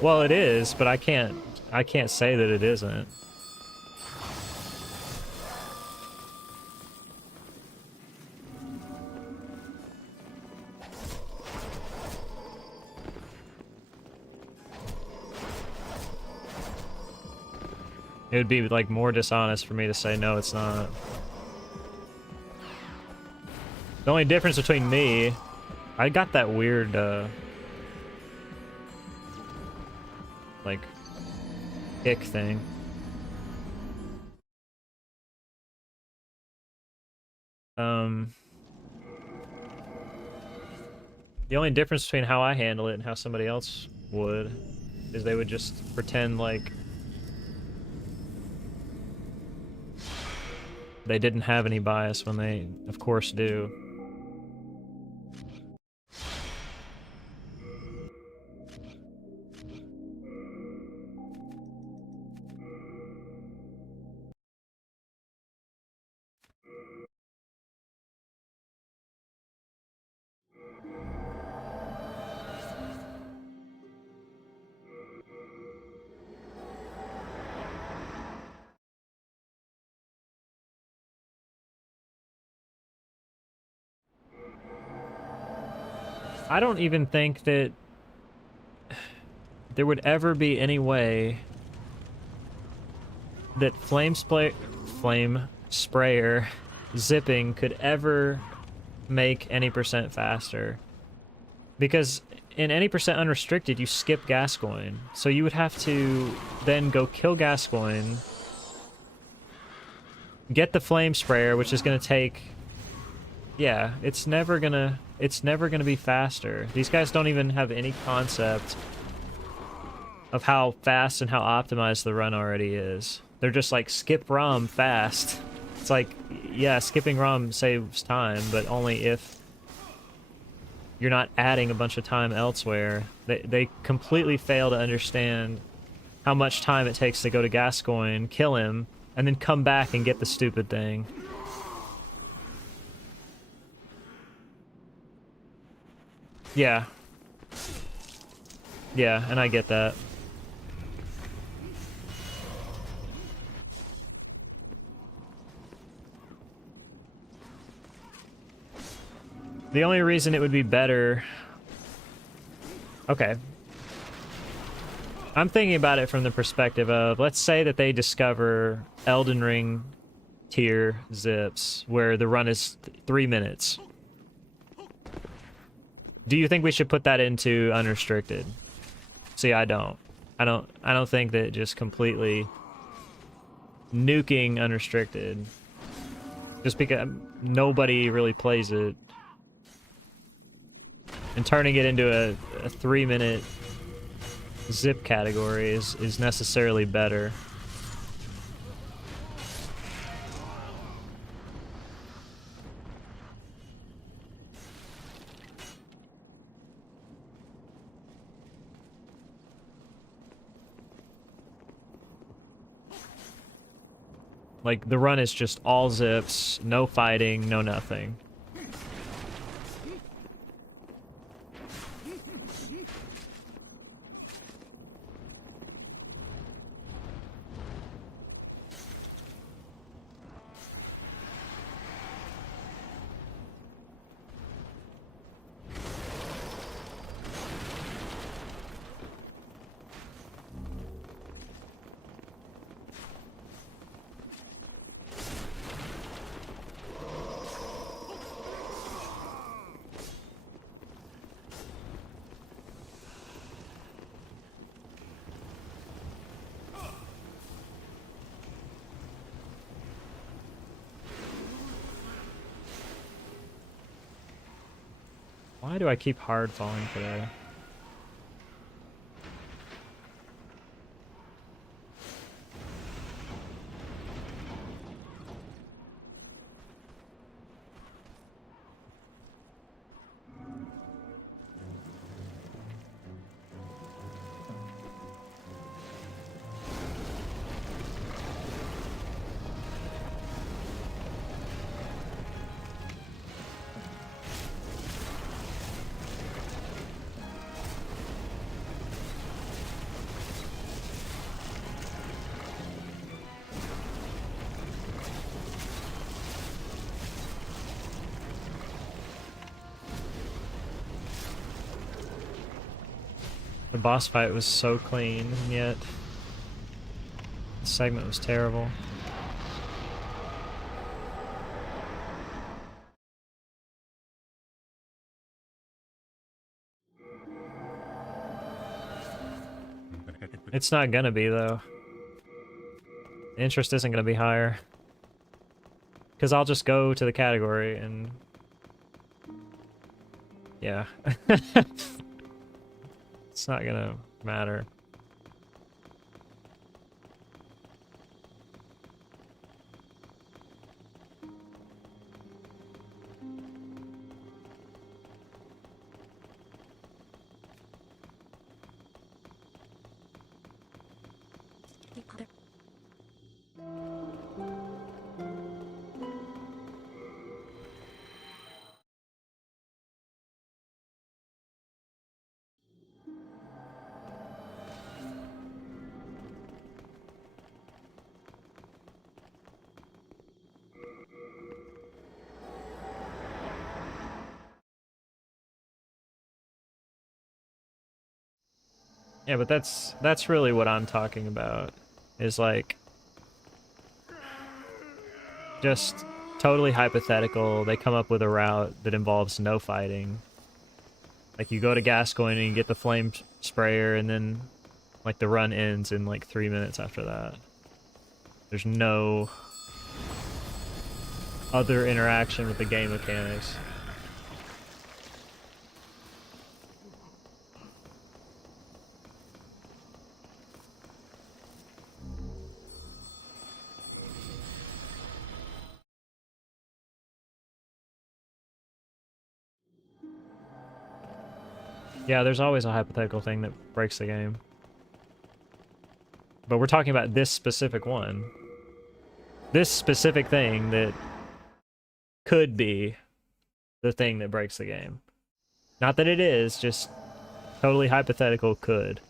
well, it is, but I can't say that it isn't. It would be like more dishonest for me to say no, it's not. The only difference between me, I got that weird like ick thing. The only difference between how I handle it and how somebody else would is they would just pretend like they didn't have any bias when they, of course, do. I don't even think that there would ever be any way that flame sprayer zipping could ever make any percent faster. Because in any percent unrestricted, you skip Gascoigne. So you would have to then go kill Gascoigne, get the flame sprayer, which is going to take... Yeah, it's never gonna be faster. These guys don't even have any concept of how fast and how optimized the run already is. They're just like, skip ROM fast. It's like, yeah, skipping ROM saves time, but only if you're not adding a bunch of time elsewhere. They completely fail to understand how much time it takes to go to Gascoigne, kill him, and then come back and get the stupid thing. Yeah. Yeah, and I get that. The only reason it would be better... Okay. I'm thinking about it from the perspective of, let's say that they discover Elden Ring tier zips, where the run is 3 minutes. Do you think we should put that into unrestricted? See, I don't. I don't think that just completely nuking unrestricted, just because nobody really plays it, and turning it into a 3-minute zip category is necessarily better. Like, the run is just all zips, no fighting, no nothing. Why do I keep hard falling today? The boss fight was so clean, and yet the segment was terrible. It's not gonna be, though. The interest isn't gonna be higher. Because I'll just go to the category and... yeah. It's not gonna matter. Yeah, but that's really what I'm talking about. Is like just totally hypothetical. They come up with a route that involves no fighting. Like you go to Gascoigne and you get the flame sprayer, and then like the run ends in like 3 minutes after that. There's no other interaction with the game mechanics. Yeah, there's always a hypothetical thing that breaks the game. But we're talking about this specific one. This specific thing that could be the thing that breaks the game. Not that it is, just totally hypothetical could.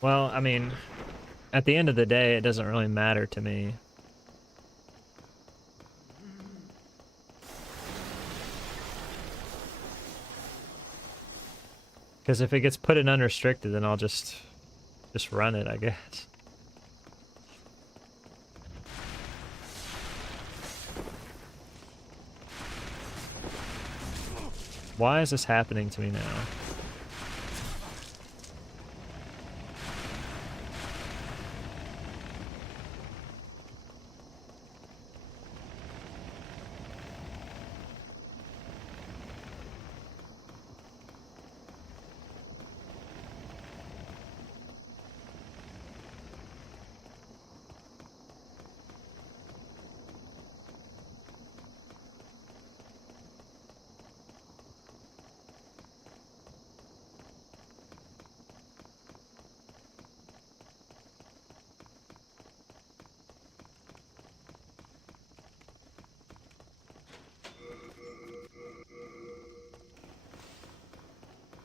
Well, I mean, at the end of the day, it doesn't really matter to me. Because if it gets put in unrestricted, then I'll just run it, I guess. Why is this happening to me now?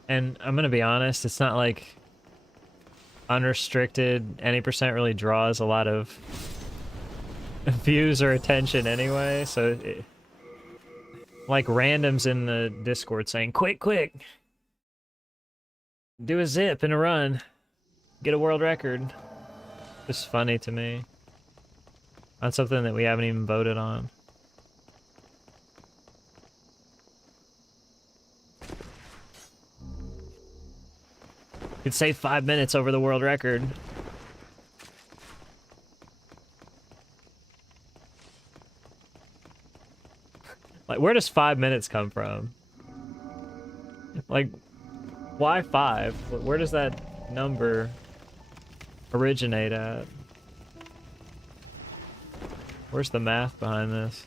And I'm gonna be honest, it's not like unrestricted any percent really draws a lot of views or attention anyway, so like randoms in the Discord saying, quick, quick, do a zip and a run, get a world record. Just funny to me. On something that we haven't even voted on. Could save 5 minutes over the world record. Like, where does 5 minutes come from? Like, why 5? Where does that number originate at? Where's the math behind this?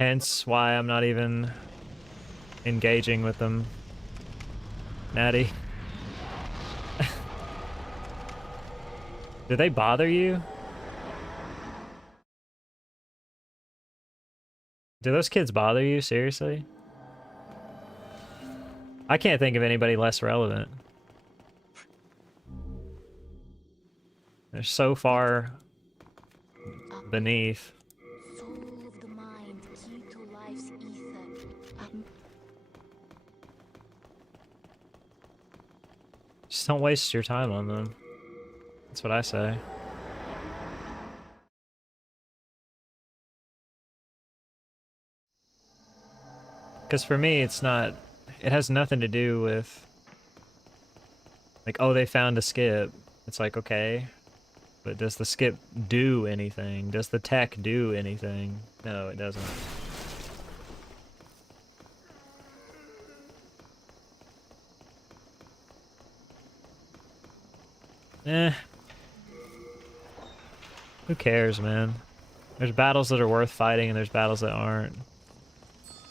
Hence why I'm not even engaging with them. Natty. Do they bother you? Do those kids bother you? Seriously? I can't think of anybody less relevant. They're so far beneath. Soul of the mind, key to life's ether. Just don't waste your time on them. That's what I say. Because for me, it's not... It has nothing to do with... Like, oh, they found a skip. It's like, okay. But does the skip do anything? Does the tech do anything? No, it doesn't. Eh. Who cares, man? There's battles that are worth fighting and there's battles that aren't.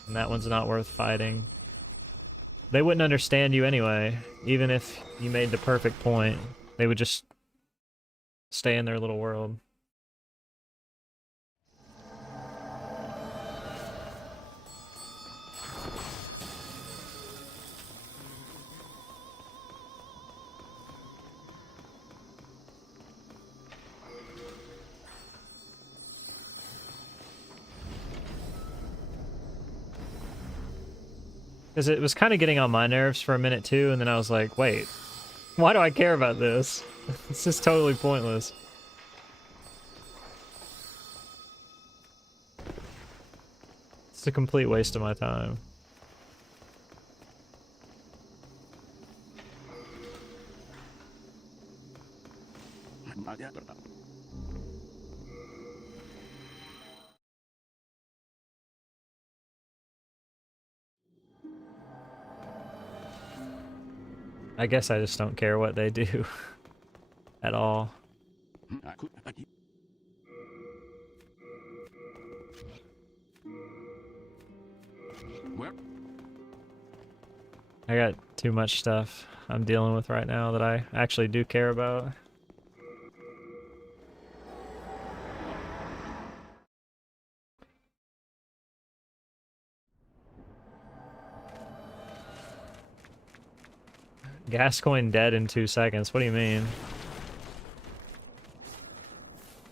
And that one's not worth fighting. They wouldn't understand you anyway, even if you made the perfect point. They would just stay in their little world. Because it was kind of getting on my nerves for a minute too, and then I was like, wait, why do I care about this? It's just totally pointless. It's a complete waste of my time. I guess I just don't care what they do at all. I got too much stuff I'm dealing with right now that I actually do care about. Gascoigne dead in 2 seconds. What do you mean?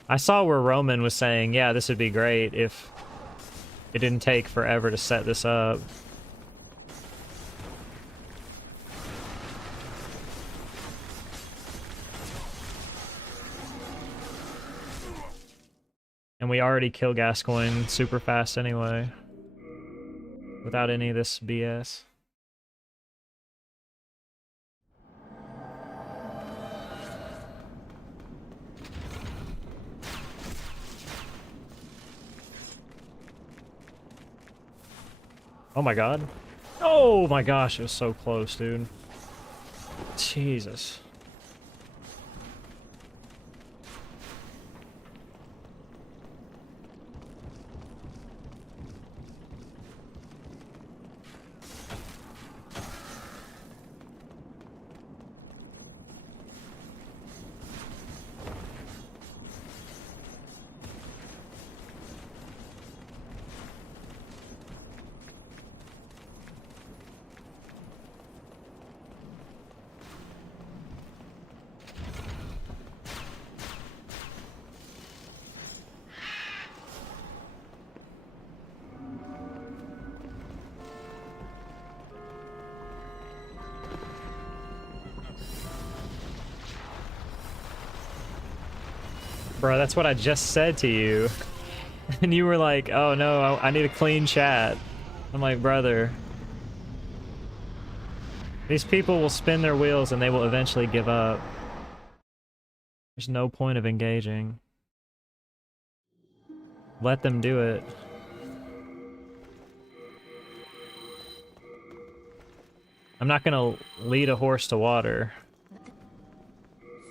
I saw where Roman was saying, yeah, this would be great if it didn't take forever to set this up. And we already kill Gascoigne super fast anyway. Without any of this BS. Oh my god. Oh my gosh, it was so close, dude. Jesus. Bro, that's what I just said to you. And you were like, oh no, I need a clean chat. I'm like, brother. These people will spin their wheels and they will eventually give up. There's no point of engaging. Let them do it. I'm not gonna lead a horse to water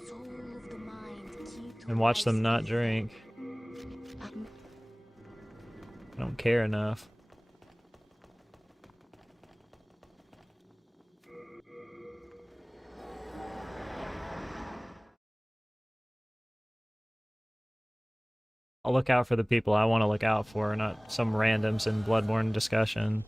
Soul of the mind, key to and watch life's them not ether. drink. I don't care enough. I'll look out for the people I want to look out for, not some randoms in Bloodborne discussion.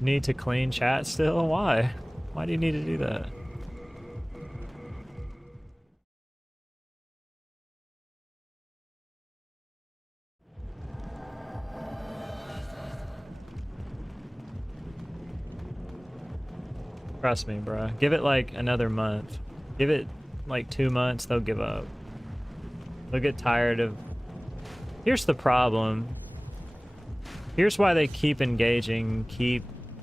Need to clean chat still? Why? Why do you need to do that? Trust me, bro. Give it like another month. Give it like 2 months, they'll give up. They'll get tired of... Here's the problem. Here's why they keep engaging, keep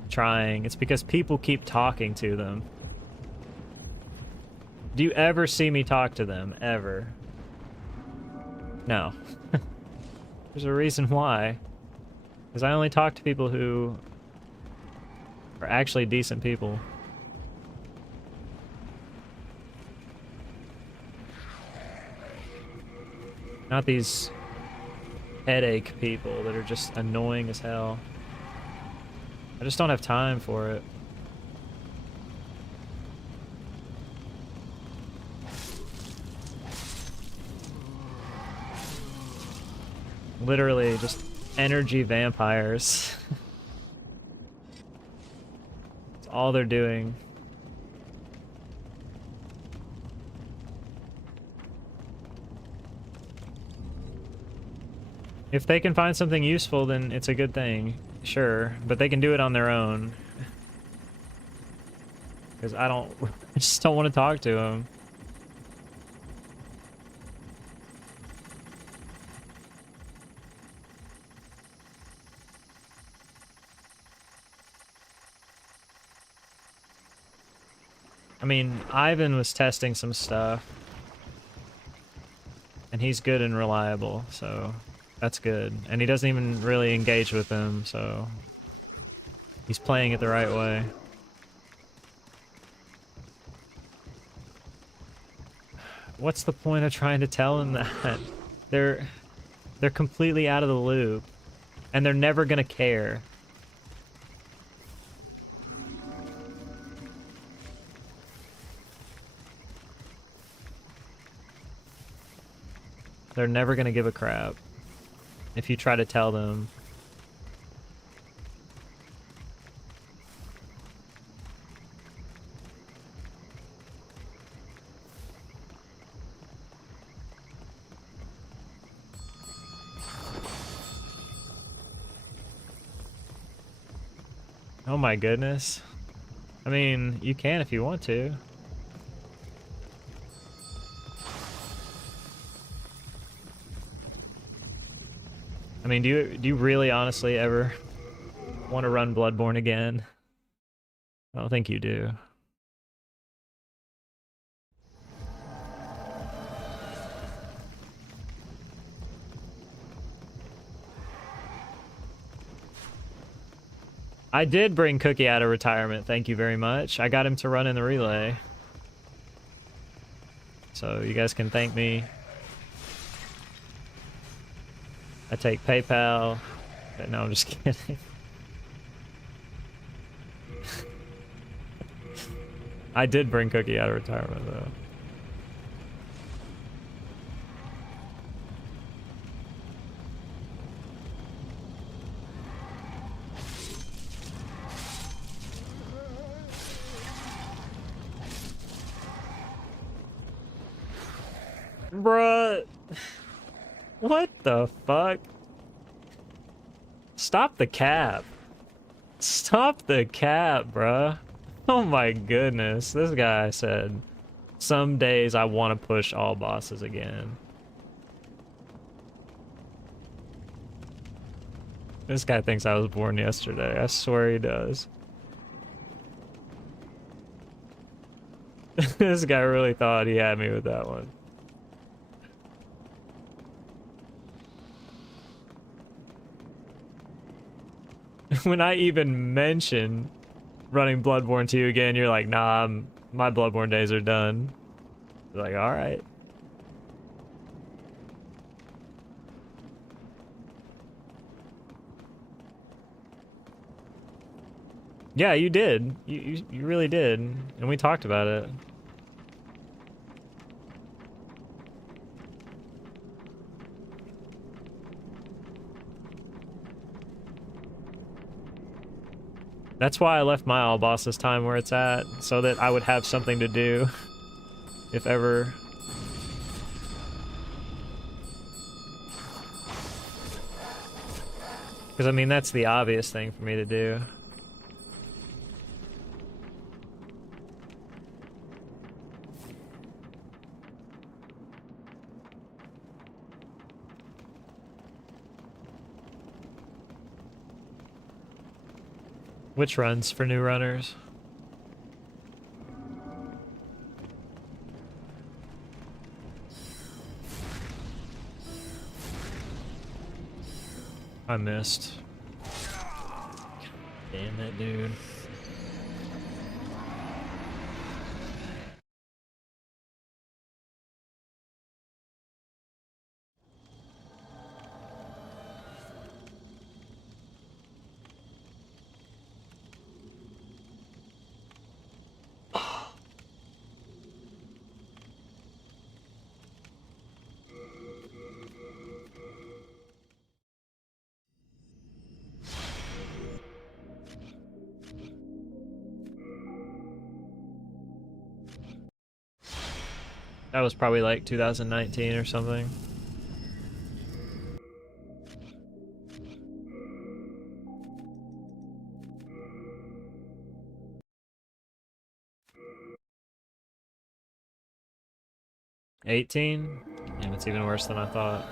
trying. It's because people keep talking to them. Do you ever see me talk to them? Ever? No. There's a reason why. Because I only talk to people who are actually decent people. Not these headache people that are just annoying as hell. I just don't have time for it. Literally just energy vampires. That's all they're doing. If they can find something useful, then it's a good thing. Sure, but they can do it on their own. Because I just don't want to talk to them. I mean, Ivan was testing some stuff. And he's good and reliable, so that's good. And he doesn't even really engage with them, so he's playing it the right way. What's the point of trying to tell them that? They're completely out of the loop, and they're never gonna care. They're never gonna give a crap if you try to tell them. Oh my goodness. I mean, you can if you want to. I mean, do you really honestly ever want to run Bloodborne again? I don't think you do. I did bring Cookie out of retirement, thank you very much. I got him to run in the relay. So you guys can thank me. I take PayPal. No, I'm just kidding. I did bring Cookie out of retirement though. Bruh. What the fuck? Stop the cap. Stop the cap, bruh. Oh my goodness. This guy said, some days I want to push all bosses again. This guy thinks I was born yesterday. I swear he does. This guy really thought he had me with that one. When I even mention running Bloodborne 2 again, you're like, nah, my Bloodborne days are done. Like, alright. Yeah, you did. You really did. And we talked about it. That's why I left my all bosses time where it's at, so that I would have something to do, if ever. Because, I mean, that's the obvious thing for me to do. Which runs for new runners? I missed. Damn it, dude. That was probably like 2019 or something. $18? Damn, it's even worse than I thought.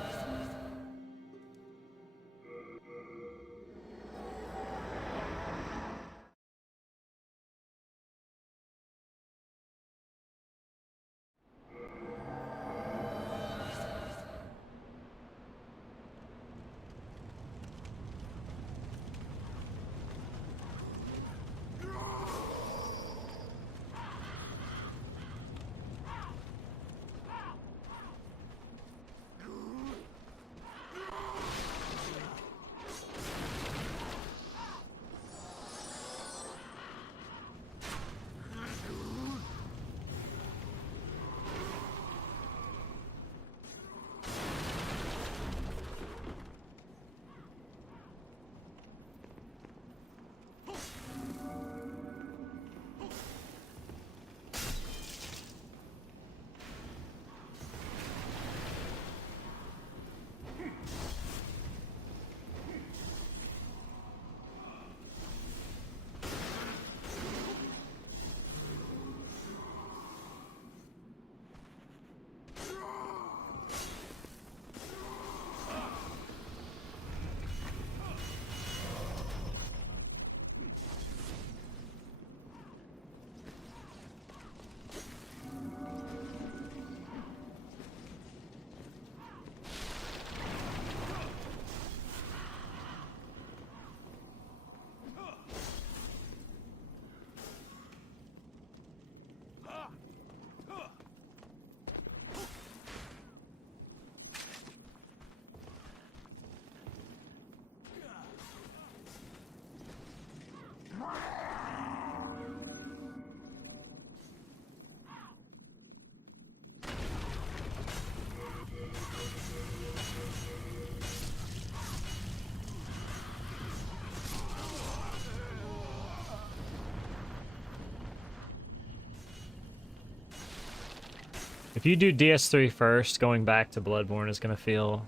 If you do DS3 first, going back to Bloodborne is gonna feel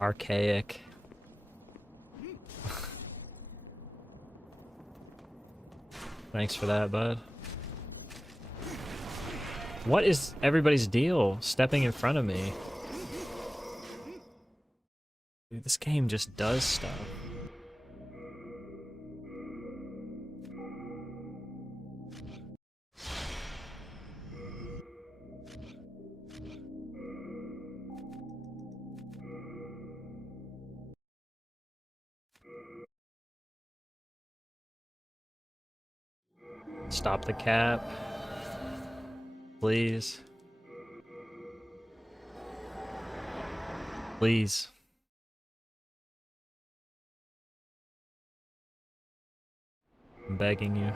archaic. Thanks for that, bud. What is everybody's deal stepping in front of me? Dude, this game just does stuff. Stop the cap. Please. Please. I'm begging you.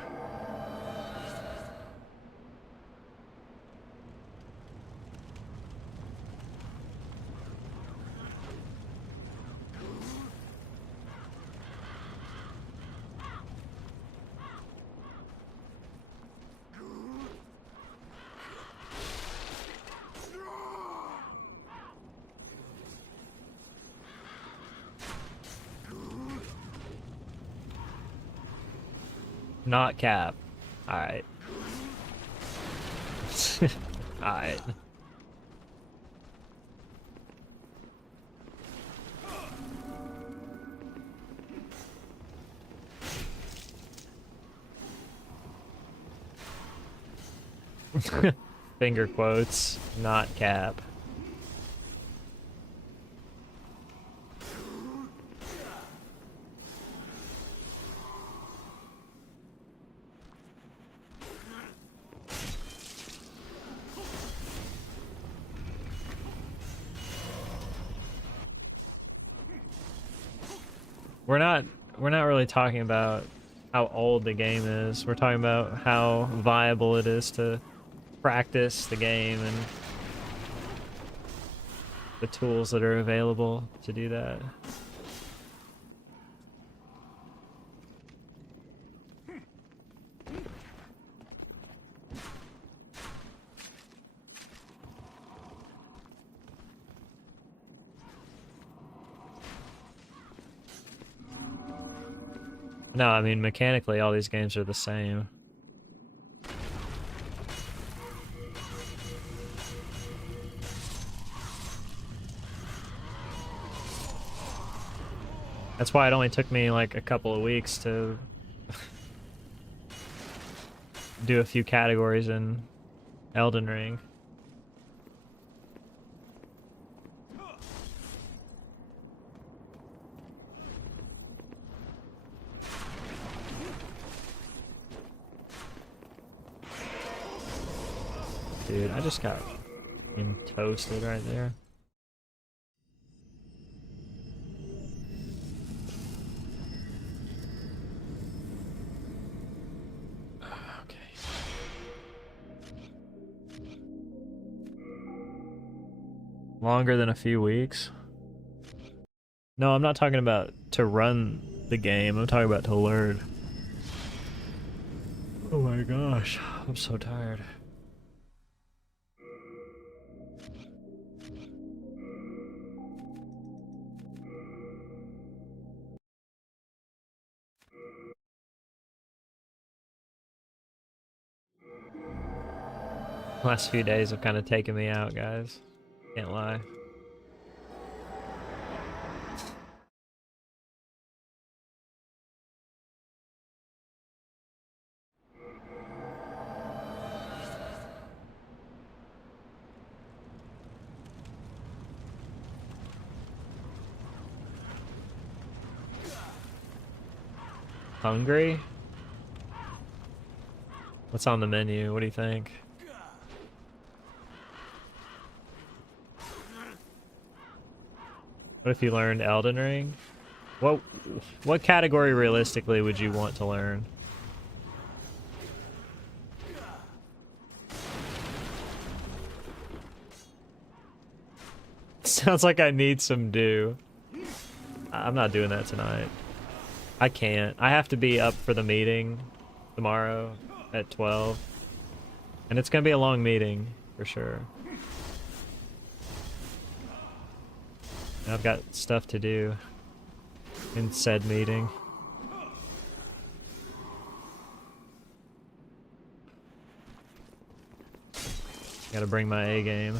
Not cap. Alright. Alright. Finger quotes, not cap. We're not really talking about how old the game is. We're talking about how viable it is to practice the game and the tools that are available to do that. No, I mean, mechanically, all these games are the same. That's why it only took me like a couple of weeks to do a few categories in Elden Ring. Dude, I just got toasted right there. Okay. Longer than a few weeks? No, I'm not talking about to run the game. I'm talking about to learn. Oh my gosh, I'm so tired. Last few days have kind of taken me out, guys. Can't lie. Hungry? What's on the menu? What do you think? What if you learned Elden Ring? What category realistically would you want to learn? Sounds like I need some dew. I'm not doing that tonight. I can't. I have to be up for the meeting tomorrow at 12. And it's gonna be a long meeting, for sure. I've got stuff to do in said meeting. Gotta bring my A game.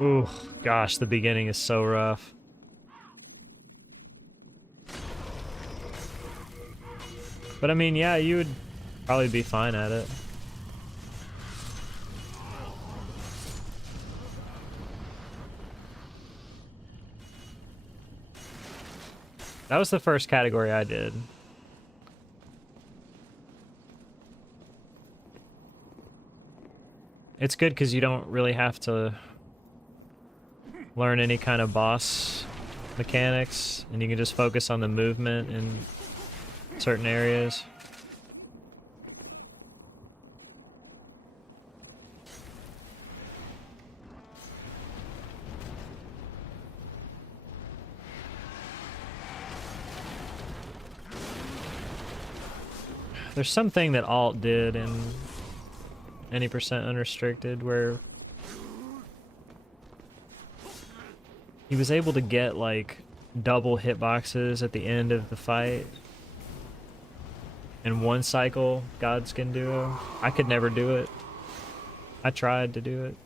Ooh, gosh, the beginning is so rough. But I mean, yeah, you would probably be fine at it. That was the first category I did. It's good because you don't really have to learn any kind of boss mechanics, and you can just focus on the movement in certain areas. There's something that Alt did in any percent unrestricted where he was able to get like double hitboxes at the end of the fight in one cycle Godskin duo. I could never do it. I tried to do it.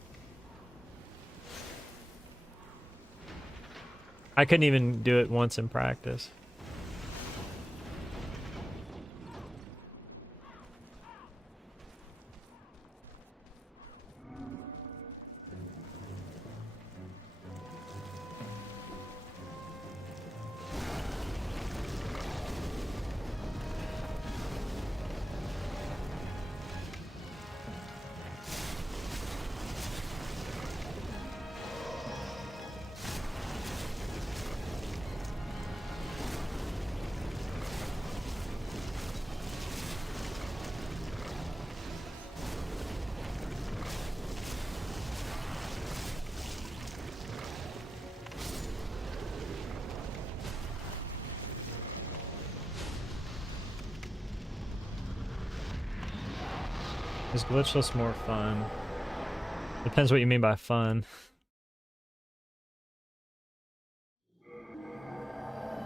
I couldn't even do it once in practice. Is glitchless more fun? Depends what you mean by fun.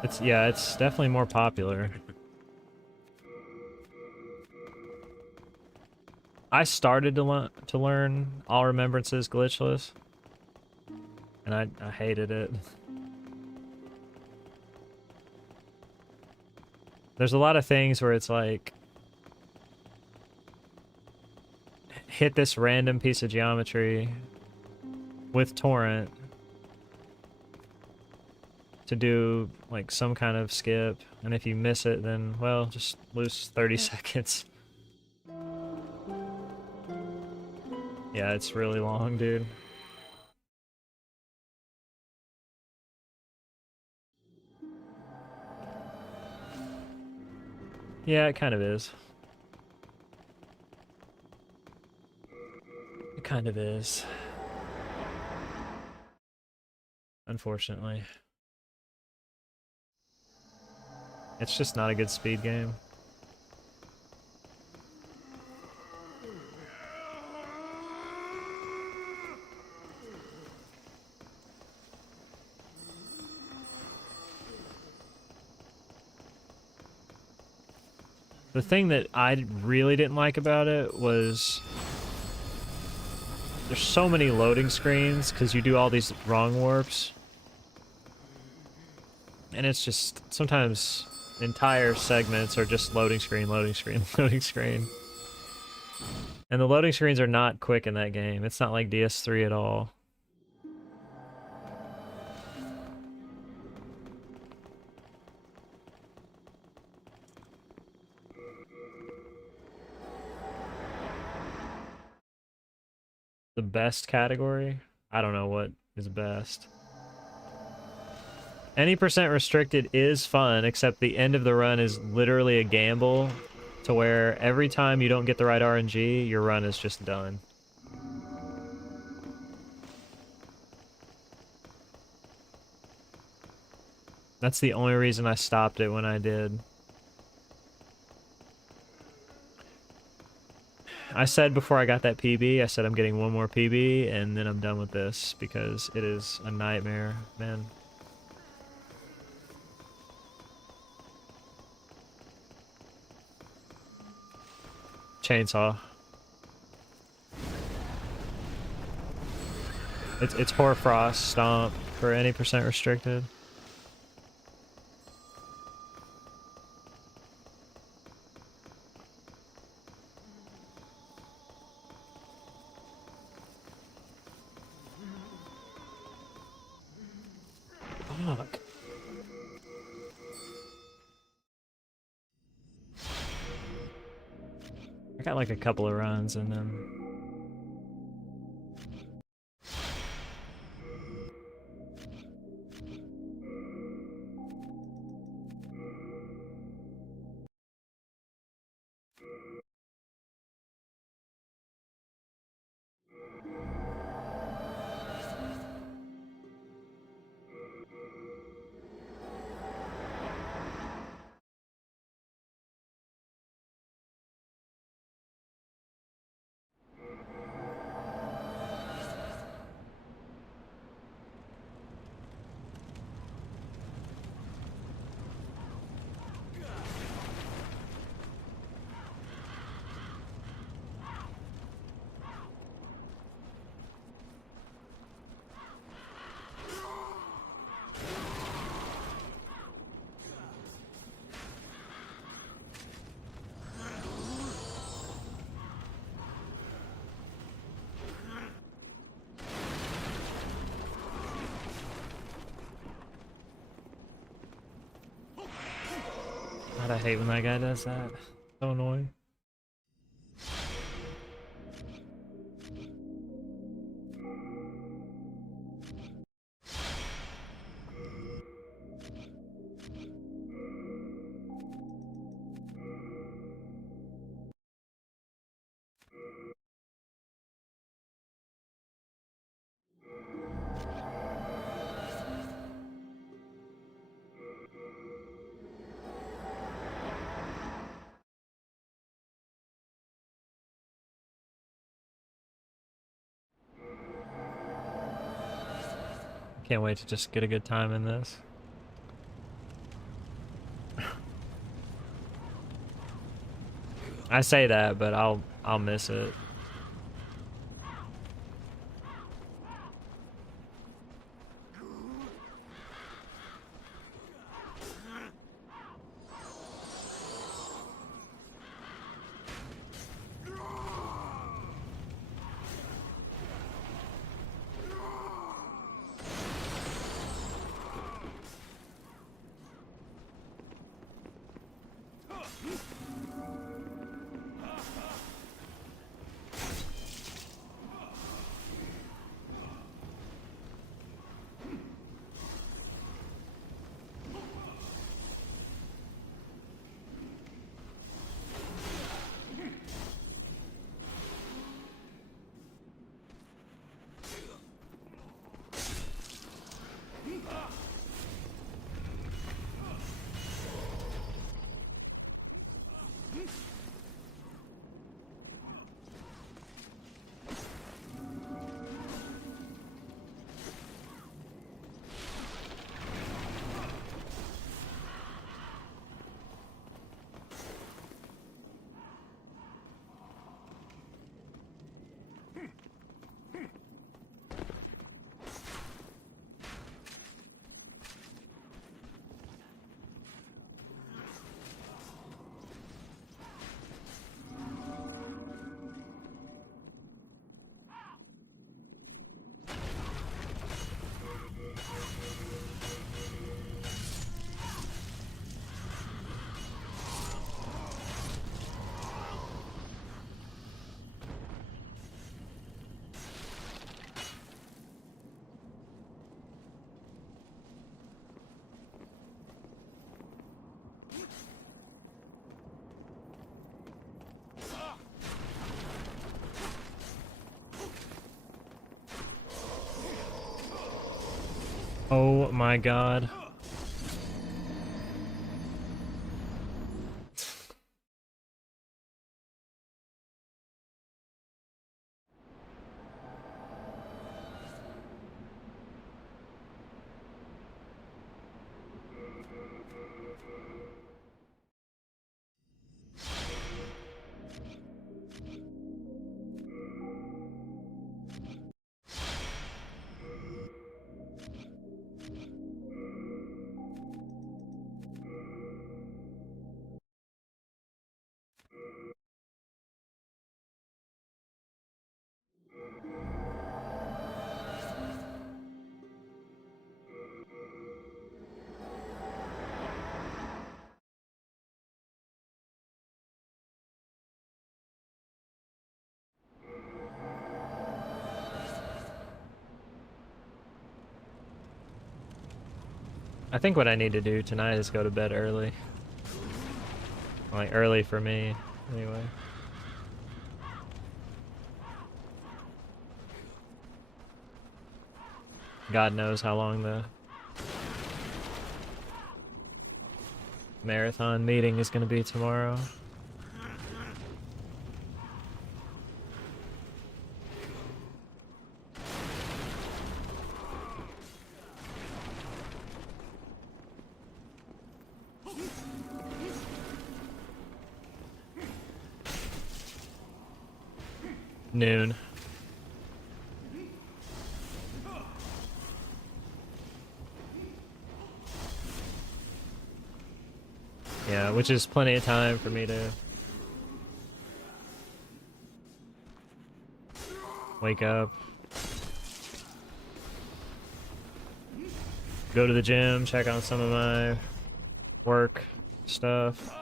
It's definitely more popular. I started to learn All Remembrances glitchless, and I hated it. There's a lot of things where it's like, hit this random piece of geometry with torrent to do like some kind of skip, and if you miss it, then well, just lose 30 seconds. Yeah, it's really long, dude. Yeah, it kind of is. It kind of is. Unfortunately. It's just not a good speed game. The thing that I really didn't like about it was there's so many loading screens because you do all these wrong warps. And it's just, sometimes entire segments are just loading screen, loading screen, loading screen. And the loading screens are not quick in that game. It's not like DS3 at all. The best category? I don't know what is best. Any percent restricted is fun, except the end of the run is literally a gamble to where every time you don't get the right RNG, your run is just done. That's the only reason I stopped it when I did. I said before I got that PB, I said I'm getting one more PB, and then I'm done with this, because it is a nightmare, man. Chainsaw. It's Hoarfrost Stomp for any percent restricted. Fuck. I got like a couple of runs and then... God, I hate when that guy does that. So annoying. Can't wait to just get a good time in this. I say that, but I'll miss it. Oh my god. I think what I need to do tonight is go to bed early. Like, early for me, anyway. God knows how long the marathon meeting is going to be tomorrow. Noon. Yeah, which is plenty of time for me to wake up, go to the gym, check on some of my work stuff.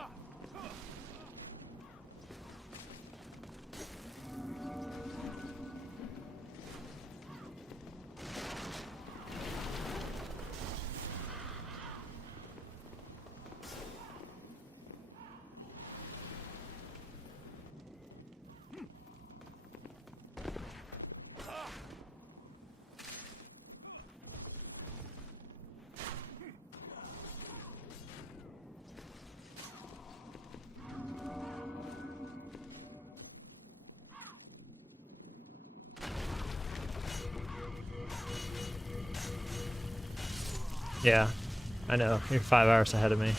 Yeah, I know. You're 5 hours ahead of me.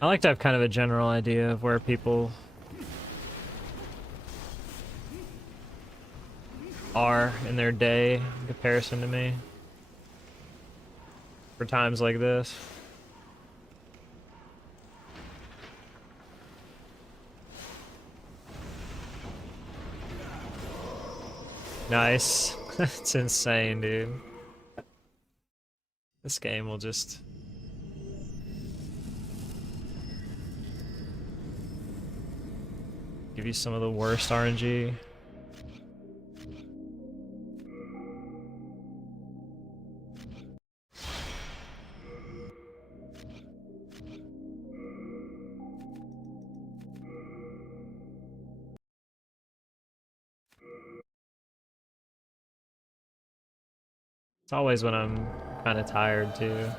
I like to have kind of a general idea of where people are in their day in comparison to me for times like this. Nice. It's insane, dude. This game will just... give you some of the worst RNG. It's always when I'm kind of tired, too.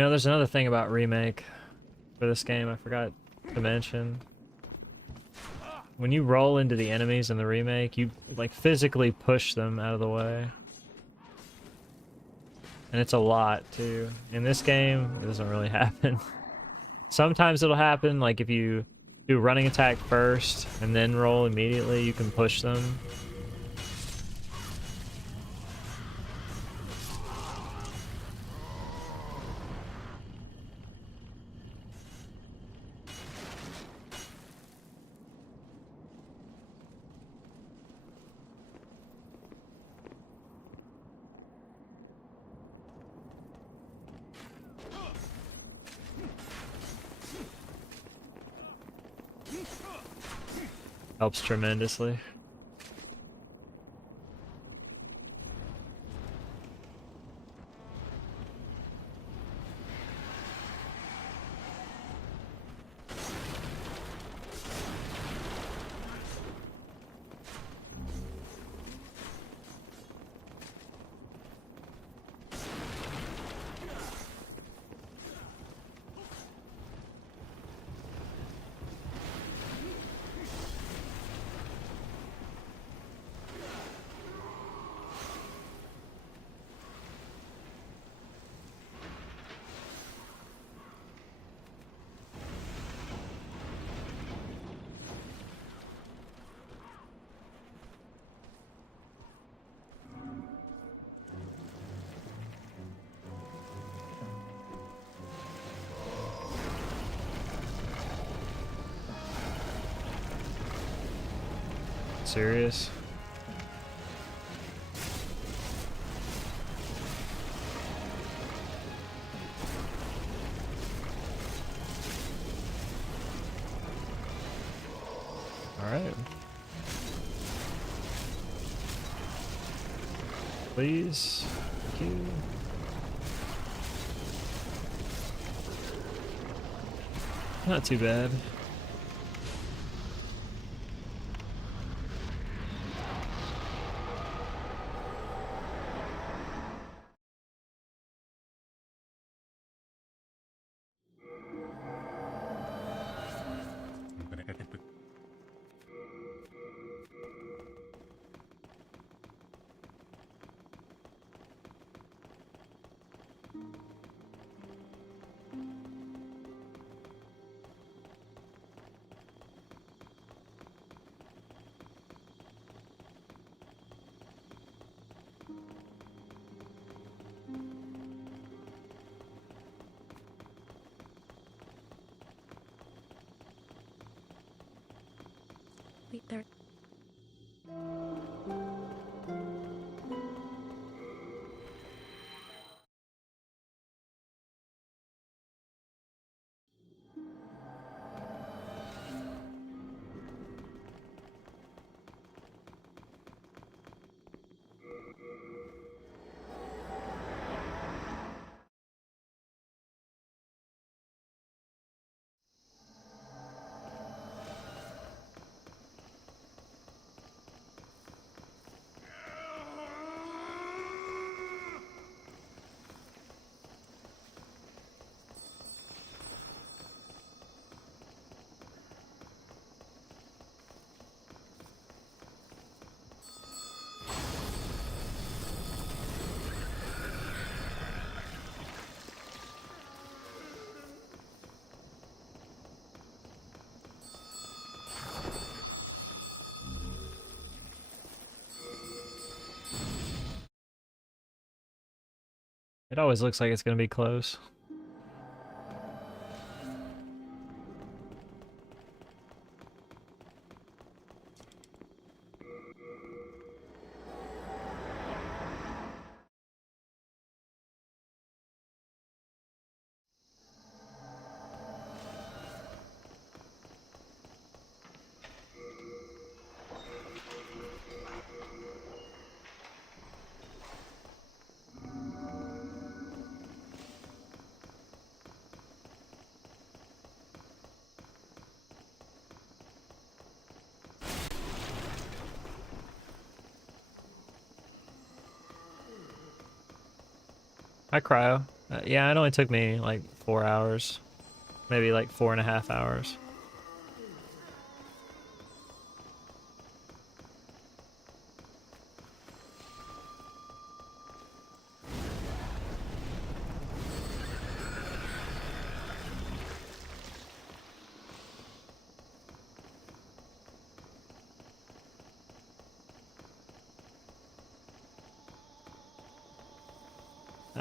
You know, there's another thing about remake for this game I forgot to mention. When you roll into the enemies in the remake, you like physically push them out of the way. And it's a lot too. In this game, it doesn't really happen. Sometimes it'll happen, like if you do a running attack first and then roll immediately, you can push them. Helps tremendously. Serious? All right. Please. Thank you. Not too bad. Wait there. It always looks like it's gonna be close. Hi, Cryo. Yeah, it only took me like 4 hours. Maybe like 4.5 hours.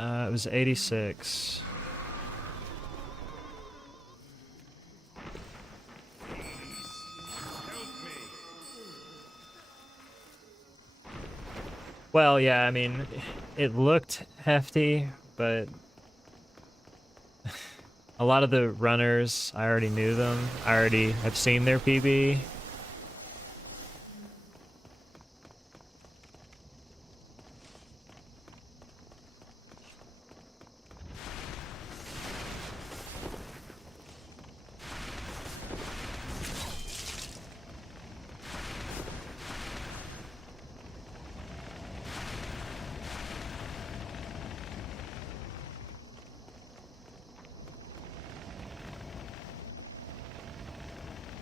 It was 86. Well, yeah, I mean, it looked hefty, but a lot of the runners, I already knew them. I already have seen their PB.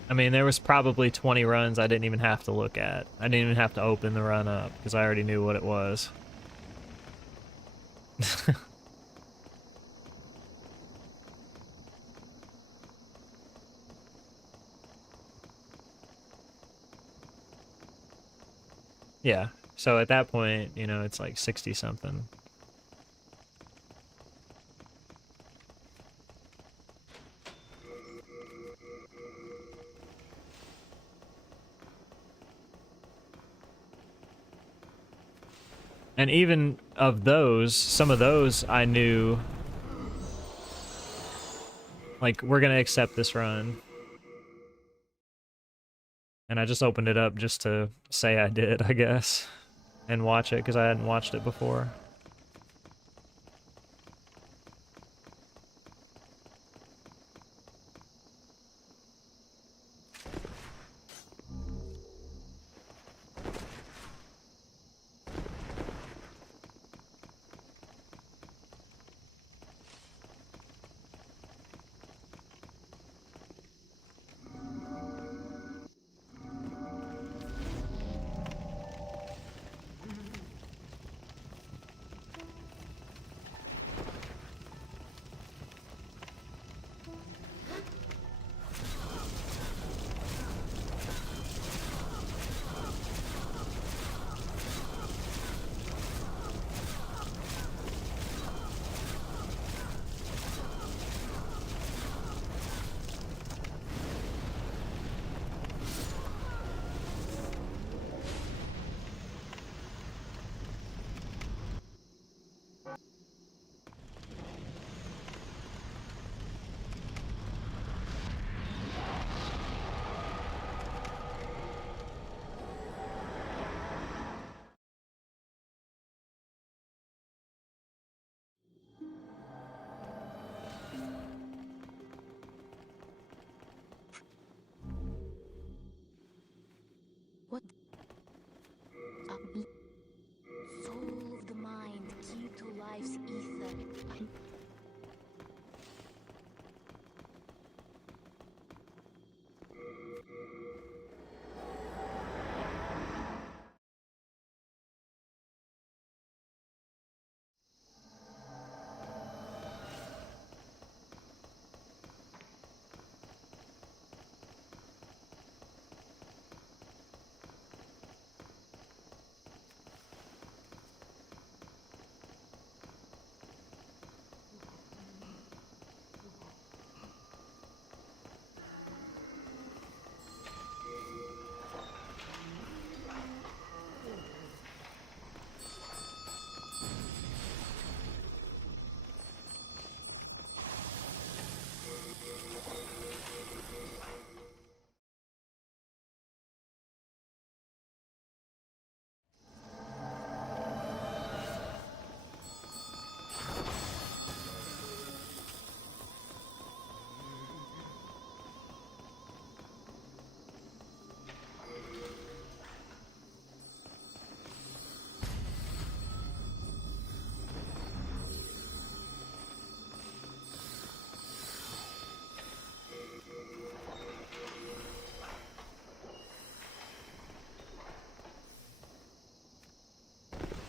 I mean, there was probably 20 runs I didn't even have to look at. I didn't even have to open the run up because I already knew what it was. Yeah. So at that point, you know, it's like 60 something. And even of those, some of those I knew, like, we're gonna accept this run. And I just opened it up just to say I did, I guess. And watch it, because I hadn't watched it before.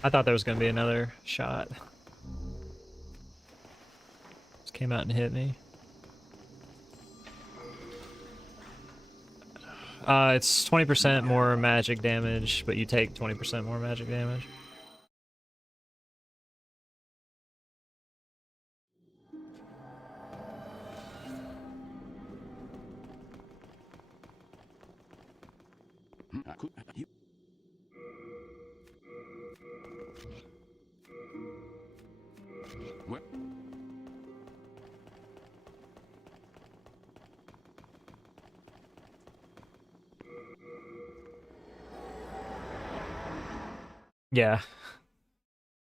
I thought there was gonna be another shot. Just came out and hit me. It's 20% more magic damage, but you take 20% more magic damage. What? Yeah.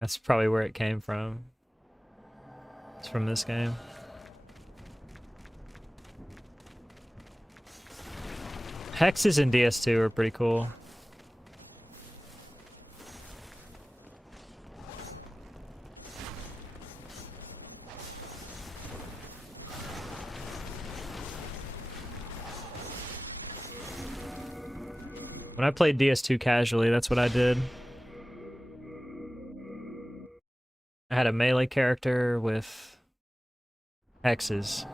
That's probably where it came from. It's from this game. Hexes in DS2 are pretty cool. When I played DS2 casually, that's what I did. I had a melee character with hexes.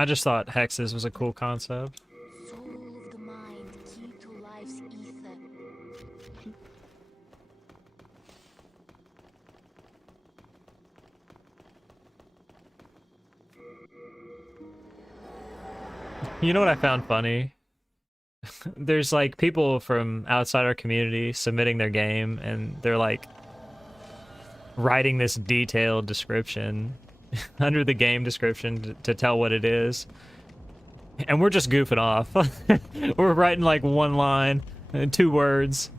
I just thought hexes was a cool concept. Soul of the mind, key to life's ether. You know what I found funny? There's like people from outside our community submitting their game, and they're like writing this detailed description under the game description to tell what it is. And we're just goofing off. We're writing like one line and 2 words.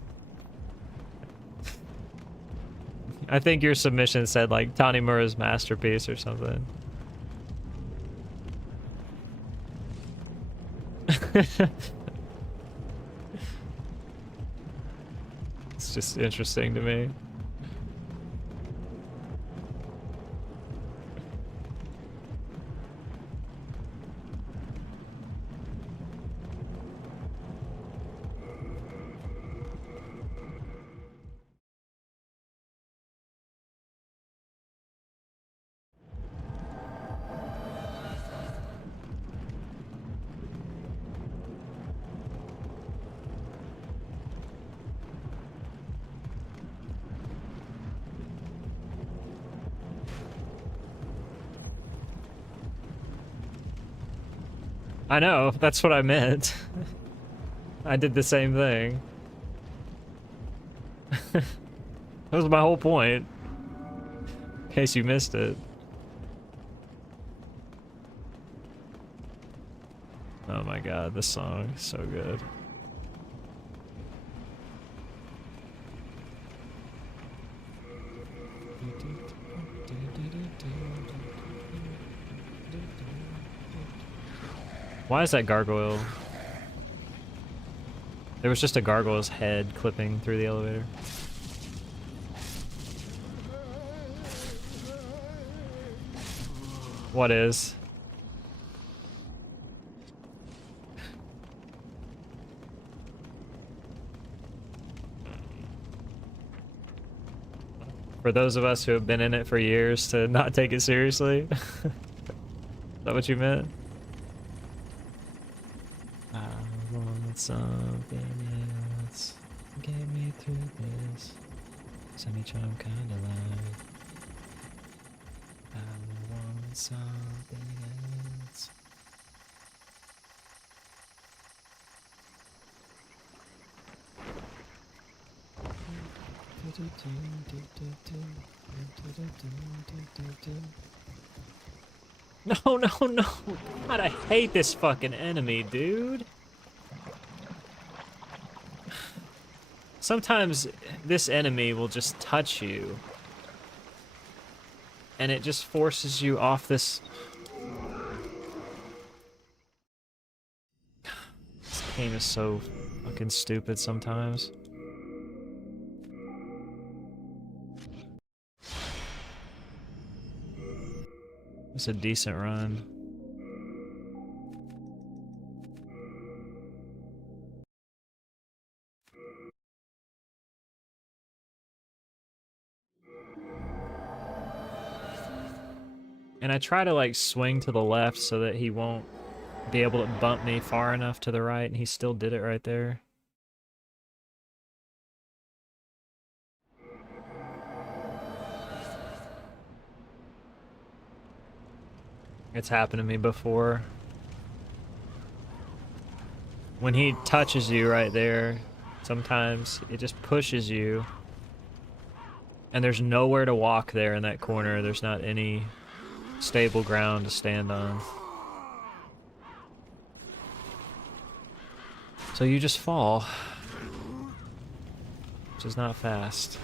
I think your submission said like Tanimura's masterpiece or something. It's just interesting to me. I know, that's what I meant. I did the same thing. That was my whole point. In case you missed it. Oh my god, this song is so good. Why is that gargoyle? There was just a gargoyle's head clipping through the elevator. What is? For those of us who have been in it for years to not take it seriously? Is that what you meant? I want something else. Get me through this. Semi-charm kind of life. I want something else. No, no, no. God, I hate this fucking enemy, dude. Sometimes this enemy will just touch you. And it just forces you off this... This game is so fucking stupid sometimes. It's a decent run. And I try to like swing to the left so that he won't be able to bump me far enough to the right, and he still did it right there. It's happened to me before. When he touches you right there, sometimes it just pushes you. And there's nowhere to walk there in that corner. There's not any stable ground to stand on. So you just fall. Which is not fast.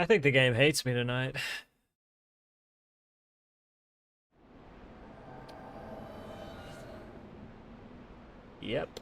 I think the game hates me tonight. Yep.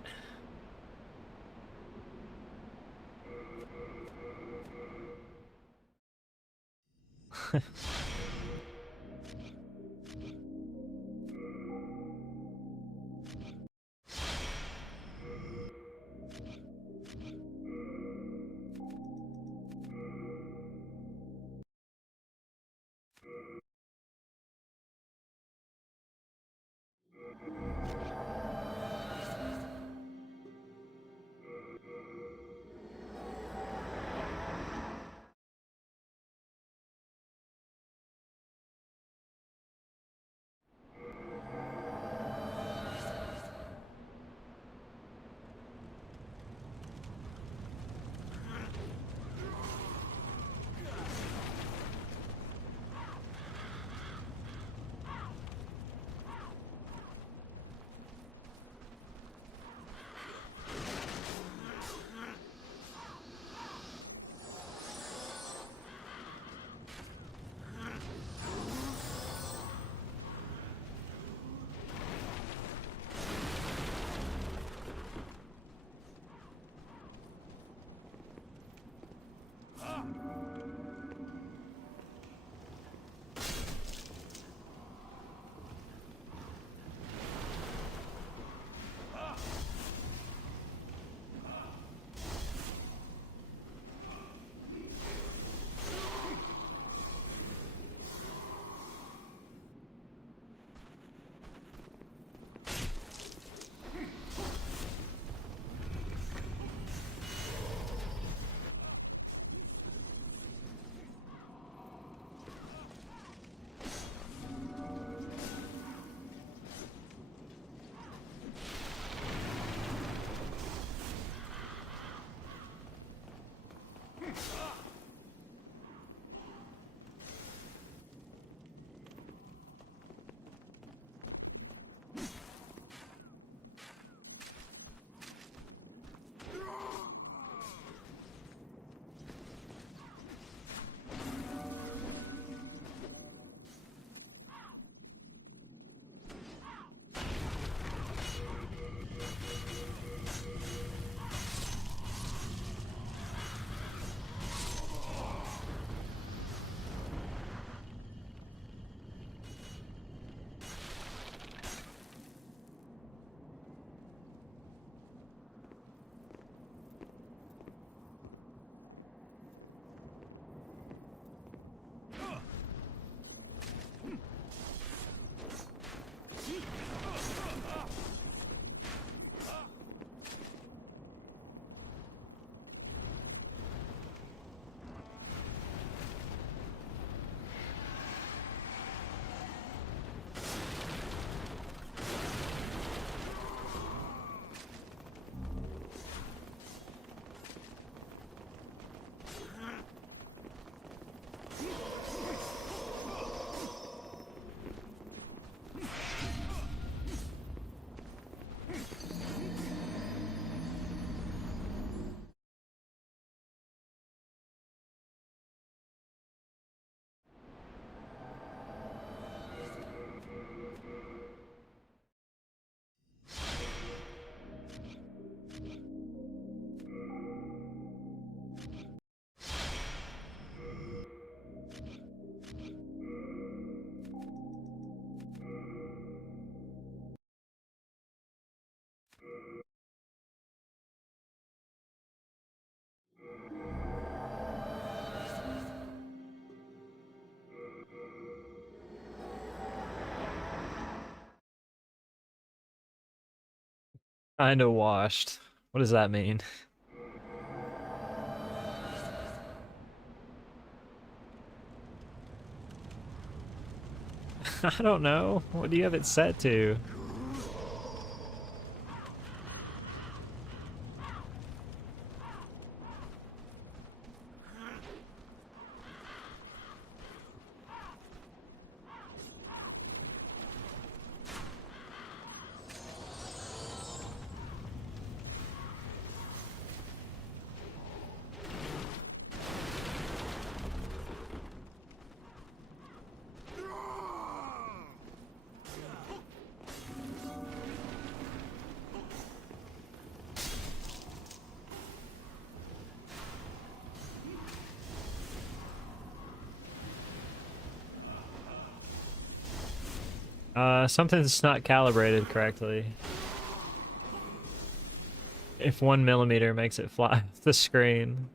Kinda washed. What does that mean? I don't know. What do you have it set to? Something's not calibrated correctly. If 1 millimeter makes it fly off the screen.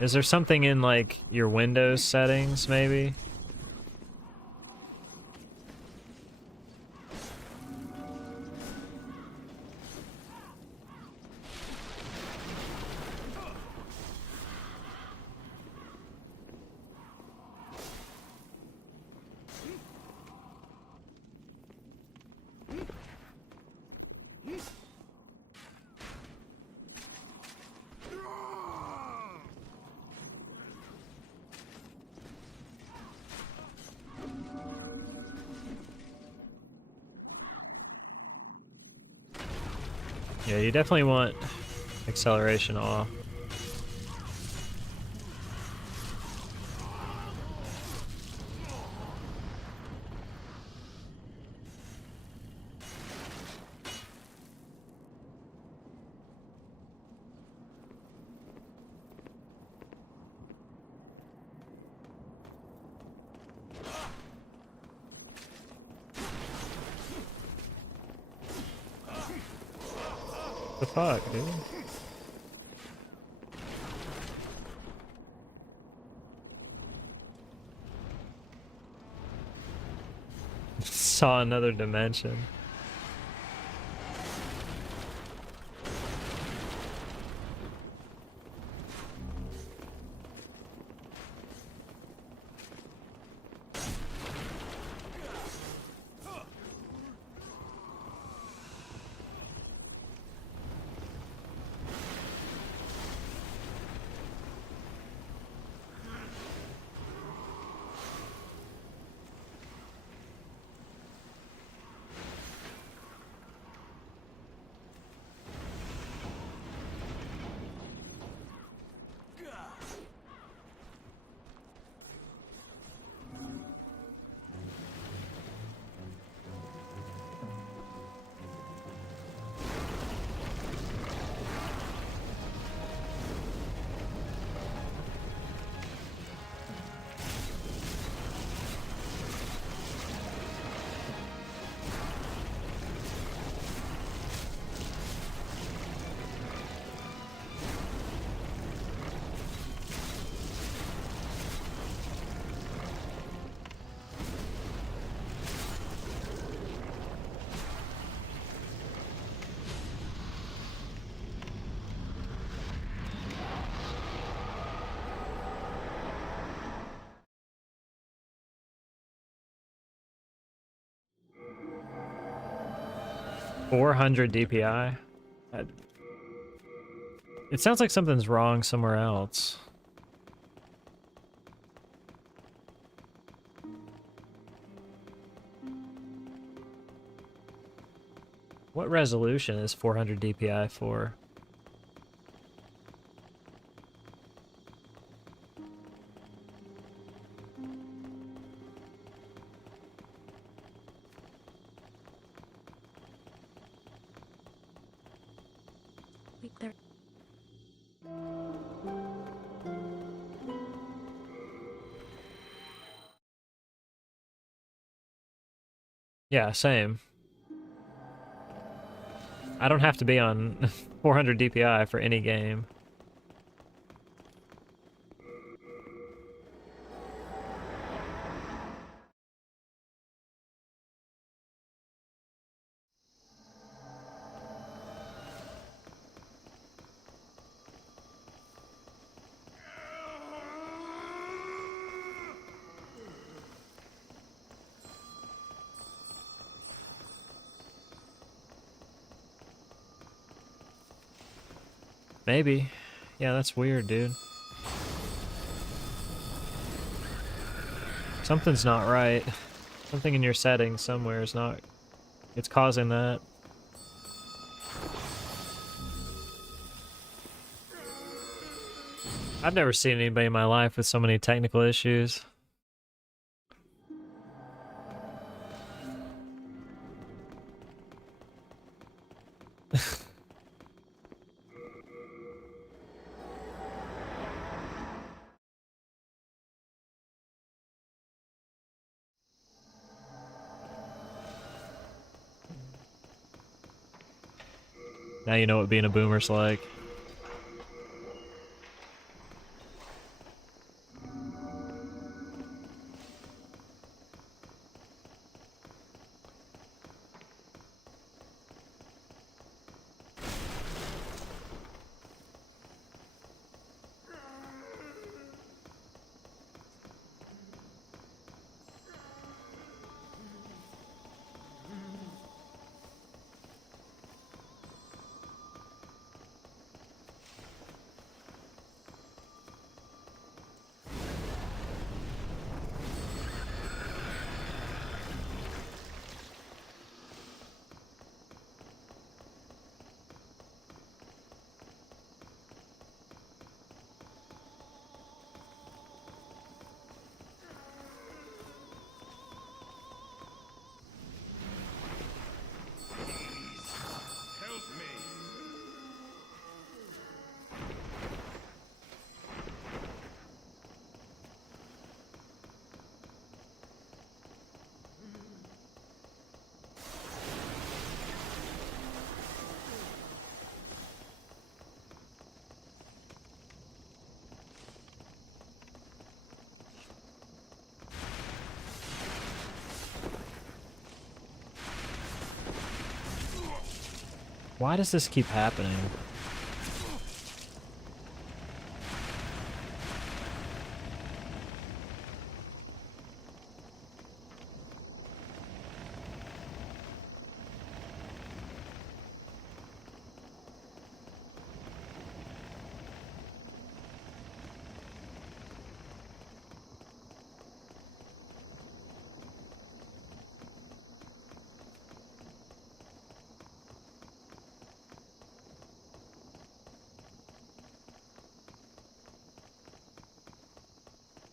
Is there something in, like, your Windows settings, maybe? Yeah, you definitely want acceleration off. The fuck, dude? Saw another dimension. $400 DPI? It sounds like something's wrong somewhere else. What resolution is 400 DPI for? Wait, there. Yeah, same. I don't have to be on 400 DPI for any game. Maybe. Yeah, that's weird, dude. Something's not right. Something in your settings somewhere is not... It's causing that. I've never seen anybody in my life with so many technical issues. Now you know what being a boomer's like. Why does this keep happening?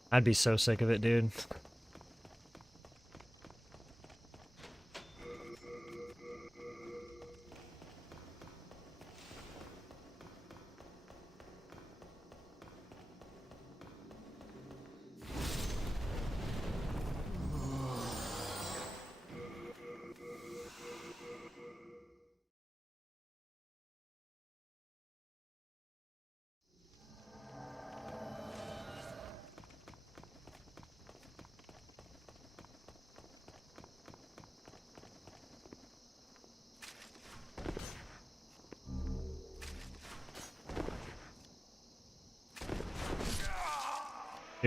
I'd be so sick of it, dude.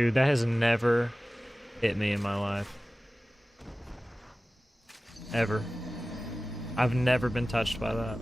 Dude, that has never hit me in my life. Ever. I've never been touched by that.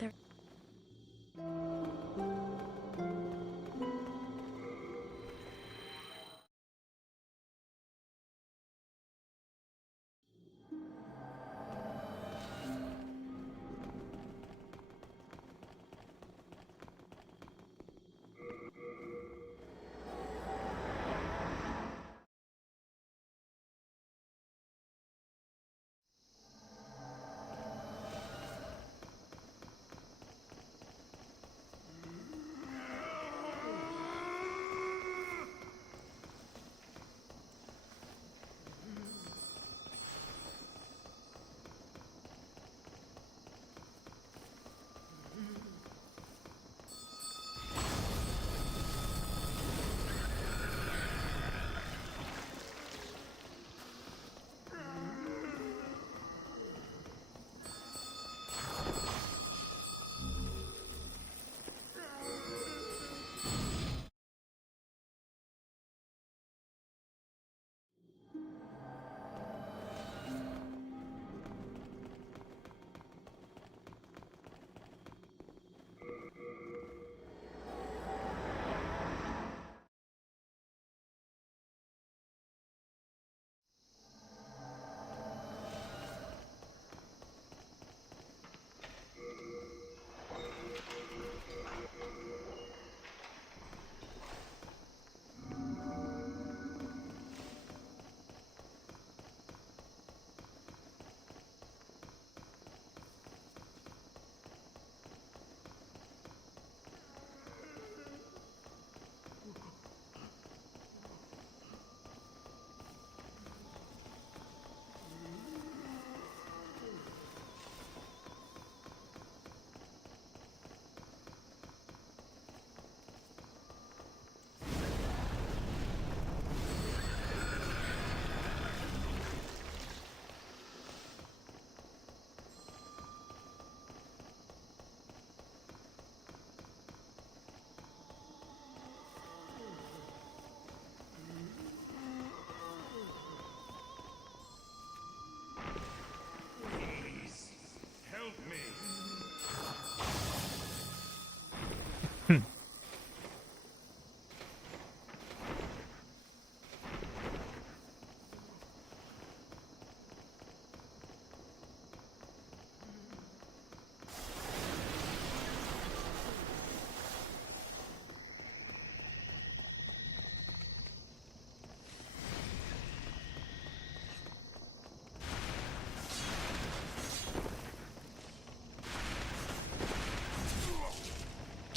There.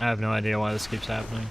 I have no idea why this keeps happening.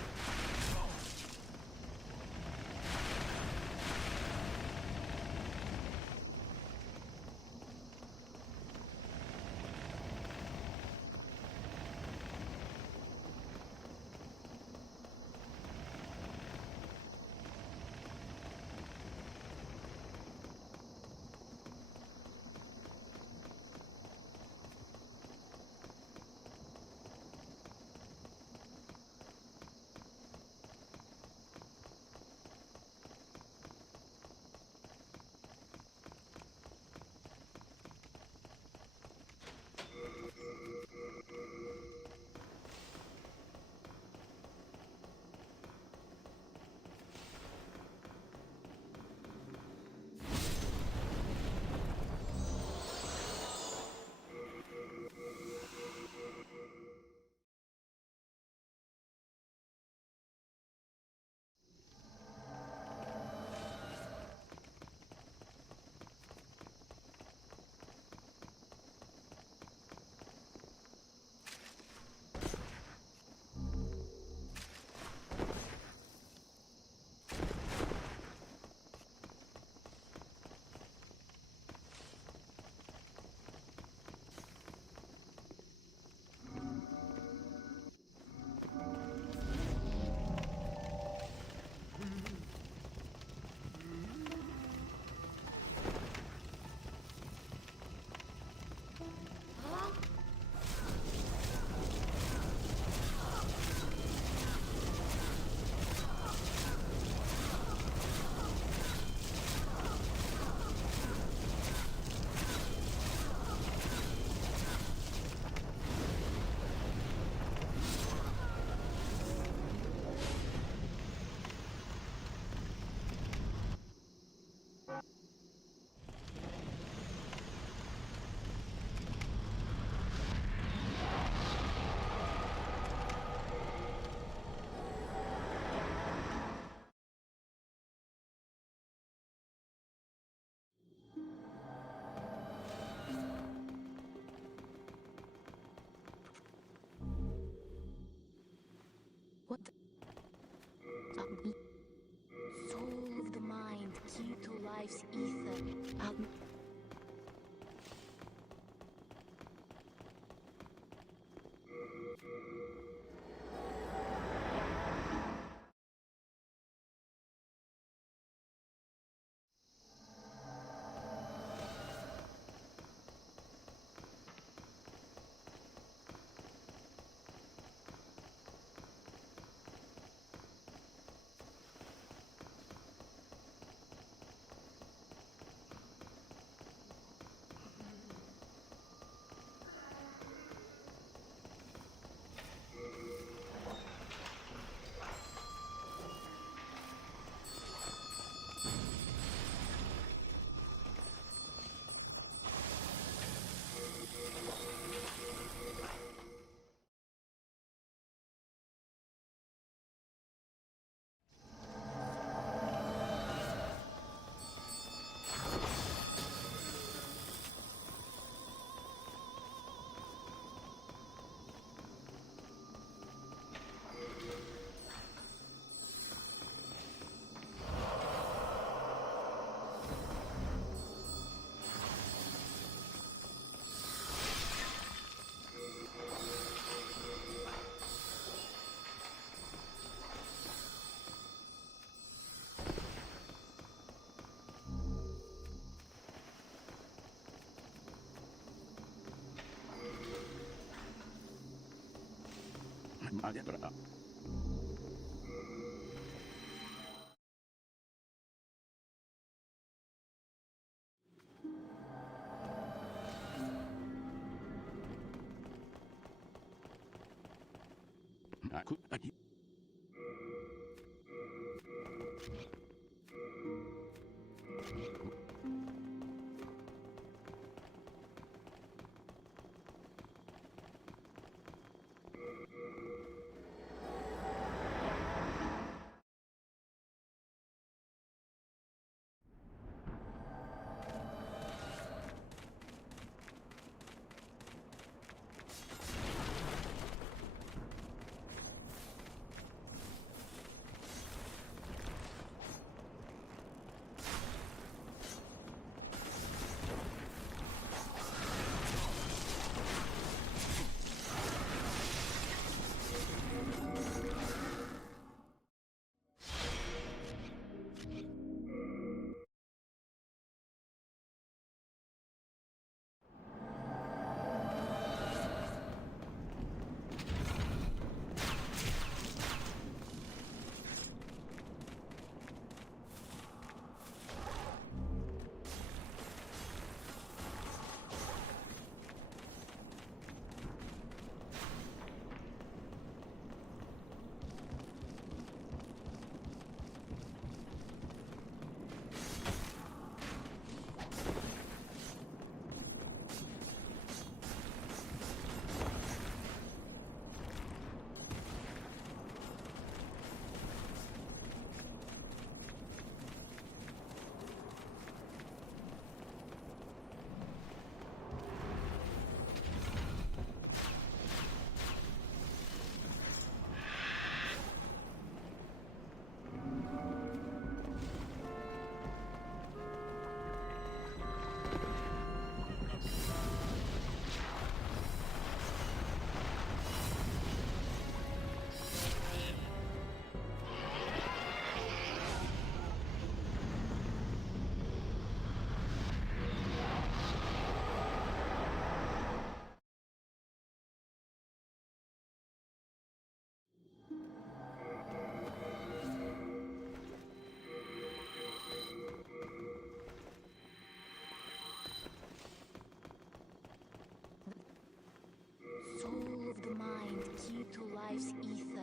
Soul of the mind, key to life's ether.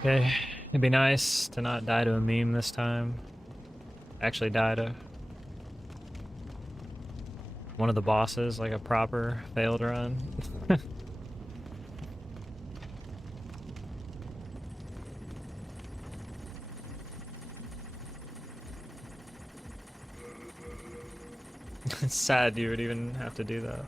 Okay, it'd be nice to not die to a meme this time. Actually die to one of the bosses, like a proper failed run. It's sad you would even have to do that.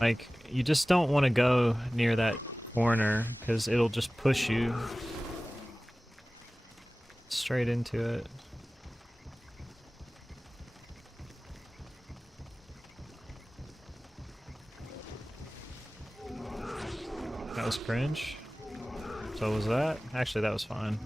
Like, you just don't want to go near that corner, because it'll just push you straight into it. That was cringe. So was that? Actually, that was fine.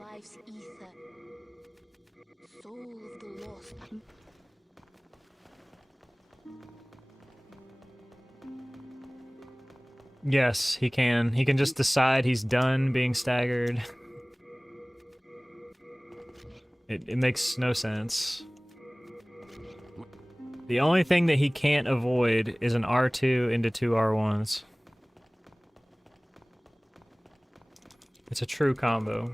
life's ether. Soul of the lost. Yes, he can. He can just decide he's done being staggered. It makes no sense. The only thing that he can't avoid is an R2 into two R1s. It's a true combo.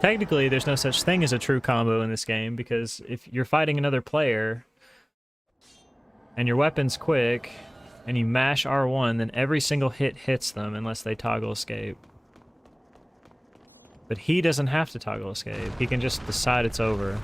Technically, there's no such thing as a true combo in this game, because if you're fighting another player and your weapon's quick and you mash R1, then every single hit hits them unless they toggle escape. But he doesn't have to toggle escape. He can just decide it's over.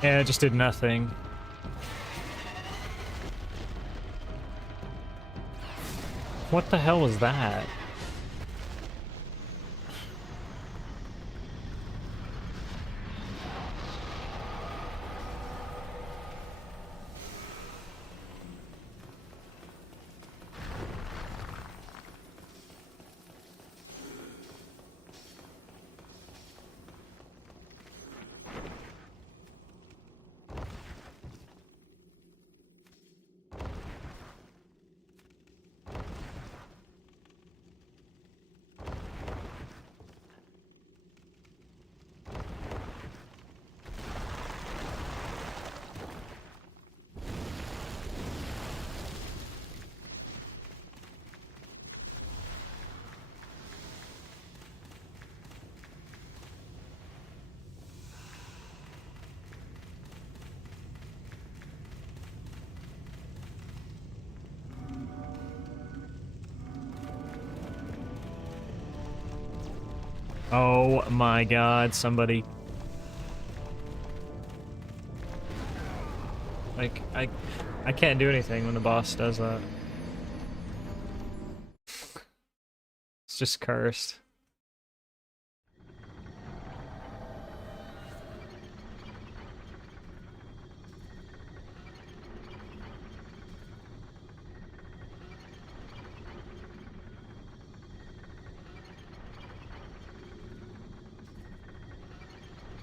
Yeah, it just did nothing. What the hell was that? Oh my god, somebody Like, I can't do anything when the boss does that. It's just cursed.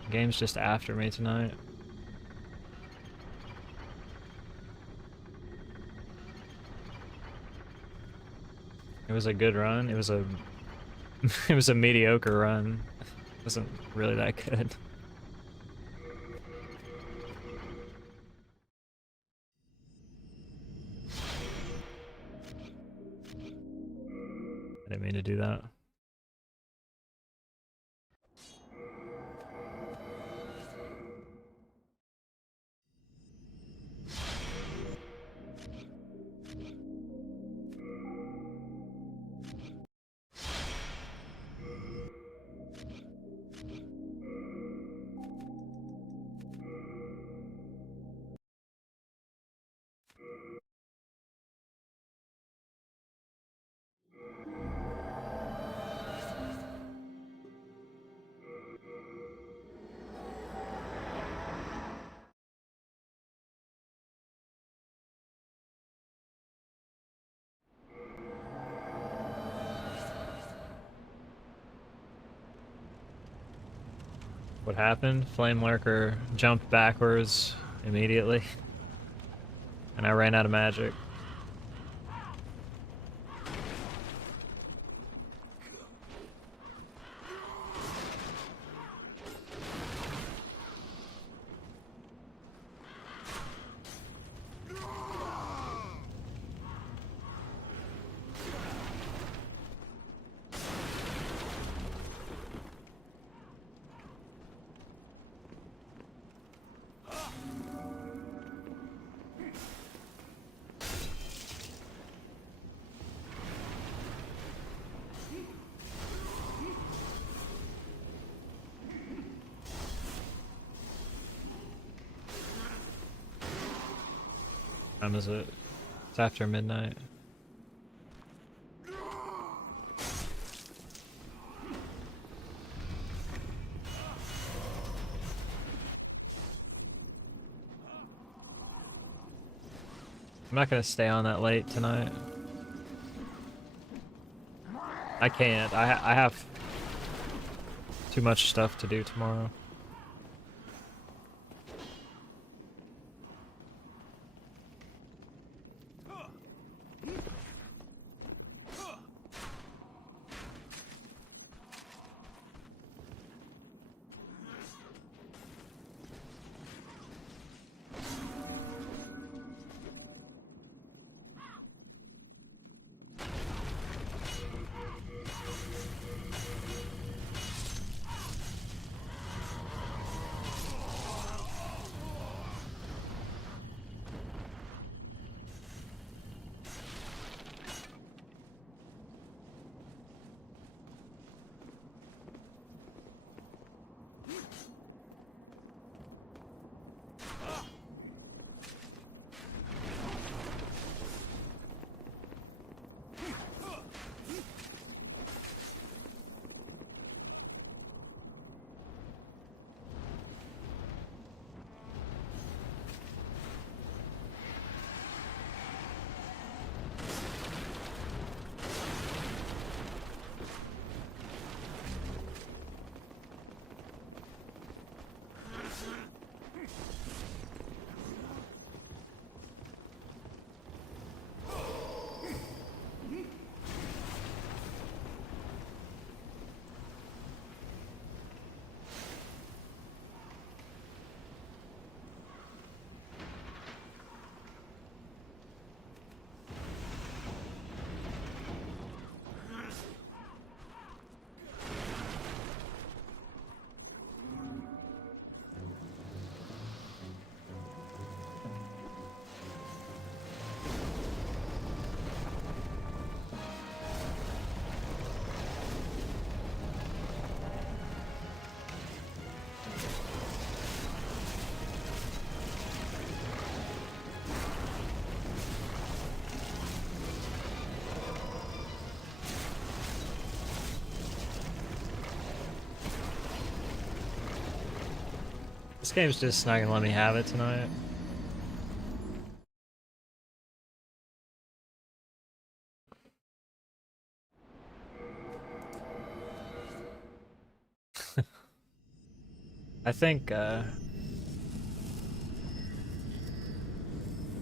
The game's just after me tonight. It was a good run. It was a it was a mediocre run. It wasn't really that good. I didn't mean to do that. What happened? Flame Lurker jumped backwards immediately, and I ran out of magic. What time is it? It's after midnight. I'm not gonna stay on that late tonight. I can't. I have too much stuff to do tomorrow. This game's just not gonna let me have it tonight. I think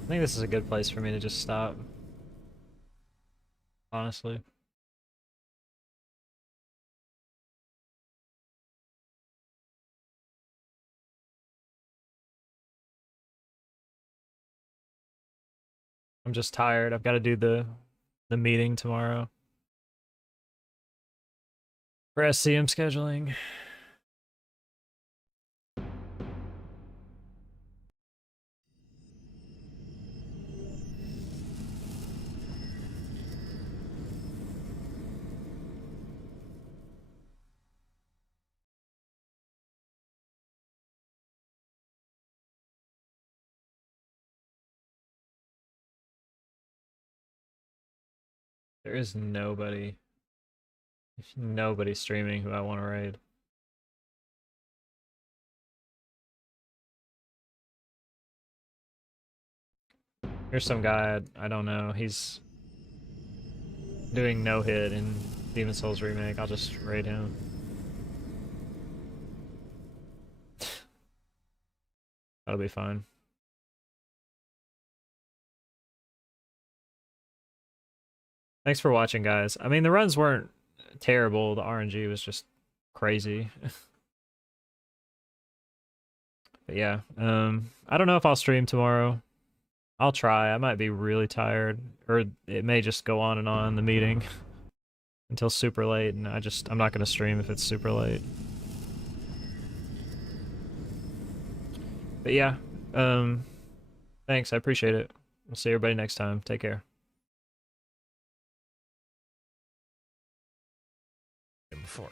this is a good place for me to just stop. Honestly. I'm just tired. I've got to do the meeting tomorrow for SCM scheduling. There is nobody streaming who I want to raid. Here's some guy I don't know. He's doing no hit in Demon Souls remake. I'll just raid him. That'll be fine. Thanks for watching, guys. I mean, the runs weren't terrible. The RNG was just crazy. But yeah, I don't know if I'll stream tomorrow. I'll try. I might be really tired, or it may just go on and on the meeting until super late, and I'm not gonna stream if it's super late. But yeah, thanks. I appreciate it. We'll see everybody next time. Take care. Before.